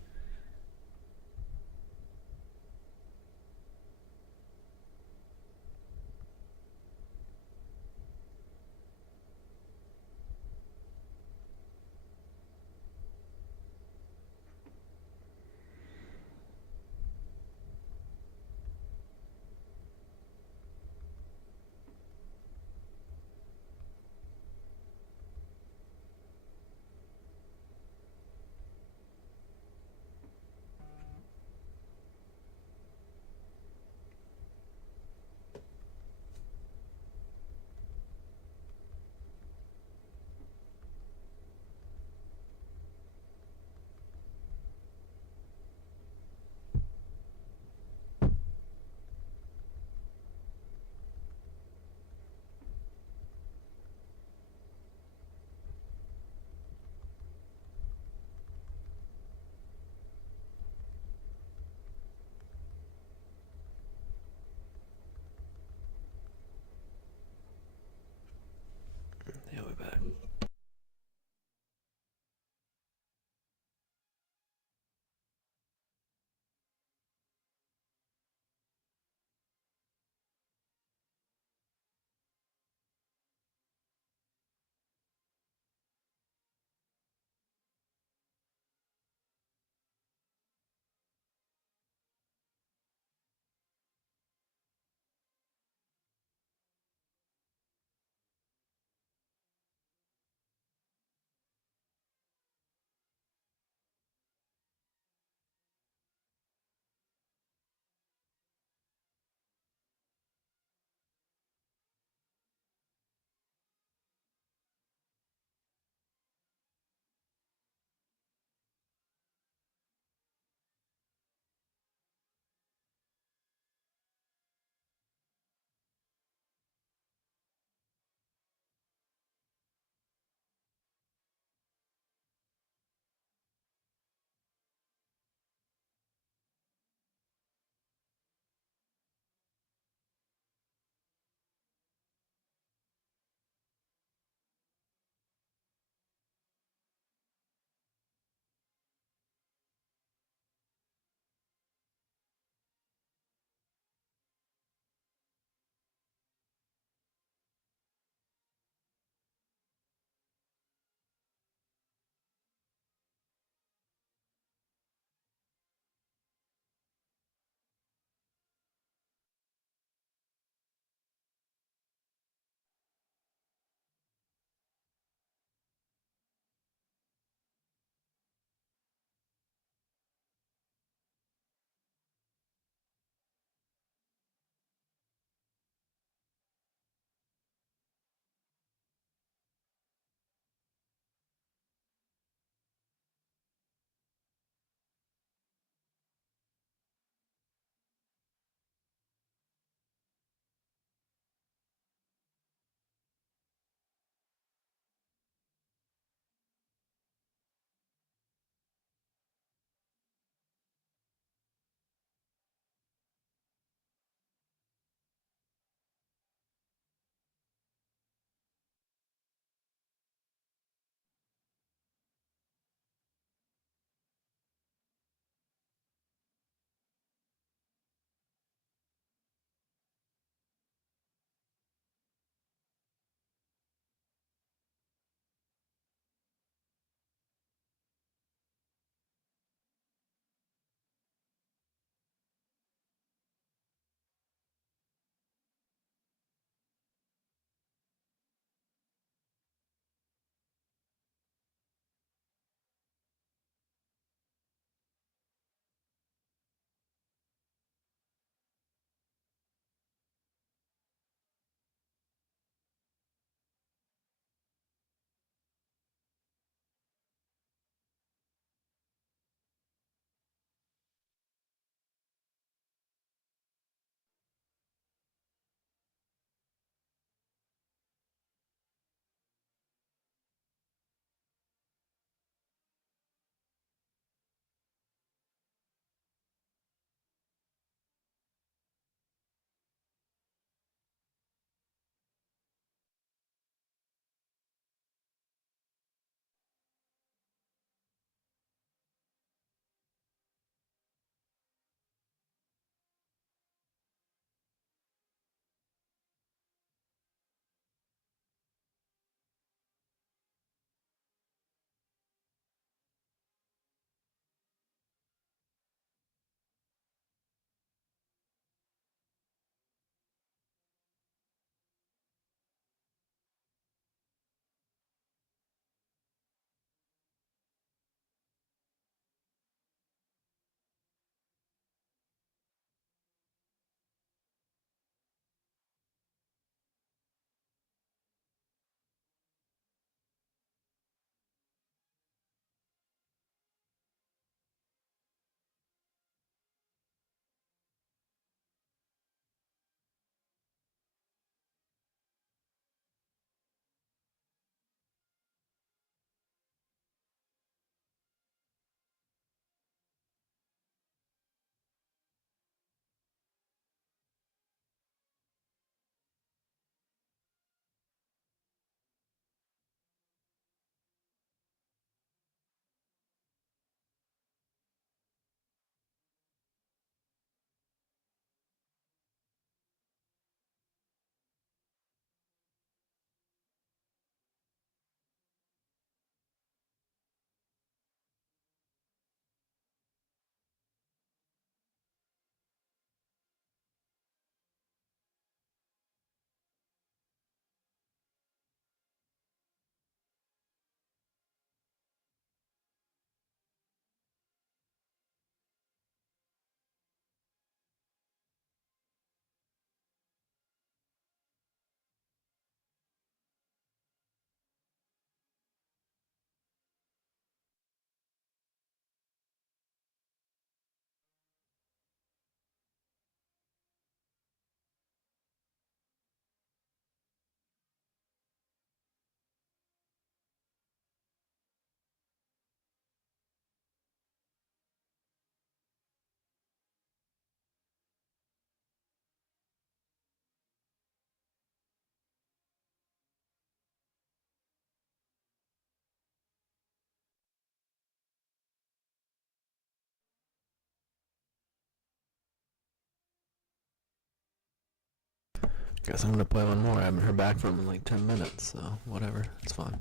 Guess I'm gonna play one more. I haven't heard back from him in like 10 minutes, so whatever. It's fine.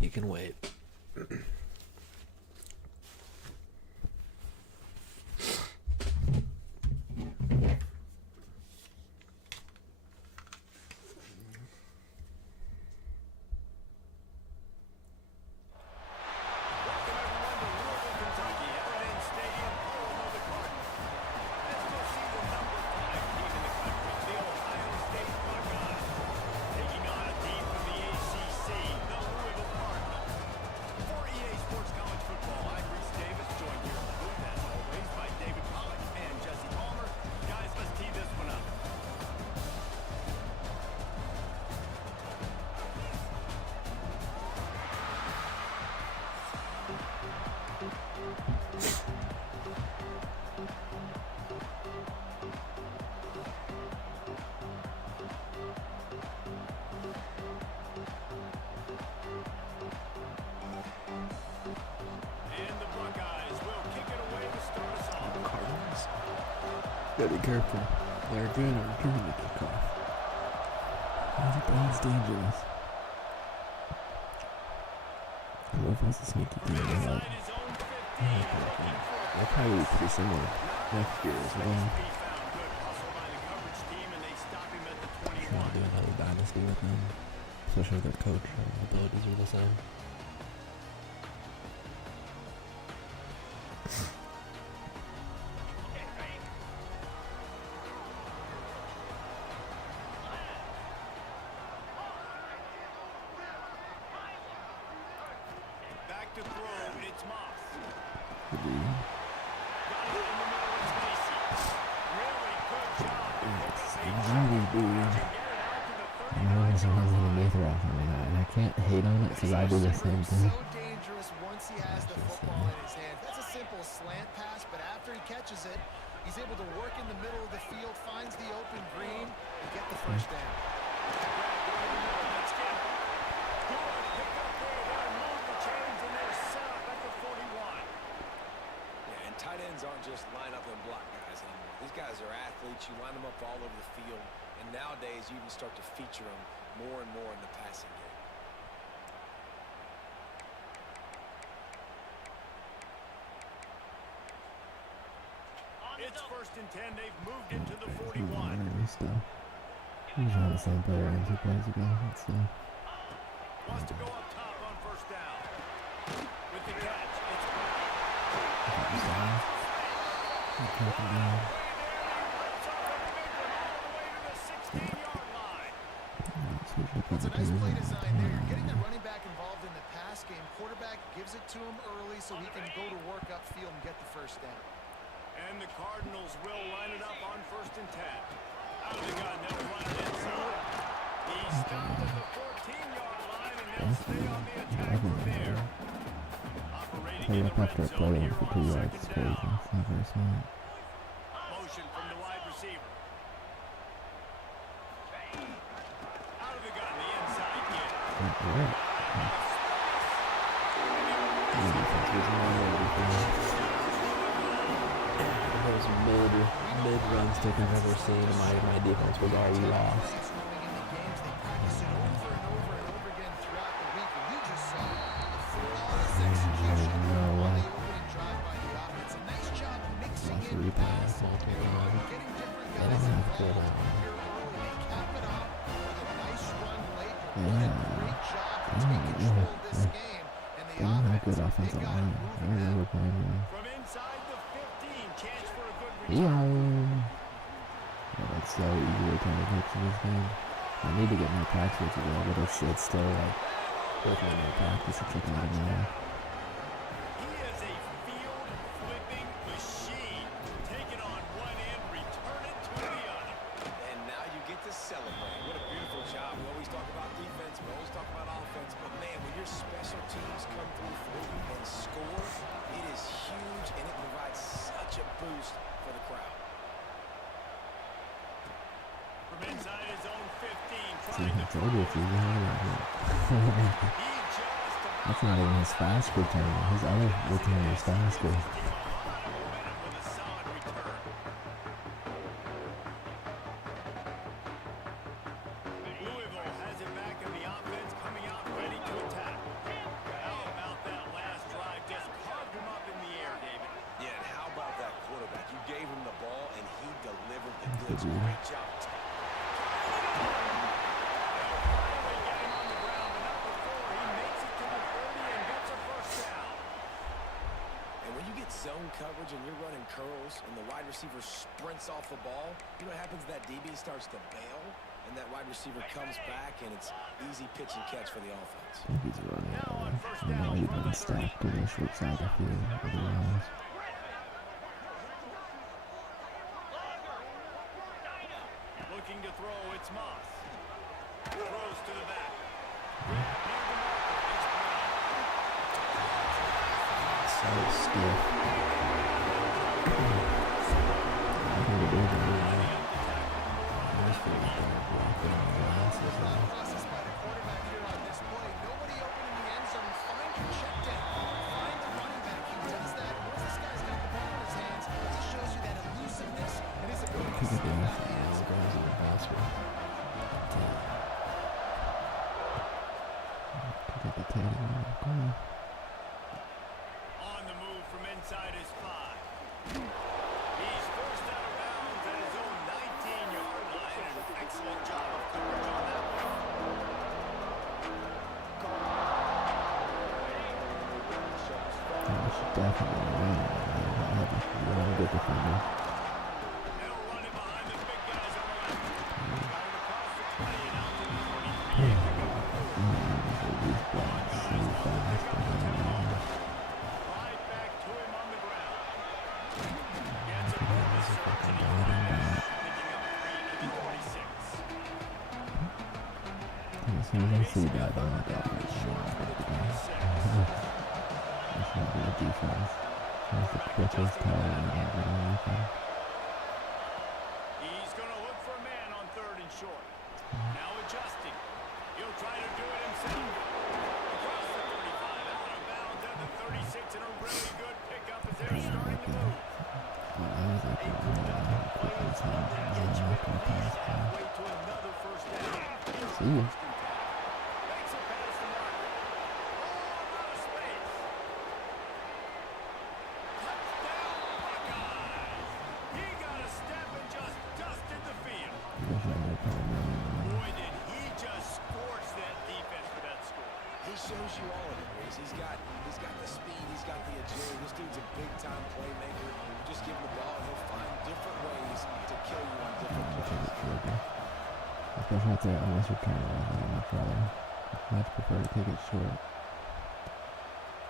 He can wait. Gotta be careful. They're good at returning the kickoff. That's dangerous. What if that's a sneaky thing? They'll probably be pretty similar next year as well. Trying to do another dynasty with them, especially if their coach abilities are the same. To throw, it's Moss. Good Got it in the middle, it's Macy. Really good job. And I can't hate on it because I do the same thing. So dangerous once he has the football in his hand. That's a simple slant pass, but after he catches it, he's able to work in the middle of the field, finds the open green, and get the first down. Let's get it. Good pick up there. They'll move the chains and they're set up at the 41. Yeah, and tight ends aren't just line up and block guys anymore. These guys are athletes. You line them up all over the field. And nowadays, you even start to feature them more and more in the passing game. It's 1st and 10. They've moved into the He's 41. not the same player as he plays ago. Let's see. Wants to go up top on 1st down. With the catch, it's It's a nice play design there. Getting the running back involved in the pass game. Quarterback gives it to him early so he can go to work upfield and get the first down. And the Cardinals will line it up on 1st and 10. Out of the gun, they'll run it inside. He stopped at the 14-yard line, and they'll stay on the attack from there. Operating in the red zone here on 2nd down. Motion from the wide receiver. Out of the gun, the inside get. Those mid runs that I've ever seen. My defense was already lost. Good offensive line. I remember playing them. From inside the 15, chance for a good Yeah. return. It's so easy to turn the hits in this game. I need to get more practice with it, but it's still like working on my practice. It's like not enough. He is a field-flipping machine. Take it on one end, return it to the other. And now you get to celebrate. What a beautiful job. We always talk about defense, we always talk about offense, but man, when your special teams come through for you and score, it is huge and it provides such a boost for the crowd. From inside his own 15, See, trying I to told you if you That's not even his fast return. His other return is faster. with a solid return. could be. Great job. Finally get him on the ground, but not before he makes it to the 30 and gets a first down. And when you get zone coverage and you're running curls and the wide receiver sprints off the ball, you know what happens? That DB starts to bail, and that wide receiver comes back, and it's easy pitch and catch for the offense. I think he's running. Now on first I know down he's from been the 30. stacked to the short side of the field. Otherwise, Looking to throw, it's Moss. Throws to the back. so stiff. I think it is a little bit. I just feel like they're blocking the glasses. Thought process by the quarterback here on this play. Nobody open in the end zone. Find your check down. Find the running back. He does that. Once this guy's got the ball in his hands, it just shows you that elusiveness and his ability to Could be step the out of the end zone. guys in the basket. Could get the tail in the corner. On the move from inside his 5. He's forced out of bounds at his own 19-yard line. An excellent job of coverage on that one. I should definitely win. You're a good defender. They'll run it behind the big guys on the left. Got it across the 20 and out to the 23. These blocks so fast. Right back to him on the ground. Gets a purpose search and he's back. Picking up 3 to the 26. As soon as I see that, I'm like, oh my god. That's not good defense. That's the quickest time in the anything. He's going to look for a man on 3rd and short. Now adjusting. He'll try to do it himself. Across the 35, out of bounds at the 36, and a really good pickup as they're starting to move. I was like, quick as hell. Gets halfway to another first down. See ya. Makes it past the mark. Oh, out of space. Touchdown, Buckeyes. He got a step and just dusted the field. Boy, did he just scorch that defense for that score. He shows you all of it, Reese. He's got the speed, he's got the agility. This dude's a big-time playmaker. You just give him the ball, and he'll find different ways to kill you on different plays. Especially if they're unless you're turning around in the color. I much prefer to take it short.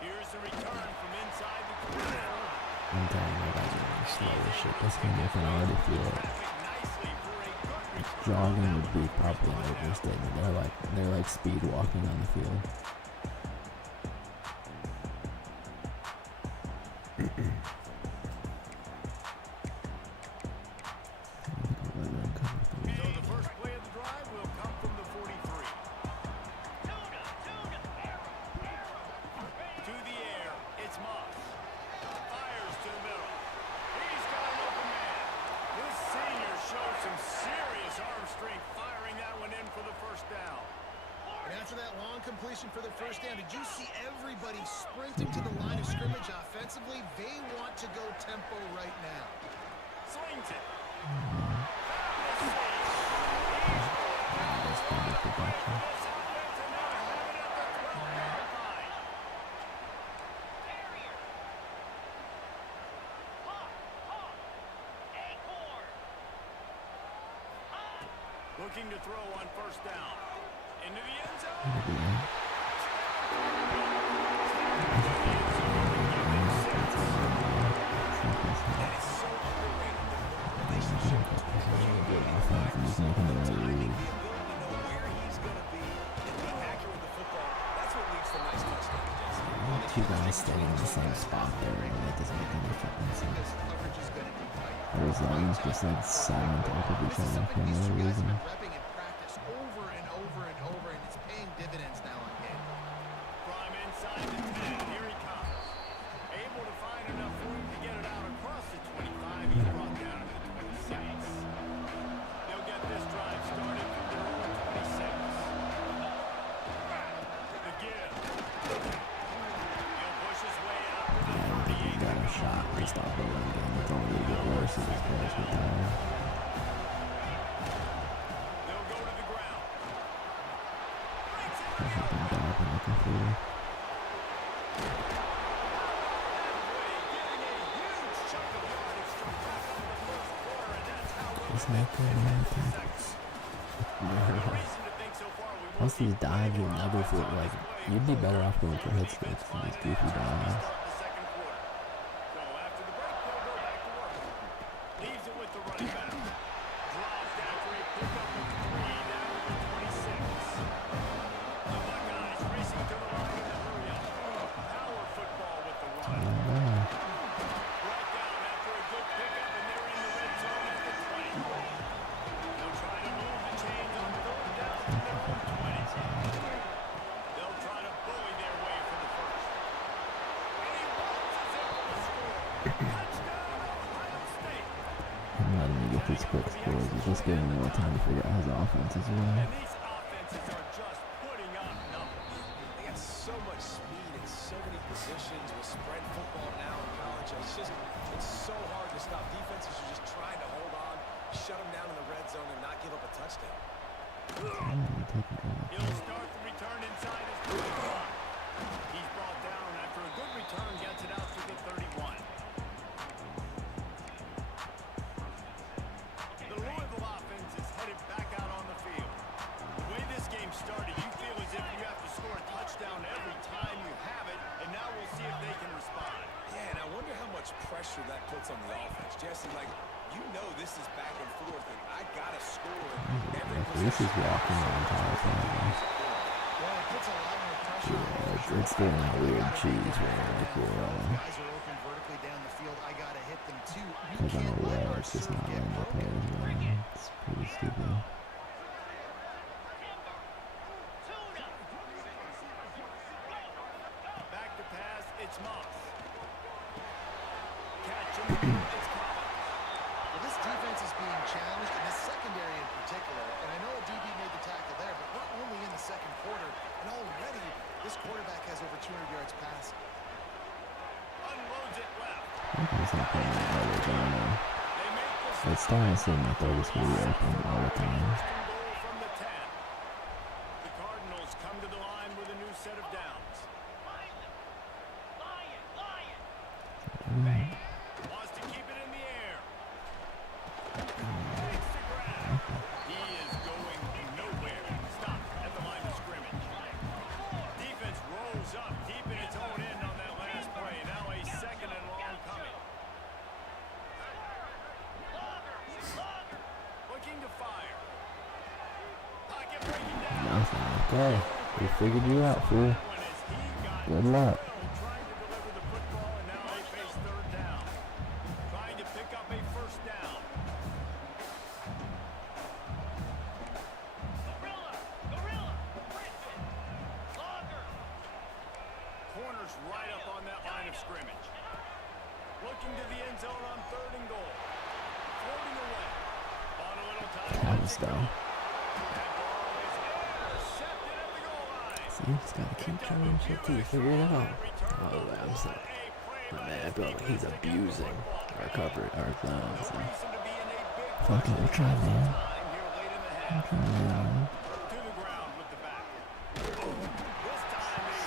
Here's the return from inside the 25. I'm telling you, that's slow as shit. This game, I can already feel it. Nicely for a good return. Jogging would be probably an overstatement. They're like speed walking on the field. So the first play of the drive will come from the 43. To the air, it's Moss. Fires to the middle. He's got an open man. This senior shows some serious arm strength firing that one in for the first down. And after that long completion for the first down, did you see everybody sprinting to the line of scrimmage offensively? They want to go tempo right now. Slings it. Looking to throw on first down. Into the end zone. Two guys staying in the same spot there, and that doesn't make any fucking sense. Those lines just like sat on top of each other for no reason. Repping in practice over and over and over, and it's paying dividends now on game. From inside the 10, here he comes. Able to find enough room to get it out across the 25. He's brought down to the 26. They'll get this drive started from their own 26. The give. He'll push his way out to the 38. Got a shot to stop the run game. It's only going to get worse as this goes with time. too. It's not good, man. Plus these dives you'll never feel like you'd be better off going for hit sticks than these goofy dives. I'm letting you get these quick scores. He's just giving him more time to figure out his offense as well. They got so much speed in so many positions with spread football now in college. It's so hard to stop. Defenses are just trying to hold on, shut them down in the red zone, and not give up a touchdown. He'll start the return inside his 31. He's brought down after a good return, gets it out to the 31. The Louisville offense is headed back out on the field. The way this game started, you feel as if you have to score a touchdown every time you have it, and now we'll see if they can respond. Yeah, and I wonder how much pressure that puts on the offense. Jesse, like, you know this is back and forth, and I got to score every This is walking the entire time. Well, it puts a lot more pressure. Yeah, it's doing that weird cheese where like Guys are open vertically down the field. I gotta hit them too. You because I'm can't let aware our it's just serve not get letting the broken. players run. It's pretty stupid. Back to pass, it's Moss. Catch him, it's Collins. Well, this defense is being challenged, and the secondary in particular. And I know a DB made the tackle there, but we're only in the second quarter, and already this quarterback has over 200 yards passing. Unloads it left. It's not playing that way they're going now. They make the It's starting to seem like they're just going to be open all the time. first and goal from the 10. The Cardinals come to the line with a new set of downs. Wants to keep it in the air. Takes the grab. He is going nowhere. Stop at the line of scrimmage. Defense rolls up deep in its own end on that last play. Now a second and long coming. Looking to fire. Pocket breaking down. Nothing. Okay. We figured you out, fool. When as he got Good luck. trying to deliver the football, and now they face third down. Trying to pick up a first down. Corners right up on that line of scrimmage. Looking to the end zone on third and goal. Floating away. On a little time. That was dumb. That ball is intercepted at the goal line. See, you just gotta keep trying shit till you figure it out. Oh, I'm sorry. Man, I feel like he's abusing our cover, our zones. Fuck it, we'll try, man. We'll try, man. To the ground with the back.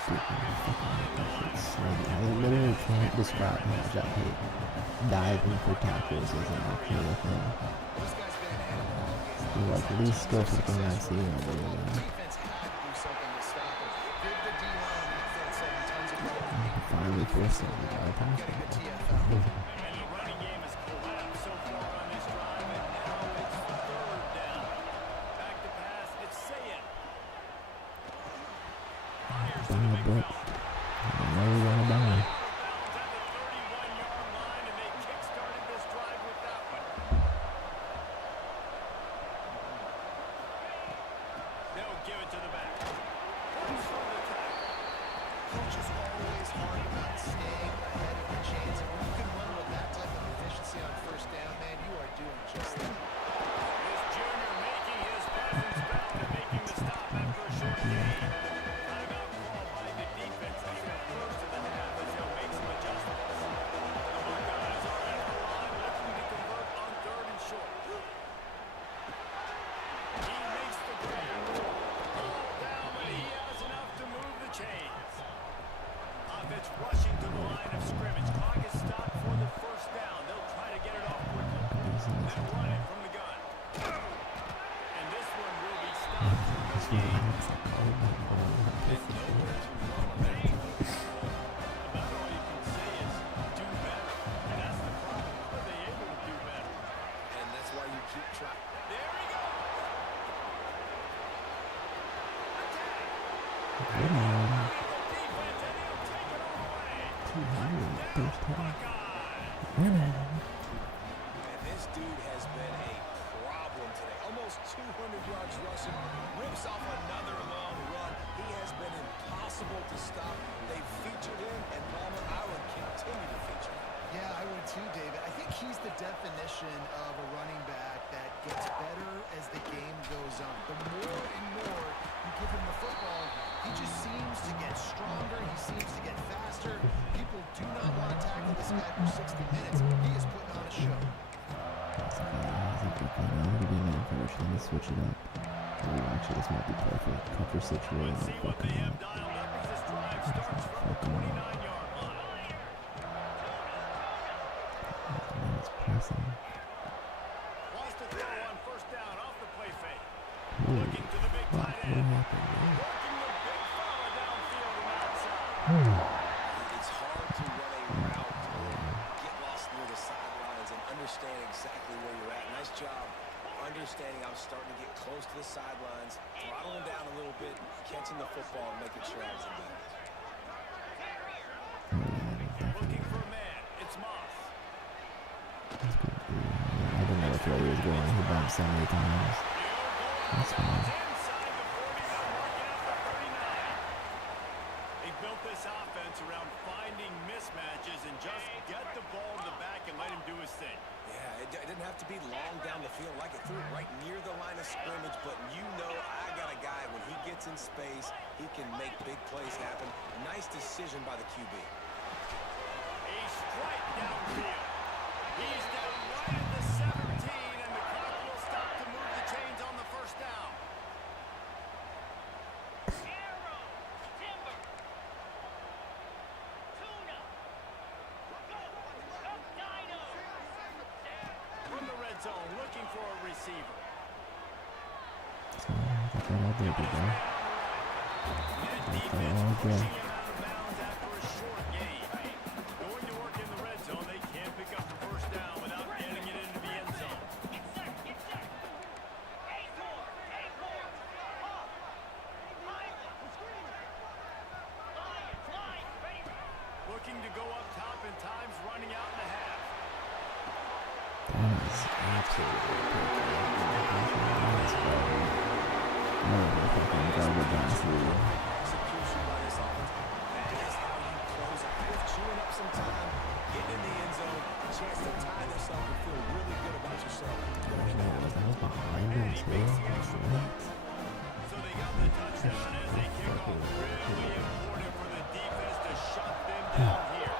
Stupid fucking sluggy. I literally can't describe how much I hate diving for tackles as an actual thing. This guy's been an animal all game. You like at least go for the thing I see and do it. Defense had to do something to stop him. Give the D-line on that front seven tons of power. Finally forced him to dive past Getting a him. TFL. And the running game has collapsed so far on this drive, and now it's third down. Back to pass, it's Sayed. Fires to the Buy a big bitch. fella. I know you wanna buy. Bounds at the 31-yard line, and they kick-started this drive with that one. They'll give it to the back. Pulls from the tackle. Coach is always hard about staying ahead of the chains. And when you Good man. 200 first half. Women. And this dude has been a problem today. Almost 200 yards rushing. Rips off another long run. He has been impossible to stop. They've featured him, and Mama, I would continue to feature him. Yeah, I would too, David. I think he's the definition of a running back that gets better as the game goes on. The more and more you give him the football, he just seems to get stronger. He seems to get faster. People do not want to tackle this guy for 60 minutes. He is putting on a show. Let me switch it up. Oh, actually, this might be perfect. Cover situation. Let's see what they have dialed up as this drive starts from the 29-yard line. It's pressing. Wants to throw on first down off the play fake. Ooh, Looking to the big what tight end. happened there? Working the big fella downfield and outside. It's hard to run a route or get lost near the sidelines and understand exactly where you're at. Nice job understanding I was starting to get close to the sidelines, throttling down a little bit, catching the football, and making sure I was in bounds. Looking for a man. It's Moss. That's good. I didn't know which way he was going. He bumped so many times. That's fine. Inside the 40, they're working out the 39. They built this offense around finding mismatches and just get the ball to the back and let him do his thing. Yeah, it didn't have to be long down the field. Like it threw it right near the line of scrimmage, but you know I got a guy, when he gets in space, he can make big plays happen. Nice decision by the QB. A strike downfield. He's down right at the 17, and the clock will stop to move the chains on the first down. From the red zone, looking for a receiver. That's what I did, bro. Net That's defense all pushing good. him out of bounds after a short gain. Going to work in the red zone, they can't pick up the first down without getting it into the end zone. Looking to go up top, and time's running out in the half. That is absolutely fucking garbage, honestly. Execution by this offense. That is how you close a half. Chewing up some time, getting in the end zone, a chance to tie this up and feel really good about yourself. That was behind him, too. So they got the touchdown as they kick off. Really important for the defense to shut them down here.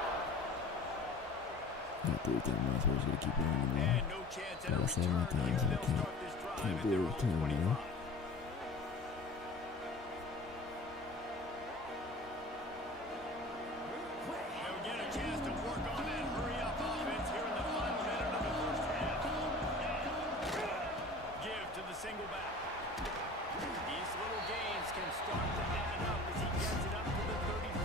Got 3 timeouts, we're just gonna keep running the ball. And no chance at a Gotta save my return time, here. so I They'll start this can't drive do at their a own return, 25. you know? They'll get a chance to work on that hurry-up offense here in the final minute of the first half. Give to the single back. These little gains can start to add up as he gets it up to the 34.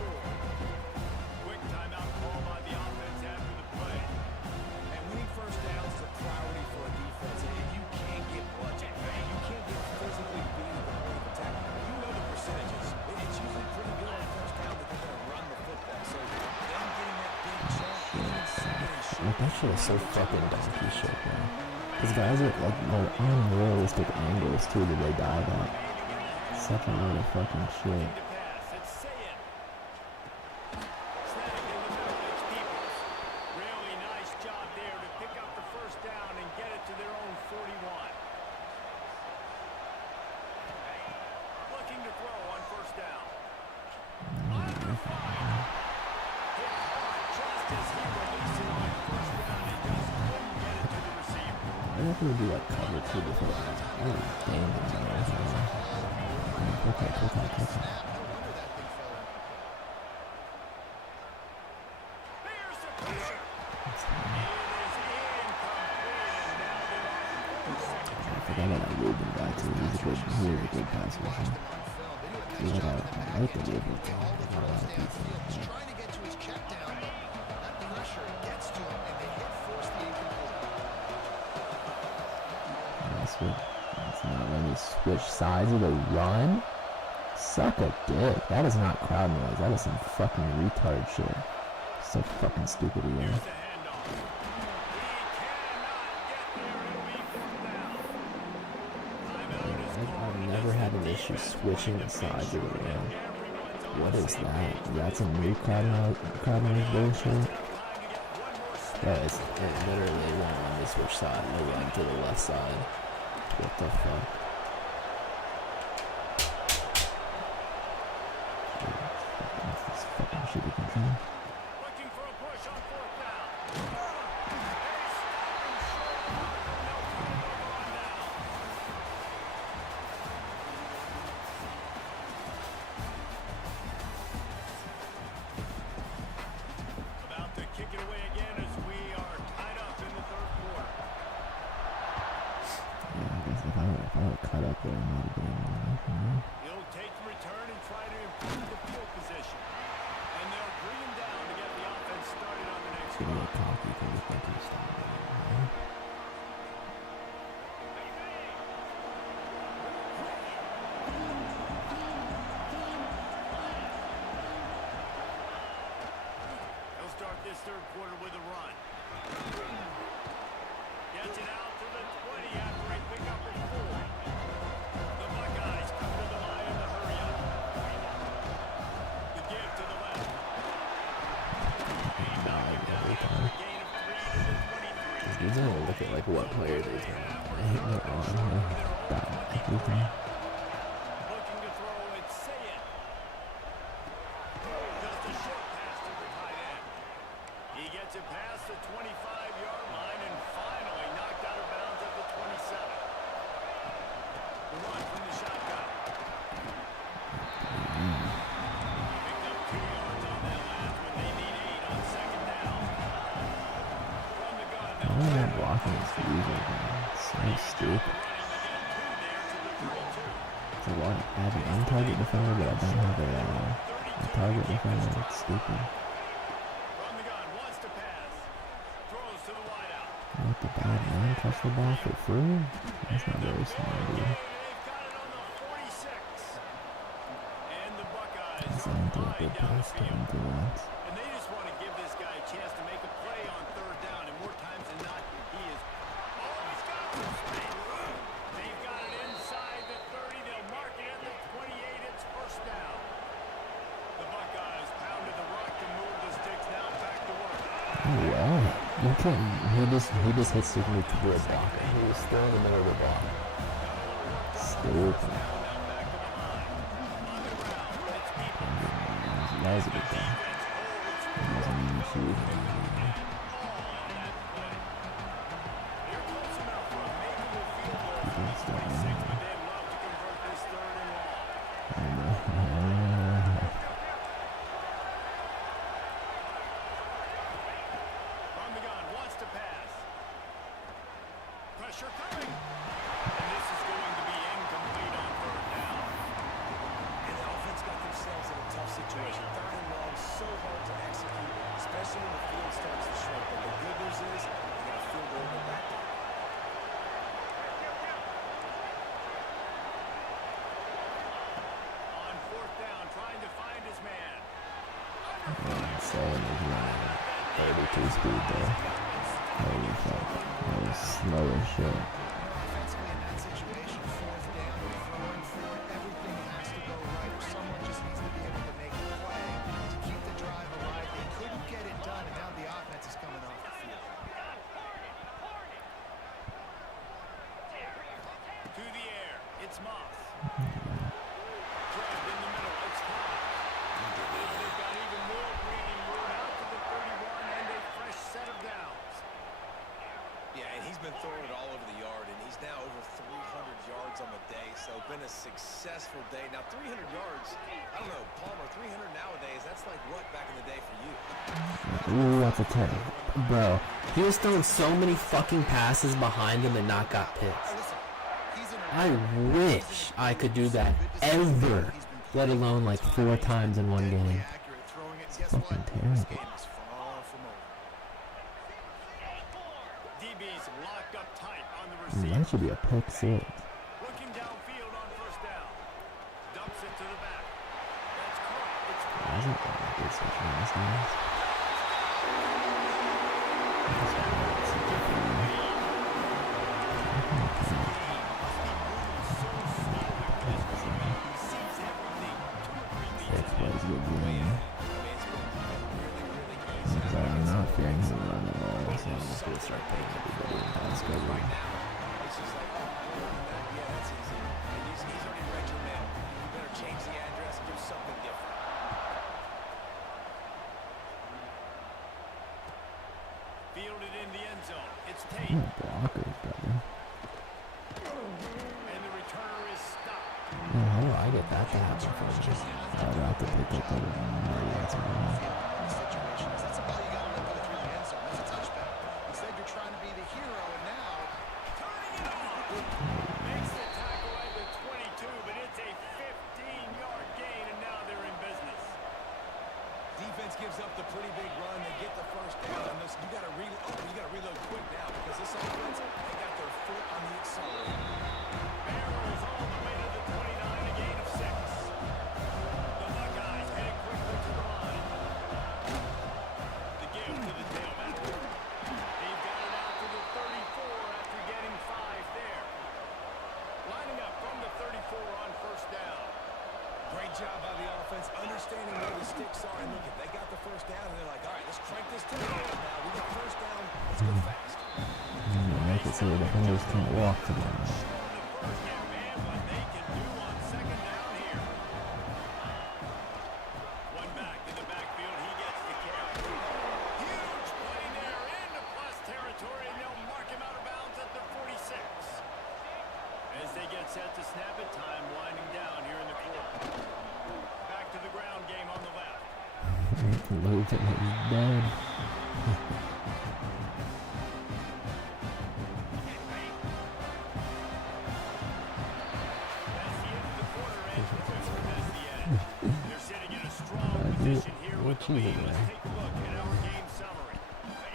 Quick timeout call by the offense after the play. And winning first downs is a priority for a defense. And you can't get budget. You can't get physically beat at the point of attack. You know the percentages. It's usually pretty good on first down that they're going to run the football. So them getting that big chunk, even second and short. Like, that shit is so fucking donkey shit, man. These guys are, like, they're unrealistic angles, too, that they dive at. Such a load of fucking shit. To pass, it's Sayin. Snapping in the middle, it's Peoples. Really nice job there to pick up the first down and get it to their own 41. Looking to throw on first down. Under fire. Hit hard just as he released it on first down and just couldn't get it to the receiver. I have to do, like, cover 2 before that. Oh, damn, okay. No wonder that thing fell in. Here's the pressure. It is incomplete, and now they're on second. I forgot about that Ruben guy, too. He was a good passer. He's like, I like the Ruben guy. All the throws downfield. He's trying to get to his check down, but that pressure gets to him, and they hit force the incomplete. That's not let me switch sides of the run. Suck a dick. That is not crowd noise. That is some fucking retard shit. So fucking stupid again. Here's the handoff. He cannot get there. It'll be fourth down. Timeout is called. I've never had an issue switching the side to the wheel. What is that? That's a new crowd noise bullshit? Bro, it literally won't let me switch side. It went to the left side. What the fuck? This fucking shitty control. Looking for a push on fourth down. About to kick it away again as we are tied up in the third quarter. Yeah, I guess if I would cut up there, I might have been able to make it, man. He'll take the return and try to improve the field position. And they'll bring him down to get the offense started on the next It's gonna drive. get cocky because we think he's starting, right? He'll start this third quarter with a run. Gets it out to the 20 after a pickup of 4. The Buckeyes come to the line in the hurry up. The give to the left. He knocked him down after a gain of 3 to the 23. He's gonna look at like what player they turn out. Everything. Looking to throw it, say it. Just a short pass to the tight end. He gets it past the 25-yard line and finally knocked out of bounds at the 27. The run from the shotgun. Picked up 2 yards on that last when they need 8 on second down. From the gun, Why am I blocking this user, man? It's so stupid. It's a lot. I have an on-target defender, but I don't have a target defender. It's stupid. from the gun, wants to pass. Throws to the wideout. Let the bad man touch the ball for free? That's not very smart, dude. They've got it on the 46. And the Buckeyes It's are into a flying big down the pass to field. into that. And they just want to give this guy a chance to make a play on third down. And more times than not, he is. Oh, he's got some space. They've got it inside the 30. They'll mark it at the 28. It's first down. The Buckeyes pounded the rock to move the sticks. Now back to work. Oh, wow. You can't, he just hit super to the block. He was still in the middle of the block. Stupid. That was a good thing. It wasn't even huge. They're close enough for a makeable field goal You from can the start 26, now. but they'd love to convert this third and long. I know. From the gun, wants to pass. Pressure coming. And this is going to be incomplete on third down. And the offense got themselves in a tough situation. Third and long, so hard to execute, especially when the field starts to shrink. But the good news is, they got a field goal in the back door. On fourth down, trying to find his man. Sullivan is running at 32 speed there. Holy fuck. That was slow as shit. Offensively in that situation, fourth down, you're throwing for it, everything has to go right, or someone just needs to be able to make a play to keep the drive alive. They couldn't get it done, and now the offense is coming off the field. To the air, it's Moss. Grabbed in the middle, it's Hawes. Now they've got even more breathing room out to the 31 and a fresh set of downs. Yeah, and he's been throwing it all over the yard, and he's now over 300 yards on the day, so been a successful day. Now, 300 yards, I don't know, Palmer, 300 nowadays, that's like what back in the day for you? Ooh, that's a 10. Bro, he was throwing so many fucking passes behind him and not got picks. Listen, he's in a I wish I could do that ever, let alone like 4 times in one game. accurate throwing it. Guess Fucking what? terrible. This game is far from over. DB's locked up tight on the Ooh, receiver. that should be a pick six. Looking downfield on first down. Dumps it to the back. wasn't that good switching on this games. Six plays good game. So I'm not fearing him run at all, so I'm just gonna start putting everybody in pass cover. It's just like, oh, yeah, that's easy. And he's already read your mail. You better change the address and do something different. Fielded in the end zone. It's I'm Tate. a blocker, brother. And the returner is stopped. Yeah, how do I get that to happen for me? I'd have to pick up the that's what I want. Situations. That's a ball you got to let go through the end zone. That's a touchback. Instead, you're trying to be the hero, and now Turning it on. Makes the tackle at the 22, but it's a 15-yard gain, and now they're in business. Defense gives up the pretty big run. They get the first down. And this, you got to reload quick now because this offense, they got their foot on the accelerator. Barrels all the way to the 29, a gain of 6. The Buckeyes heading quickly to the line. The give to the tailback. They've got it out to the 34 after getting 5 there. Lining up from the 34 on first down. Great job by the offense, understanding where the sticks are. And look, if they got the first down, and they're like, all right, let's crank this tempo up now. We got first down. Let's go fast. Make it so the defenders can't walk to them. First and man, what they can do on second down here. One back in the backfield, he gets the carry. Huge play there into plus territory, and they'll mark him out of bounds at the 46. As they get set to snap it, time winding down here in the quarter. Back to the ground game on the left. Luton is dead. That's the end of the quarter, and that's the end. They're sitting in a strong position here with the lead. Let's take a look at our game summary.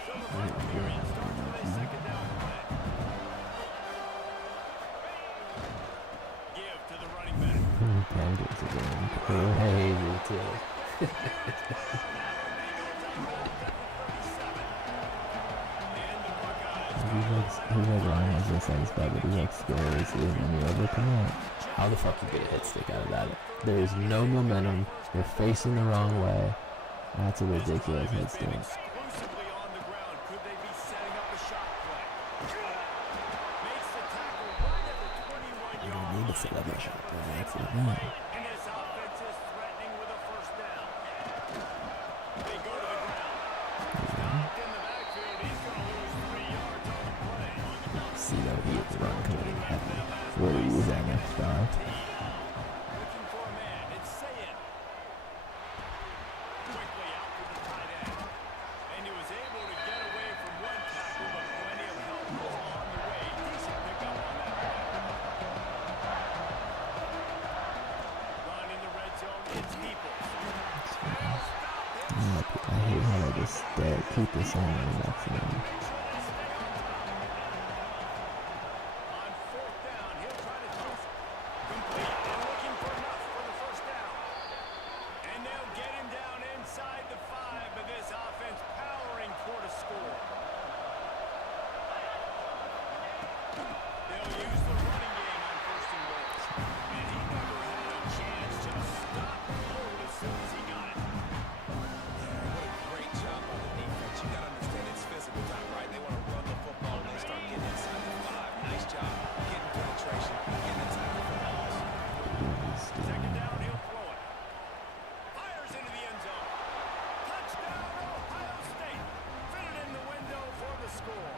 So the first period starts with a second down play. Give to the running back. Pancakes are going crazy too. He's like Ryan was just satisfied, but he's like scary seeing any other come out. How the fuck you get a hit stick out of that? There's no momentum. You're facing the wrong way. That's a ridiculous hit stick. Exclusively on the ground. Could they be setting up a shot play? Makes the tackle right at the 21-yard You don't need to set up a shot play. That's the thing. And this offense is threatening with a first down. They go to the ground. Stopped in the backfield. He's going to lose 3 yards on the play. See that he hit the run coming heavy. Where he was at next drive. Looking for a man. It's Sayin. Quickly out to the tight end. And he was able to get away from one tackle, but plenty of help was on the way. Decent pickup on that play. Run in the red zone. It's Peoples. They'll stop him. I hate how they just keep this on the next one. On fourth down, he'll try to toss it. Complete and looking for enough for the first down. And they'll get him down inside the 5, but this offense powering toward a score. They'll use the running game on first and goal. And he never had a chance to stop the hold as soon as he got it. What a great job by the defense. You got to understand it's physical time, right? They want to run the football and they start getting inside the 5. Nice job getting penetration, getting inside the footballs. Second down, he'll throw it. Fires into the end zone. Touchdown, Ohio State. Fitted in the window for the score.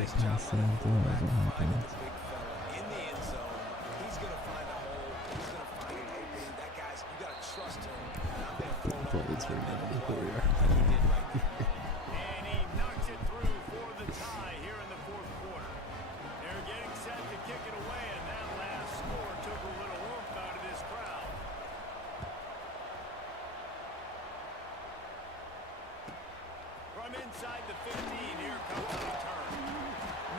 Nice Just job not by saying the things quarterback that finding happens. the big fella in the end zone. He's going to find a hole. He's going to find an opening. That guy's, you got to trust him. Not going to throw it Plays up for and then me. blow Here we it are. like he did right there. And he knocks it through for the tie here in the fourth quarter. They're getting set to kick it away, and that last score took a little oomph out of this crowd. From inside the 15, here comes the return.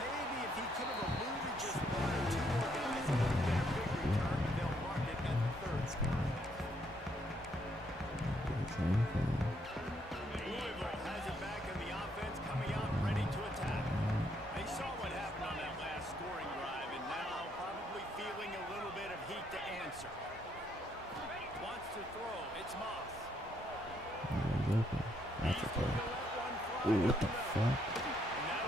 Maybe if he could have eluded your Ooh, what the fuck?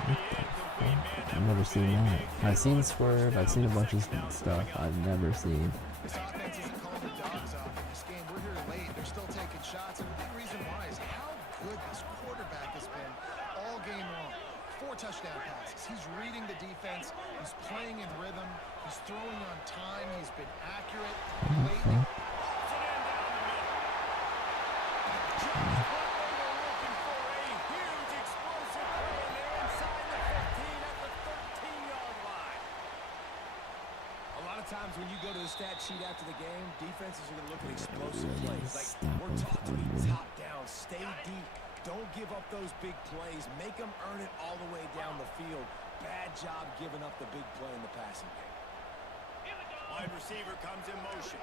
What the fuck? I've never seen that. I've seen Swerve, I've seen a bunch of stuff. I've never seen. This offense isn't calling the dogs off in this game. We're here late. They're still taking shots, and the big reason why is how good this quarterback has been all game long. 4 touchdown passes. He's reading the defense. He's playing in rhythm. He's throwing on time. He's been accurate. Lately, Times when you go to the stat sheet after the game, defenses are going to look at explosive plays. Like, we're taught to be top down, stay deep, don't give up those big plays, make them earn it all the way down the field. Bad job giving up the big play in the passing game. Wide receiver comes in motion.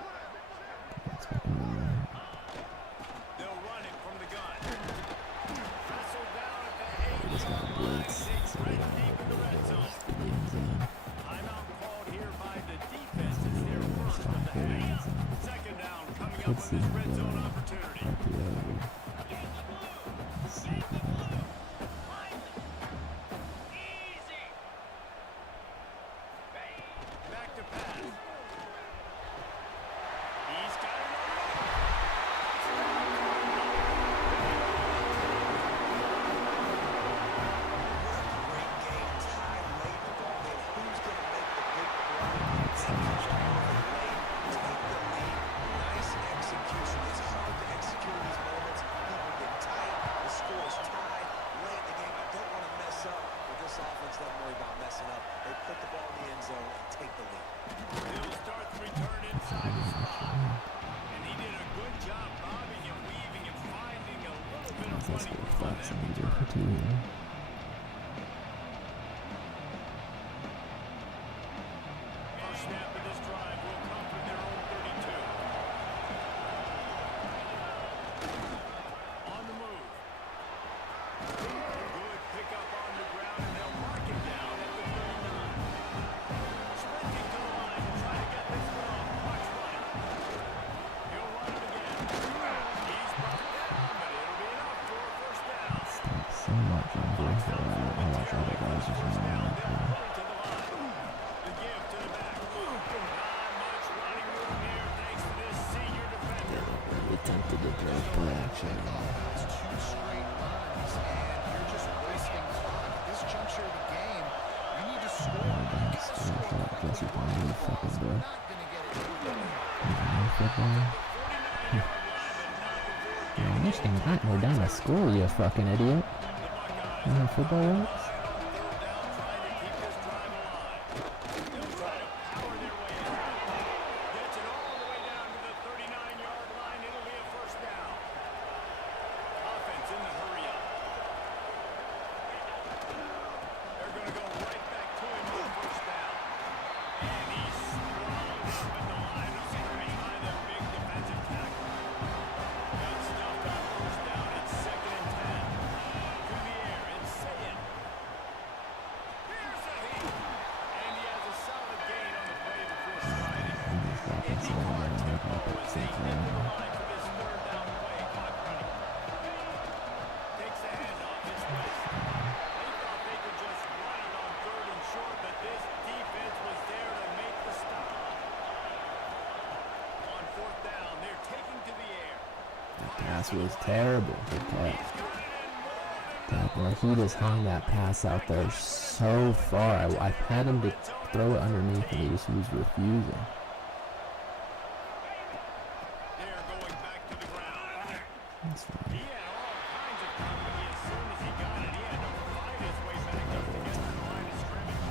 They'll run it from the gun. Wrestle down at the 8-yard line. Digs right deep in the red zone. Timeout called here by the defense. It's their first of the half. Second down coming up on this red zone opportunity. Back to pass. He's got it Great game, tied late in the ball game. Who's going to make the big play? Take the lead. Nice execution. It's hard to execute in these moments. People get tight. The score is tied late in the game. I don't want to mess up, but this offense doesn't worry about messing up. They put the ball in the end zone and take the lead. He'll start the return inside the spot. And he did a good job bobbing and weaving and finding a little bit of running room on that return. First snap of this drive will come from their own 32. On the move. Good pickup on the ground, and they'll mark it down at the 39. Sprinting to the line to try to get this one off. Watch running. He'll run it again. He's brought down, but it'll be enough for a first down. So much on this. I watch all the guys just First running down, out they'll there. hurry to the line. The give to the back. Not much running room here thanks to this senior defender. They attempted to drop play action. that's 2 straight runs, and you're just wasting clock. At this juncture of the game, you need to score. You got to score quickly. Jesse Palmer fucking bro. Not going to get it. Football. Yeah, I'm just gonna not go down to school, you fucking idiot. You know how football works? Pass was terrible. Like he just hung that pass out there so far. I had him to throw it underneath and he just was refusing. They're going back to the ground. That's fine. He had all kinds of company as soon as he got it. He had to fight his way back up to get to the line of scrimmage.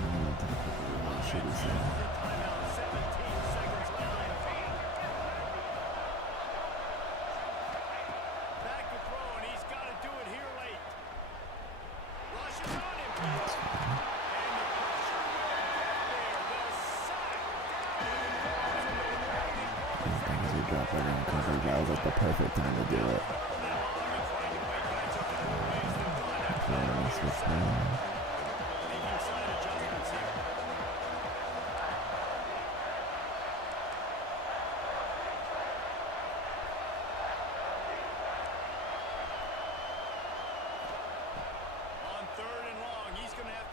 Should have said. Timeout, 17 seconds left. Back to throw, and he's got to do it here late. Rushes on him. And the pressure will get there. The sack down. As he dropped right on coverage, that was like the perfect time to do it. Switch down.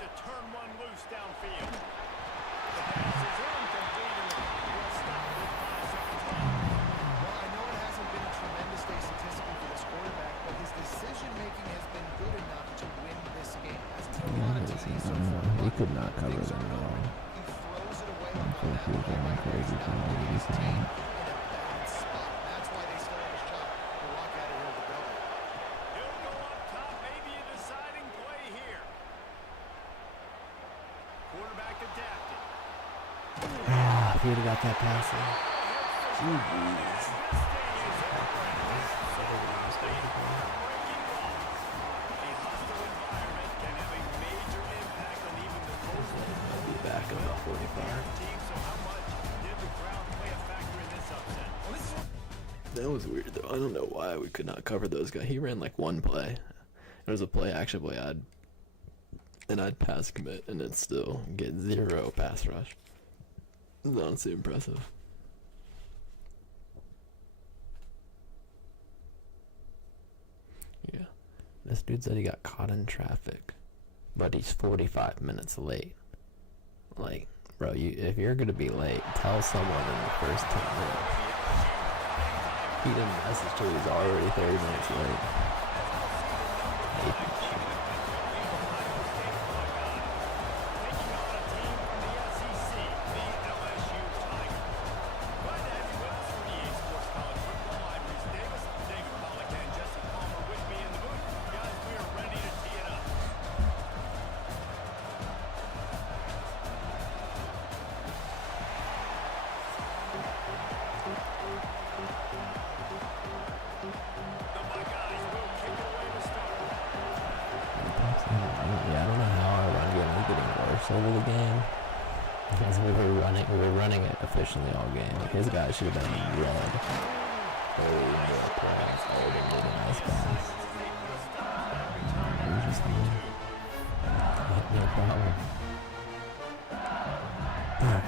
to turn one loose downfield. The pass is incomplete, and the clock will stop with 5 seconds left. Well, I know it hasn't been a tremendous day statistically for this quarterback, but his decision-making has been good enough to win this game. Hasn't thrown a lot of TDs so far. He could not cover them at all. He throws it away on I feel like he was that going crazy trying to do something. in a bad spot. That's why they still have a shot to walk out of here with a W. He'll go up top, maybe a deciding play here. Quarterback adapted. Ah, if he would have got that pass in. I'll be back in about 45. That was weird though. I don't know why we could not cover those guys. He ran like one play. It was a play action play I'd pass commit and then still get 0 pass rush. It's honestly impressive. Yeah. This dude said he got caught in traffic, but he's 45 minutes late. Like, bro, if you're gonna be late, tell someone in the first 10 minutes. He didn't message till he's already 30 minutes late. Yeah, I don't know how our run game was getting worse over the game. Because we were running it efficiently all game. Like his guy should have been red. Early in the playoffs, I would have made a nice pass. It was just fine. No problem. Alright.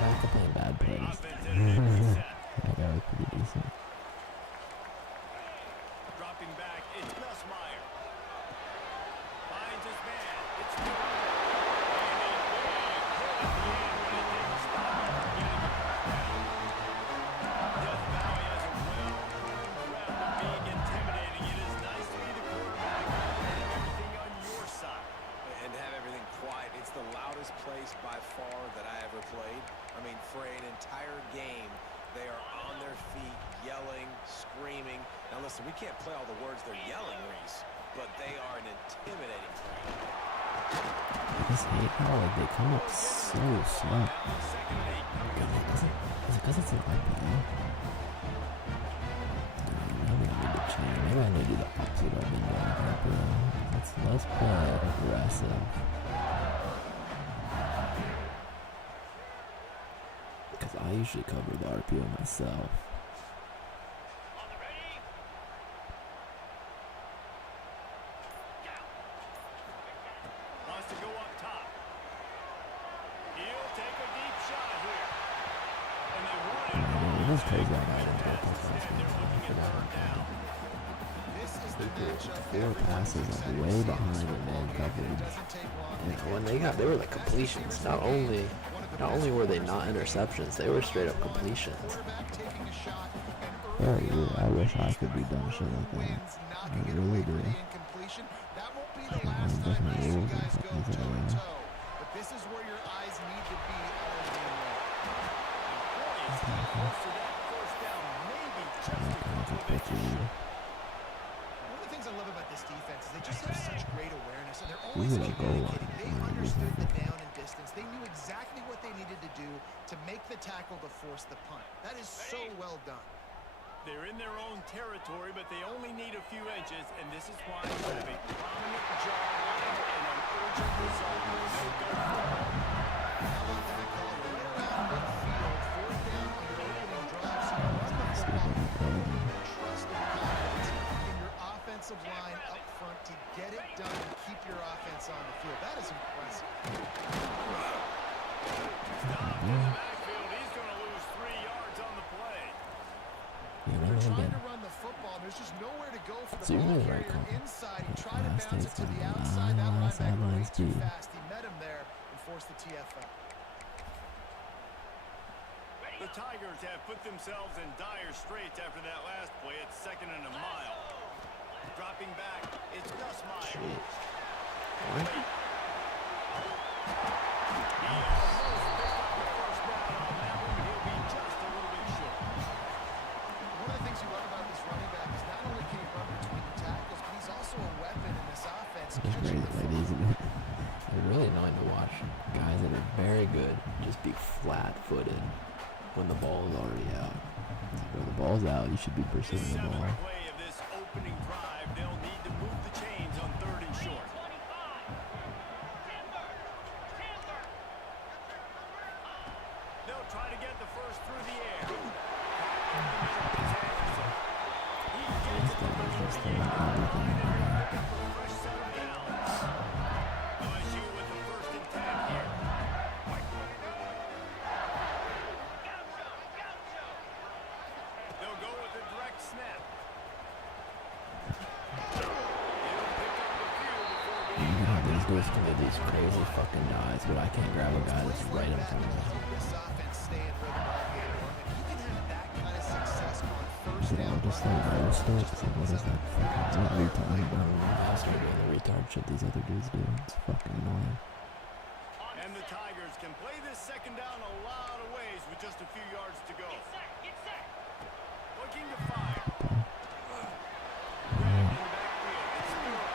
Back to playing bad plays. That guy was pretty decent. Dropping back, it's Nussmeier. Finds his man. It's and a big hit at the end when it didn't stop him from getting the first down. Death Valley has a well-earned rep of being intimidating. It is nice to be the quarterback and have everything on your side. And have everything quiet. It's the loudest place by far that I ever played. I mean, for an entire game, they are on their feet, yelling, screaming. Now listen, we can't play all the words they're yelling, Reese, but they are an intimidating crowd. I just hate how like they come up so slow. Is it because it's an IPA? Maybe I need to change. Maybe I need to do the opposite I've been doing with IPA. Let's play aggressive. Because I usually cover the RPO myself. Wants to go up top. He'll take a deep shot here. And they want it all. It was crazy how I didn't get that Instead, they're looking at third down. This is the matchup. 4 passes like way behind in man coverage. Doesn't take long. And when they were like completions. Not only were they not interceptions, they were straight up completions. Quarterback taking a shot and Yeah, early on, I wish I could be done shit like that. wins, knocking I it really away do. for the incompletion. That won't be the Yeah, last time definitely these two will. guys go Definitely toe to will. toe. But this is where your eyes need to be all game long. Boy, is he close to that first down. Maybe just a couple of inches. One of the things I love about this defense is they just have such great awareness, and they're We always were a goal line. communicating. They understood the down and distance. They knew exactly what they needed to do to make the tackle to force the punt. That is so well done. They're in their own territory, but they only need a few inches, and this is why you have a prominent jawline and an urgent result. So go for it. How about that call? Right around midfield, fourth down on your opening drive. So you run the football, trust and confidence in your offensive line up front to get it done and keep your offense on the field. That is impressive. Stopped in the backfield. He's going to lose 3 yards on the play. Yeah, They're they're trying good. to run the football. There's just nowhere to go for It's the ball usually like carrier inside. He tries got it, Last bounce it State's to the gonna be outside. That nice linebacker sideline way too speed. fast. He met him there and forced the TFL. The Tigers have put themselves in dire straits after that last play. It's 2nd and a mile. Dropping back, it's Gus Meyer. Shit. He almost picked up the first down on that one. He'll be just a little bit short. One of the things you love about this running back is not only can he run between the tackles, but he's also a weapon in this offense. It's Catching great, the ladies. Isn't it? It's really annoying to watch guys that are very good just be flat-footed when the ball is already out. Bro, the ball's out. You should be The pursuing the 7th ball. play of this opening drive, they'll need to move the chains on 3rd and short. They'll try to get the first through the air. He gets it to the 38-yard line and he'll pick up a fresh set of downs. LSU with the 1st and 10 here. They'll go with a direct snap. It'll pick up a few before You being know, these dudes can do these crazy fucking dives, but I can't grab a guy that's right in front of me. This offense stay in rhythm all game long, and you can have that kind of success on first Dude, down. I'll just like roast it. It's like, what is that fucking what retard, bro? Master doing The retard shit these other dudes do. It's fucking annoying. And the Tigers can play this 2nd down a lot of ways with just a few yards to go. Looking to fire. Grabbed in the backfield. It's Stewart.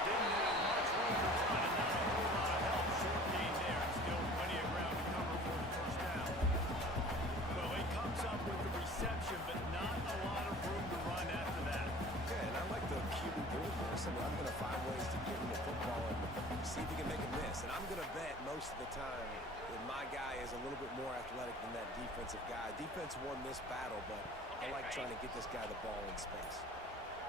Didn't have much room to run and not a whole lot of help. Short gain there. Still plenty of ground to cover for the first down. Well, he comes up with the reception, but not a lot of room to run after that. Yeah, and I like the QB doing this. I mean, I'm going to find ways to give him the football and see if he can make a miss. And I'm going to bet most of the time that my guy is a little bit more athletic than that defensive guy. Defense won this battle, but I like trying to get this guy the ball in space.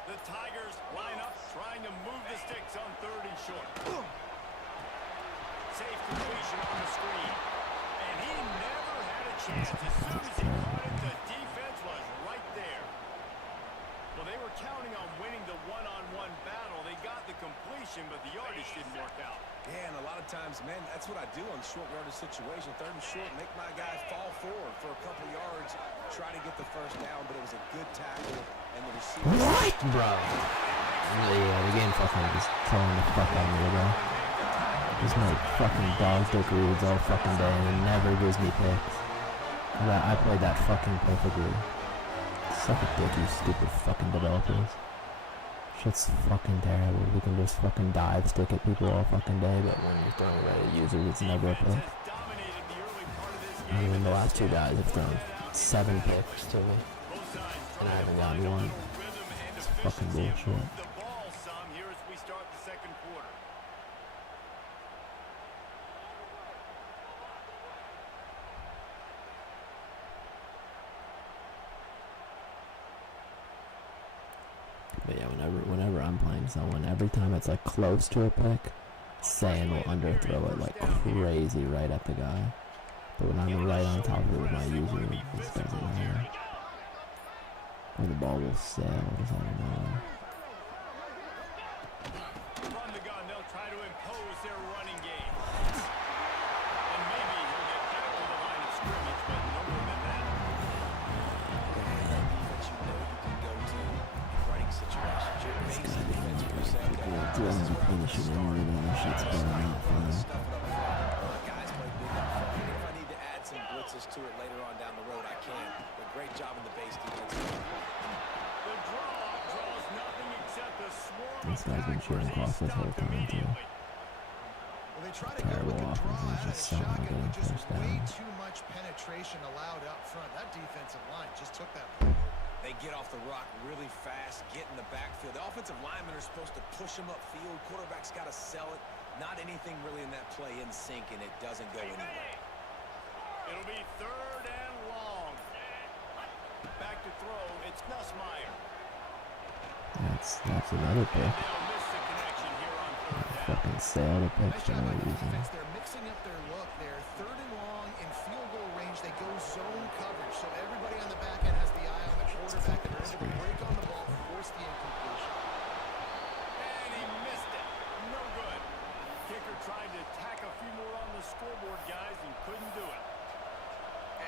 The Tigers line up, trying to move the sticks on 3rd and short. Safe completion on the screen. And he never had a chance. As soon as he caught it, the defense was right there. Well, they were counting on winning the one-on-one battle. They got the completion, but the yardage didn't work out. Yeah, and a lot of times, man, that's what I do on short yardage situation. 3rd and short, make my guy fall forward for a couple yards, try to get the first down, but it was a good tackle, and the receiver... What, bro? Yeah, the game fucking just throwing the fuck out of me, bro. This my fucking dog dick reads all fucking day and it never gives me picks. I played that fucking perfectly. Suck a dick, you stupid fucking developers. Shit's fucking terrible. We can just fucking dive stick at people all fucking day, but when you're throwing it at users, it's never a pick. Dominated the early part of this I game. mean, the last 2 guys have thrown 7 picks to me, Both sides and I trying to haven't find gotten a one. little rhythm and It's fucking efficiency and bullshit. move the ball some here as we start the 2nd quarter. But yeah, whenever I'm playing someone, every time it's like close to a pick, Saiyan will underthrow it like crazy right at the guy. But when I'm right on top of it with my user, it just doesn't matter. Or the ball will sail just out of nowhere. From the gun, they'll try to impose their running game. And maybe he'll get back to the line of scrimmage, but no more than that. defense you know you can go to in running situations. Your base defense per se. Drilling the finishing and everything, that shit's going out fine. Stuff it up front. Guys play big up front. And if I need to add some blitzes to it later on down the road, I can. But great job in the base defense. The draw draws nothing except a swarm This of guy's been tackles. shooting He's across this whole stopped time, too. immediately. Well, they try to go Terrible with the offense, draw and out just of somehow shotgun getting with just first way down. too much penetration allowed up front. That defensive line just took that play. They get off the rock really fast, get in the backfield. The offensive linemen are supposed to push them upfield. Quarterback's got to sell it. Not anything really in that play in sync, and it doesn't go anywhere. It'll be 3rd and long. Back to throw. It's Gus Meyer. That's another pick. They'll miss the connection here on 3rd down. Fucking sailed a pick Nice for job no by the reason. defense. They're mixing up their look there. 3rd and long in field goal range. They go zone coverage. So everybody on the back end has the eye on the quarterback. And they're able to break on the ball, force the incompletion. scoreboard, guys, and couldn't do it.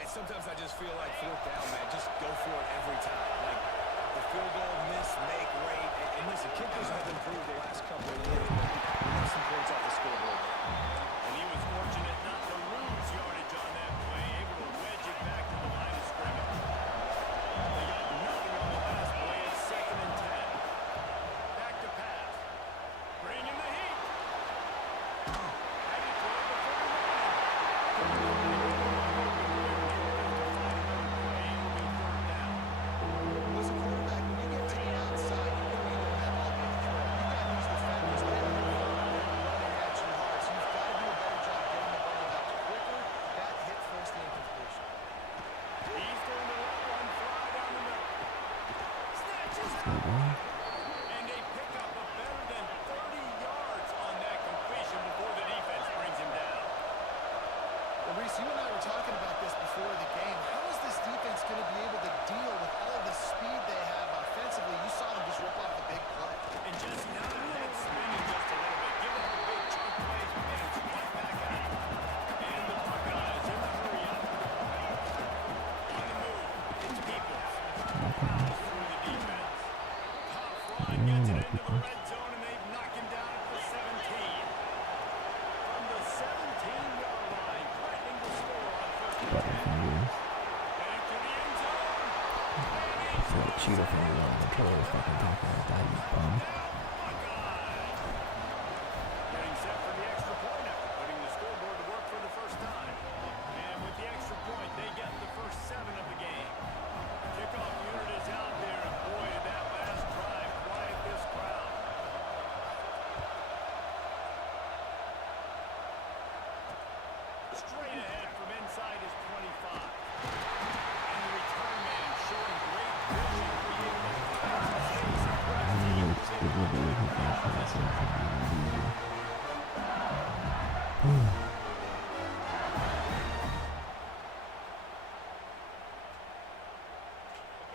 And sometimes I just feel like fourth down, man, just go for it every time. Like the field goal, miss, make, rate. And listen, kickers have improved the last couple of years. But we have some points off the scoreboard. And he was fortunate not to lose yardage on that play, able to wedge it back to the line of scrimmage. They got nothing on the last play. It's 2nd and 10. Back to pass. Bringing the heat. And he threw it before he As a quarterback, when you get to the outside, you can either have all the control. You got these defenders that are running at you hard, so you've got to do a better job getting the ball out quicker. That hit forced the incompletion. He's going to let one fly down the middle. Snatches it. And they pick up a better than 30 yards on that completion before the defense brings him down. Well, Reese, you and I were talking about this before the game. How is this defense going to be able to deal with all the speed they have offensively? You saw them just rip off a big play. And Jesse, now their head's spinning just a little bit. Give up a big chunk play, and it's right back at it. And the Buckeyes in the hurry up. On the move, it's Peoples. Fouls through the defense. Tough run gets it into the red zone, and they've knocked him down at the 17. From the 17-yard line, threatening to score on 1st and 10. Back to the end zone. It's like cheetah fingers on the controller fucking talking like that, you bum. Buckeyes. Getting set for the extra point after putting the scoreboard to work for the first time. And with the extra point, they get the first 7 of the game. Kickoff unit is out there, and boy, did that last drive quiet this crowd. Straight ahead from inside his 25. And the return man showing great vision, creating a five-space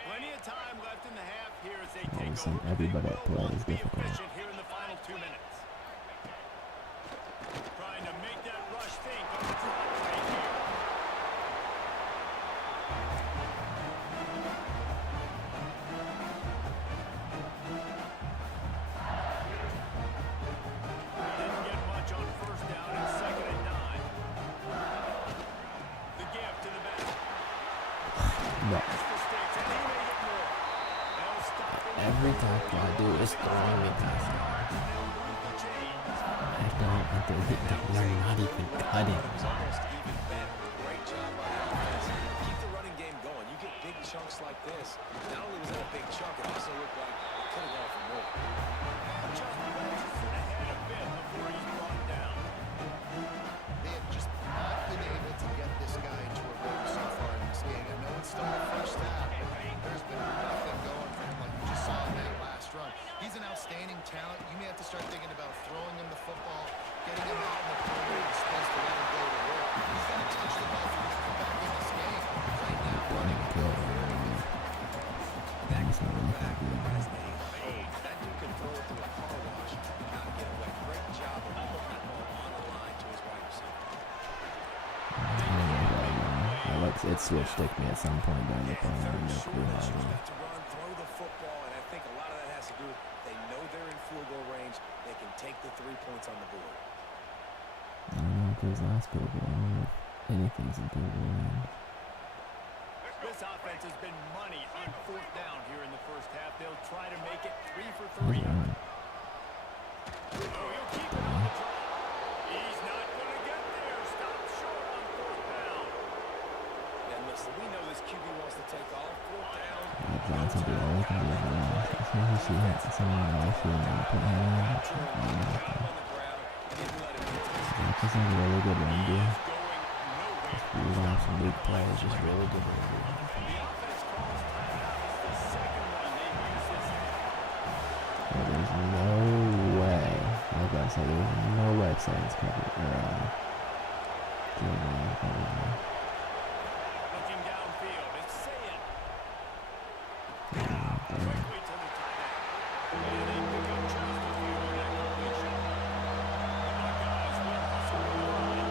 Plenty of time left in the half here as they take Listen, over. everybody They that will plays want to be difficult. efficient here in the final 2 minutes. Trying to make that rush think on the drop right here. Didn't get much on 1st down and 2nd and 9. The give to the back. No. The sticks, and he may get more. They'll stop him. Every tackle I do is throwing me past the And they'll move the chains. They're not even cutting. It was almost even better. Great job by the offense. Keep the running game going. You get big chunks like this. Not only was that a big chunk, it also looked like it could have gone for more. Just wedges it ahead a bit before he's brought down. They have just not been able to get this guy into a rhythm so far in this game. I know it's still the first half, but there's been nothing going for him like you just saw in that last run. He's an outstanding talent. You may have to start thinking about throwing him the football, getting him out in the perimeter and space to let him go to work. He's got to touch the ball for you to come back in this game. Right now, running it. That's not really Back good. has a fade. That dude can throw it through a car wash and not get away. Great job of putting that ball on the line to his wide receiver. It switched stick me at some point during the play. I Third have no and clue short, how they to. have to run, throw the football, and I think a lot of that has to do with they know they're in field goal range. They can take the 3 points on the board. I don't know if there's last field goal. I don't know if anything's in field goal range. This offense has been money on 4th down here in the first half. They'll try to make it 3 for 3. That's right. Oh, he'll keep it on the drop. He's not going to get there. Stop short on 4th down. And listen, we know this QB wants to take off. 4th down. Johnson do all he can do for him. As soon as he hits someone else who will put him in, Got him on the ground. Didn't let him get to his that is a really good run game. Going nowhere. We have some big players, just really good run game. The offense calls timeout. It's the second one they've used this half. But there's no way, like I said, there's no way Saints covered, Looking downfield, it's Sayed. Damn. Quickly to the tight end. And they pick up just a few on that completion. The Buckeyes will hustle with the line.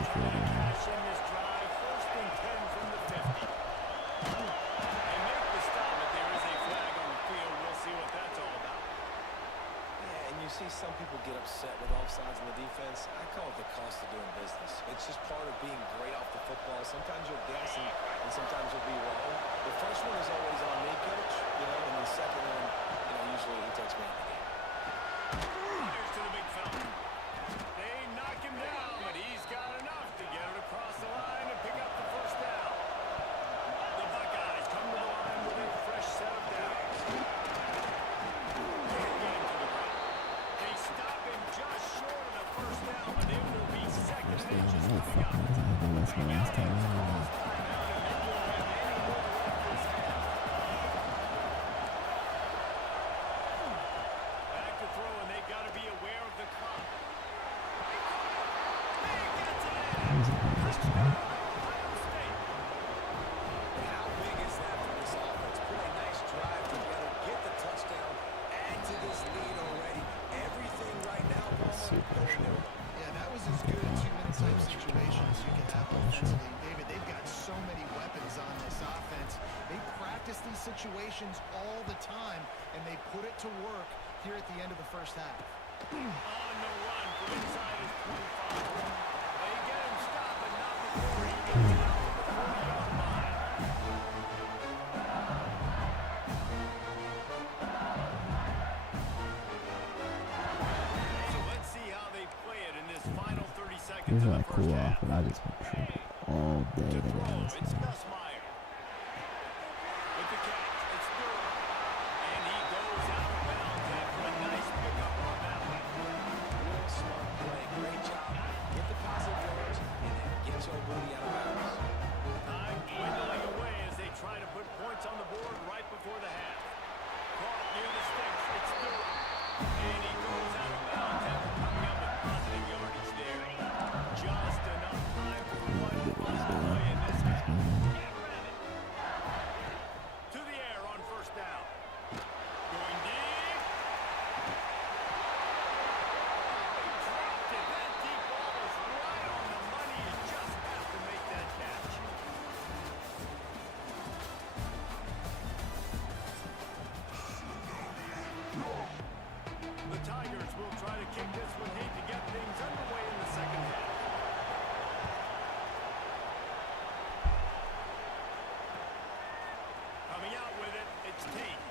a field goal. Cash in this drive, 1st and 10 from the 50. They make the stop, but there is a flag on the field. We'll see what that's all about. Yeah, and you see some people get upset with offsides in the defense. I call it the cost of doing business. It's just part of being great off the football. Sometimes you'll guess and sometimes you'll be wrong. The first one is always on me, coach, and the second one, usually he takes me out of the game. Here's to the big fella. They knock him down, but he's got enough to get it across the line and pick up the 1st down. The Buckeyes come to the line with a fresh set of downs. Can't get him to the ground. They stop him just short of the 1st down, but it will be 2nd and inches Oh, coming fuck, up. that's my last time. Back to throw, and they've got to be aware of the clock. He gets it in. Touchdown, Ohio State. How big is that for this offense? Put a nice drive together, get the touchdown, add to this lead already. Everything right now, Palmer, going their way. Yeah, that was as good a 2-minute type situation as you could have offensively. David, they've got so many weapons on this offense. They practice these situations all the time, and they put it to work here at the end of the 1st half. On the run from inside his 25. They get him stopped, but not before he gets it out to the 40-yard line. So let's see how they play it in this final 30 seconds Here's of how the I cool 1st off, half. but I just want to shoot all day To today. throw, This it's man. Gus Meyer. With the catch, it's Stewart. And he goes out of bounds after a nice pickup on that one. Real smart play. Great job. Get the positive yards and then get your booty out of bounds. Time dwindling away as they try to put points on the board right before the half. Caught near the sticks, it's Stewart. And he goes out of bounds after coming up with positive yardage there. Just enough time for one final play in this half. And ran it. To the air on 1st down. Going deep. He dropped it. That deep ball was right on the money. He just has to make that catch. The Tigers will try to kick this one deep to get things underway in the 2nd half. Coming out with it, it's Tate.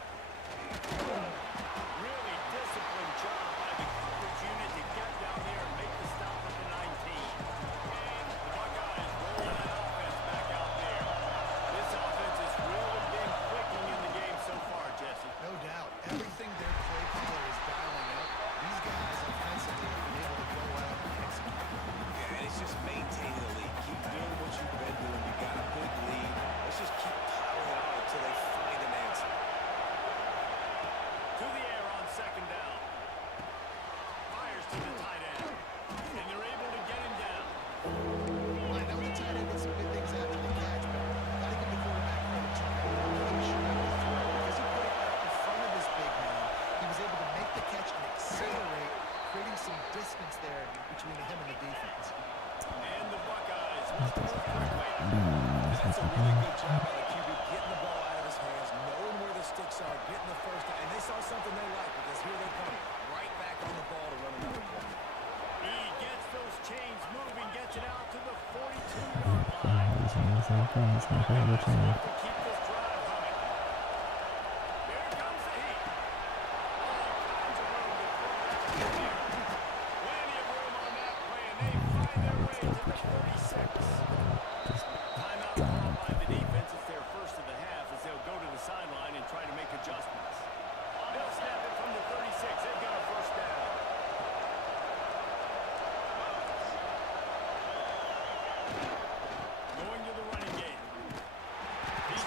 Really disciplined job by the coverage unit to get down there and make the stop at the 19. And the Buckeyes rolling that offense back out there. This offense has really been clicking in the game so far, Jesse. No doubt. Everything their play caller is dialing up. These guys offensively have been able to go out and execute. Yeah, and it's just maintaining the lead. Keep doing what you've been doing. You got a big lead. Let's just keep piling on until they find an answer. To the air on 2nd down. Fires to the tight end. And they're able to get him down. Well, I know the tight end did some good things after the catch, but I think give the quarterback credit to completion of the throw. Because he put it out in front of his big man, he was able to make the catch and accelerate, creating some distance there between him and the defense. And the Buckeyes must move quickly. That's a really good job by the QB, getting the ball out of his hands, knowing where the sticks are, getting the 1st down. And they saw something they like because here they come, right back on the ball to run another play. He gets those chains moving, gets it out to the 42-yard line. He's my favorite To team. keep this drive humming. Here comes the heat. All kinds of room to throw that in there. Plenty of room on that play, and they find their way to the 46. Timeout called by the defense. It's their 1st of the half as they'll go to the sideline and try to make adjustments. They'll snap it from the 36. They've got a 1st down. Going to the running game. He's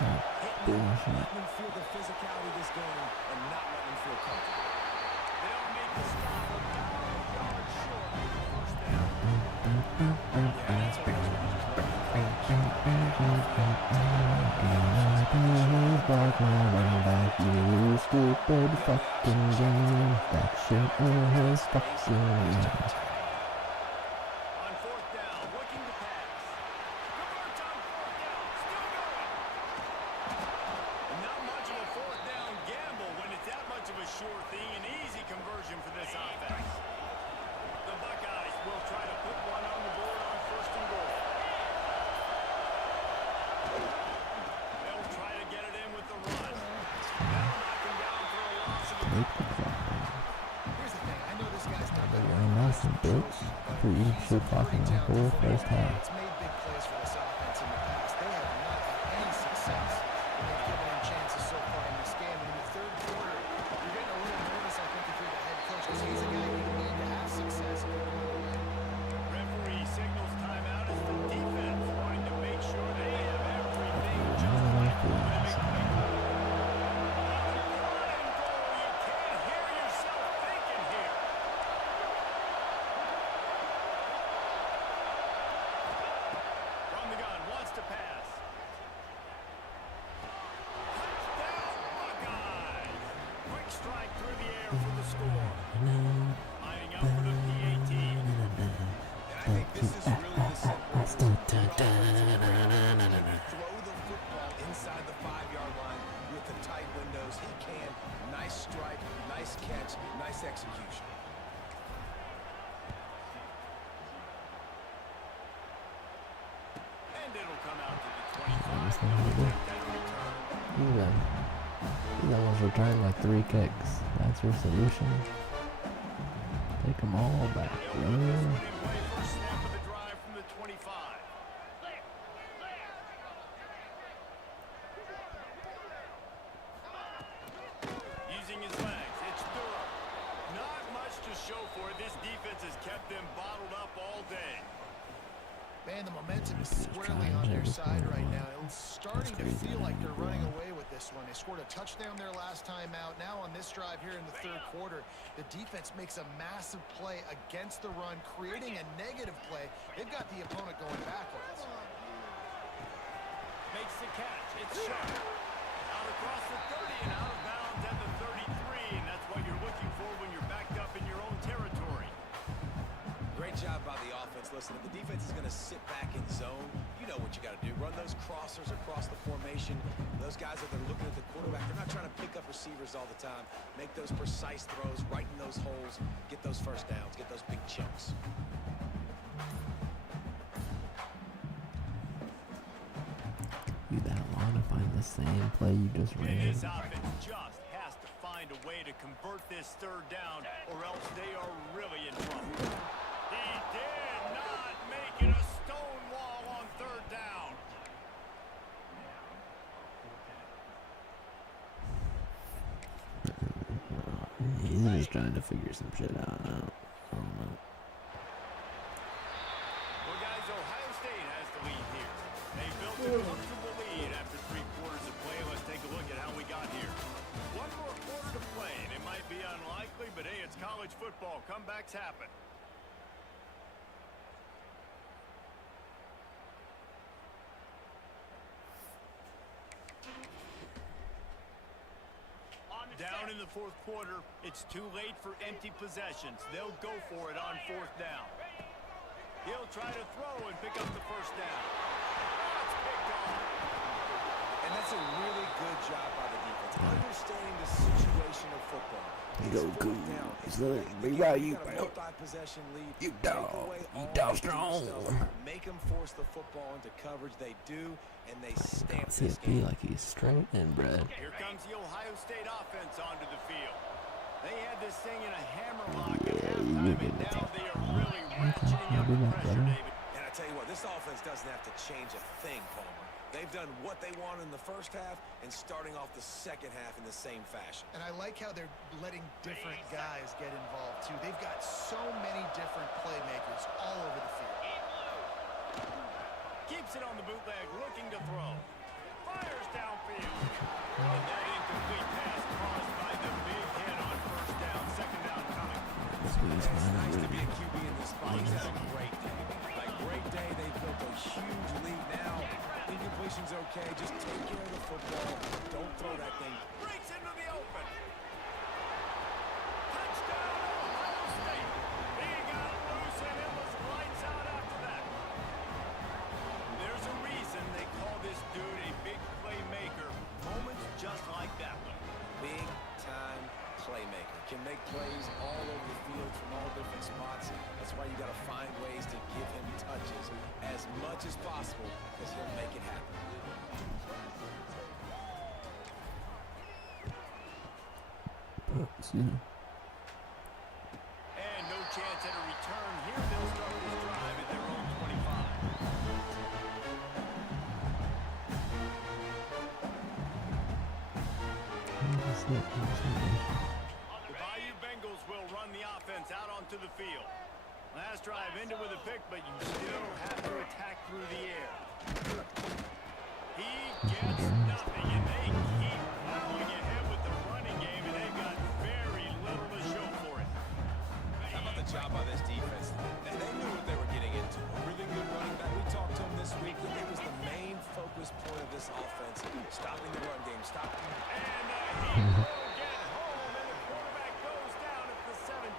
Hitting them, letting them feel the physicality of this game, and not letting them feel comfortable. They'll make the stop about a yard short of the first down. Yeah, that's what I was You stupid fucking game. That shit is fucking. On fourth down, looking to pass. Converts on fourth down, still going. Not much of a fourth down gamble when it's that much of a sure thing. An easy conversion for this offense. The Buckeyes will try to put one on the board on first and goal. They'll try to get it in with the run. That'll knock him down for a loss of Take the clock. Here's the thing. I know this guy's not They been were nice and bitch for eating shit clock in the whole first half. It's made big plays for this offense in the past. They have not had any success when they've given him chances so far in this game. And in the third quarter, you're getting a little nervous, I think, if you're the head coach, because he's a guy you need to have success if you want to win. referee signals timeout as the defense wanting to make sure they have everything just Not right. enough feelings. You can't hear yourself thinking here. From the gun, wants to pass. Touchdown, Buckeyes! Quick strike through the air for the score. Lining up for the PAT. And I think this is really the simple. Throw the football inside the 5-yard line with the tight windows. He can. Nice strike, nice catch, nice execution. And it'll come out to the That's 25. not No good. attempt at a return. He's almost returned like 3 kicks. That's your solution. Take them all back, He'll bro. put this one in play for a snap of the drive from the 25. Using his legs, it's thorough. Not much to show for it. This defense has kept them bottled up all day. Man, the momentum is squarely on their side right now. It's starting to feel like they're running away with this one. They scored a touchdown their last time out. Now on this drive here in the third quarter, the defense makes a massive play against the run, creating a negative play. They've got the opponent going backwards. Makes the catch. It's sharp. Out across the 30 and out of bounds at the 33. And that's what you're looking for when you're backed up in your own territory. Great job by the offense. Listen, if the defense is going to sit back in zone, you know what you got to do. Run those crossers across the formation. Those guys, if they're looking at the quarterback, they're not trying to pick up receivers all the time. Make those precise throws, right in those holes, get those first downs, get those big chunks. You that long to find the same play you just And ran. this offense just has to find a way to convert this third down, or else they are really in trouble. He did not make it a stone wall on third down. He's just trying to figure some shit out. I don't know. Well, guys, Ohio State has the lead here. They built a comfortable lead after 3 quarters of play. Let's take a look at how we got here. One more quarter to play, and it might be unlikely, but hey, it's college football. Comebacks happen. Down in the fourth quarter, it's too late for empty possessions. They'll go for it on fourth down. He'll try to throw and pick up the first down. Oh, it's picked off. And that's a really good job by the defense. Understanding the situation of football. Go It's cool. fourth down. It's like, Again, be right, you you got a bro. multi-possession lead. You Take dog. away You all dog the deep strong. stuff. Make them force the football into coverage. They do, and they stamp See this it be game. like he's straight and bred. Here comes the Ohio State offense onto the field. They had this thing in a hammerlock at Yeah, halftime, you and get it. now they are really Okay, ratcheting I'll up do the that, pressure, brother. David. And I tell you what, this offense doesn't have to change a thing, Palmer. They've done what they wanted in the first half and starting off the second half in the same fashion. And I like how they're letting different guys get involved, too. They've got so many different playmakers all over the field. Keeps it on the bootleg, looking to throw. fires downfield. And that incomplete pass caused by the big hit on first down, second down coming. It's nice to be a QB in this spot. He's had a great day. Like, great day. They built a huge lead now. Incompletion's okay. Just take care of the football. Don't throw that thing. Breaks into the open. Touchdown, Ohio State. He got loose and it was lights out after that. There's a reason they call this dude a big playmaker. Moments just like that one. Big time playmaker. Can make plays all over the field from all different spots. That's why you got to find ways to give him touches as much as possible because he'll make it happen. Excuse me. And no chance at a return here. They'll start this drive at their own 25. The Bayou Bengals will run the offense out onto the field. Last drive ended with a pick, but you still have to attack through the air. He gets nothing, and they keep plowing ahead with the running game, and they've got very little to show for it. How about the job by this defense? They knew what they were getting into. A really good running back. We talked to him this week. It was the main focus point of this offense. Stopping the run game. Stopping. And he will get home, and the quarterback goes down at the 17.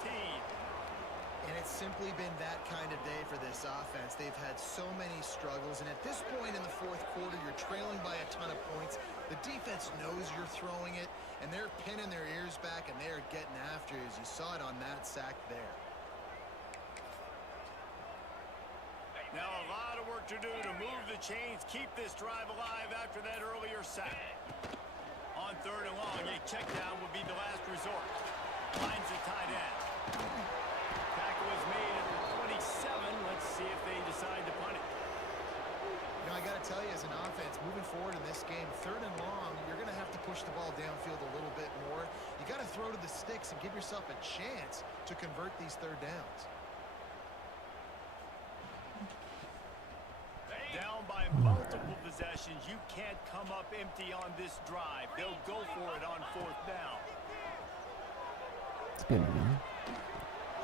And it's simply been that kind of day for this offense. They've had so many struggles, and at this point in the fourth quarter, you're trailing by a ton of points. The defense knows you're throwing it, and they're pinning their ears back, and they're getting after you, as you saw it on that sack there. Now a lot of work to do to move the chains, keep this drive alive after that earlier sack. On third and long, a check down would be the last resort. Finds the tight end. Tackle is made at the 27. Let's see if they decide to punt it. You know, I got to tell you, as an offense, moving forward in this game, third and long, you're going to have to push the ball downfield a little bit more. You got to throw to the sticks and give yourself a chance to convert these third downs. Down by multiple possessions, you can't come up empty on this drive. They'll go for it on fourth down. It's good, man.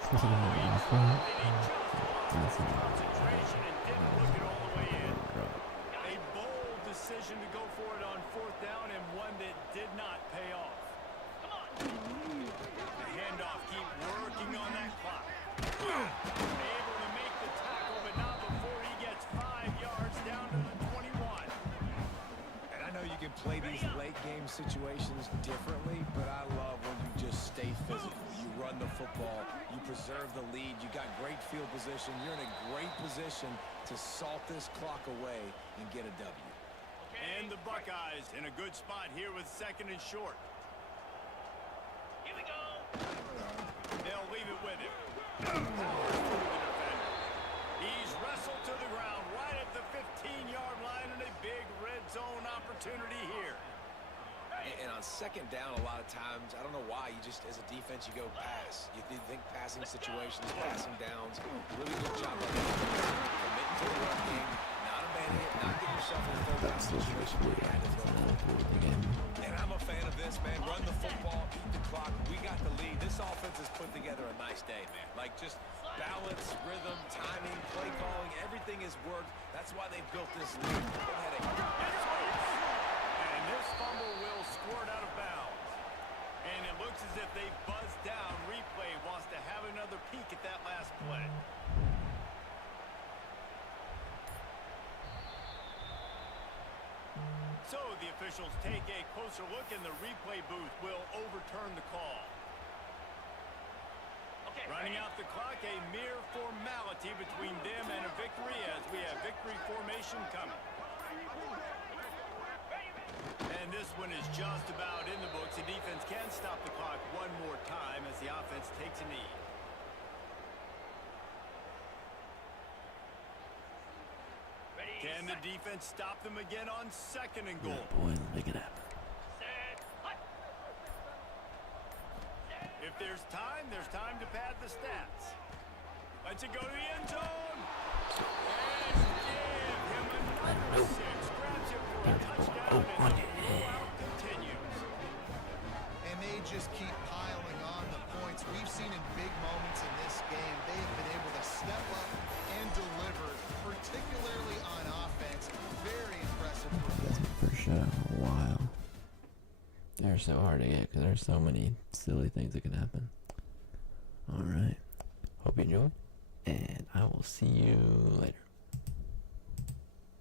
Concentration and didn't look it all the way in. A bold decision to go for it on fourth down, and one that did not pay off. The handoff, keep working on that clock. Able to make the tackle, but not before he gets 5 yards down to the 21. And I know you can play these late game situations differently, but I love when you just stay physical. You run the football, you preserve the lead, you got great field position, you're in a great position to salt this clock away and get a W. And the Buckeyes in a good spot here with second and short. Here we go. They'll leave it with him. Powers through the defender. He's wrestled to the ground right at the 15-yard line, and a big red zone opportunity here. And on second down, a lot of times, I don't know why, you just, as a defense, you go pass. You think passing situations, passing downs. Really good job on that. Committing to the run game, not abandoning it, not getting yourself in a third down situation where you had to throw the ball. And I'm a fan of this, man. Run the football, eat the clock. We got the lead. This offense has put together a nice day, man. Like, just balance, rhythm, timing, play calling, everything has worked. That's why they built this lead. Go ahead And this fumble will squirt out of bounds. And it looks as if they buzzed down. Replay wants to have another peek at that last play. So the officials take a closer look, and the replay booth will overturn the call. Running out the clock, a mere formality between them and a victory, as we have victory formation coming. And this one is just about in the books. The defense can stop the clock one more time as the offense takes a knee. Can the defense stop them again on second and goal? Boys, make it happen. If there's time to pad the stats. Let's it go to the end zone. And give him a number 6. Grabs it for a Oh, on it. Continues. And they just keep piling on the points. We've seen in big moments in this game, they have been able to step up and deliver, particularly on offense. Very impressive performance. For sure. Wow. They're so hard to get because there's so many silly things that can happen. Alright. Hope you enjoyed. And I will see you later.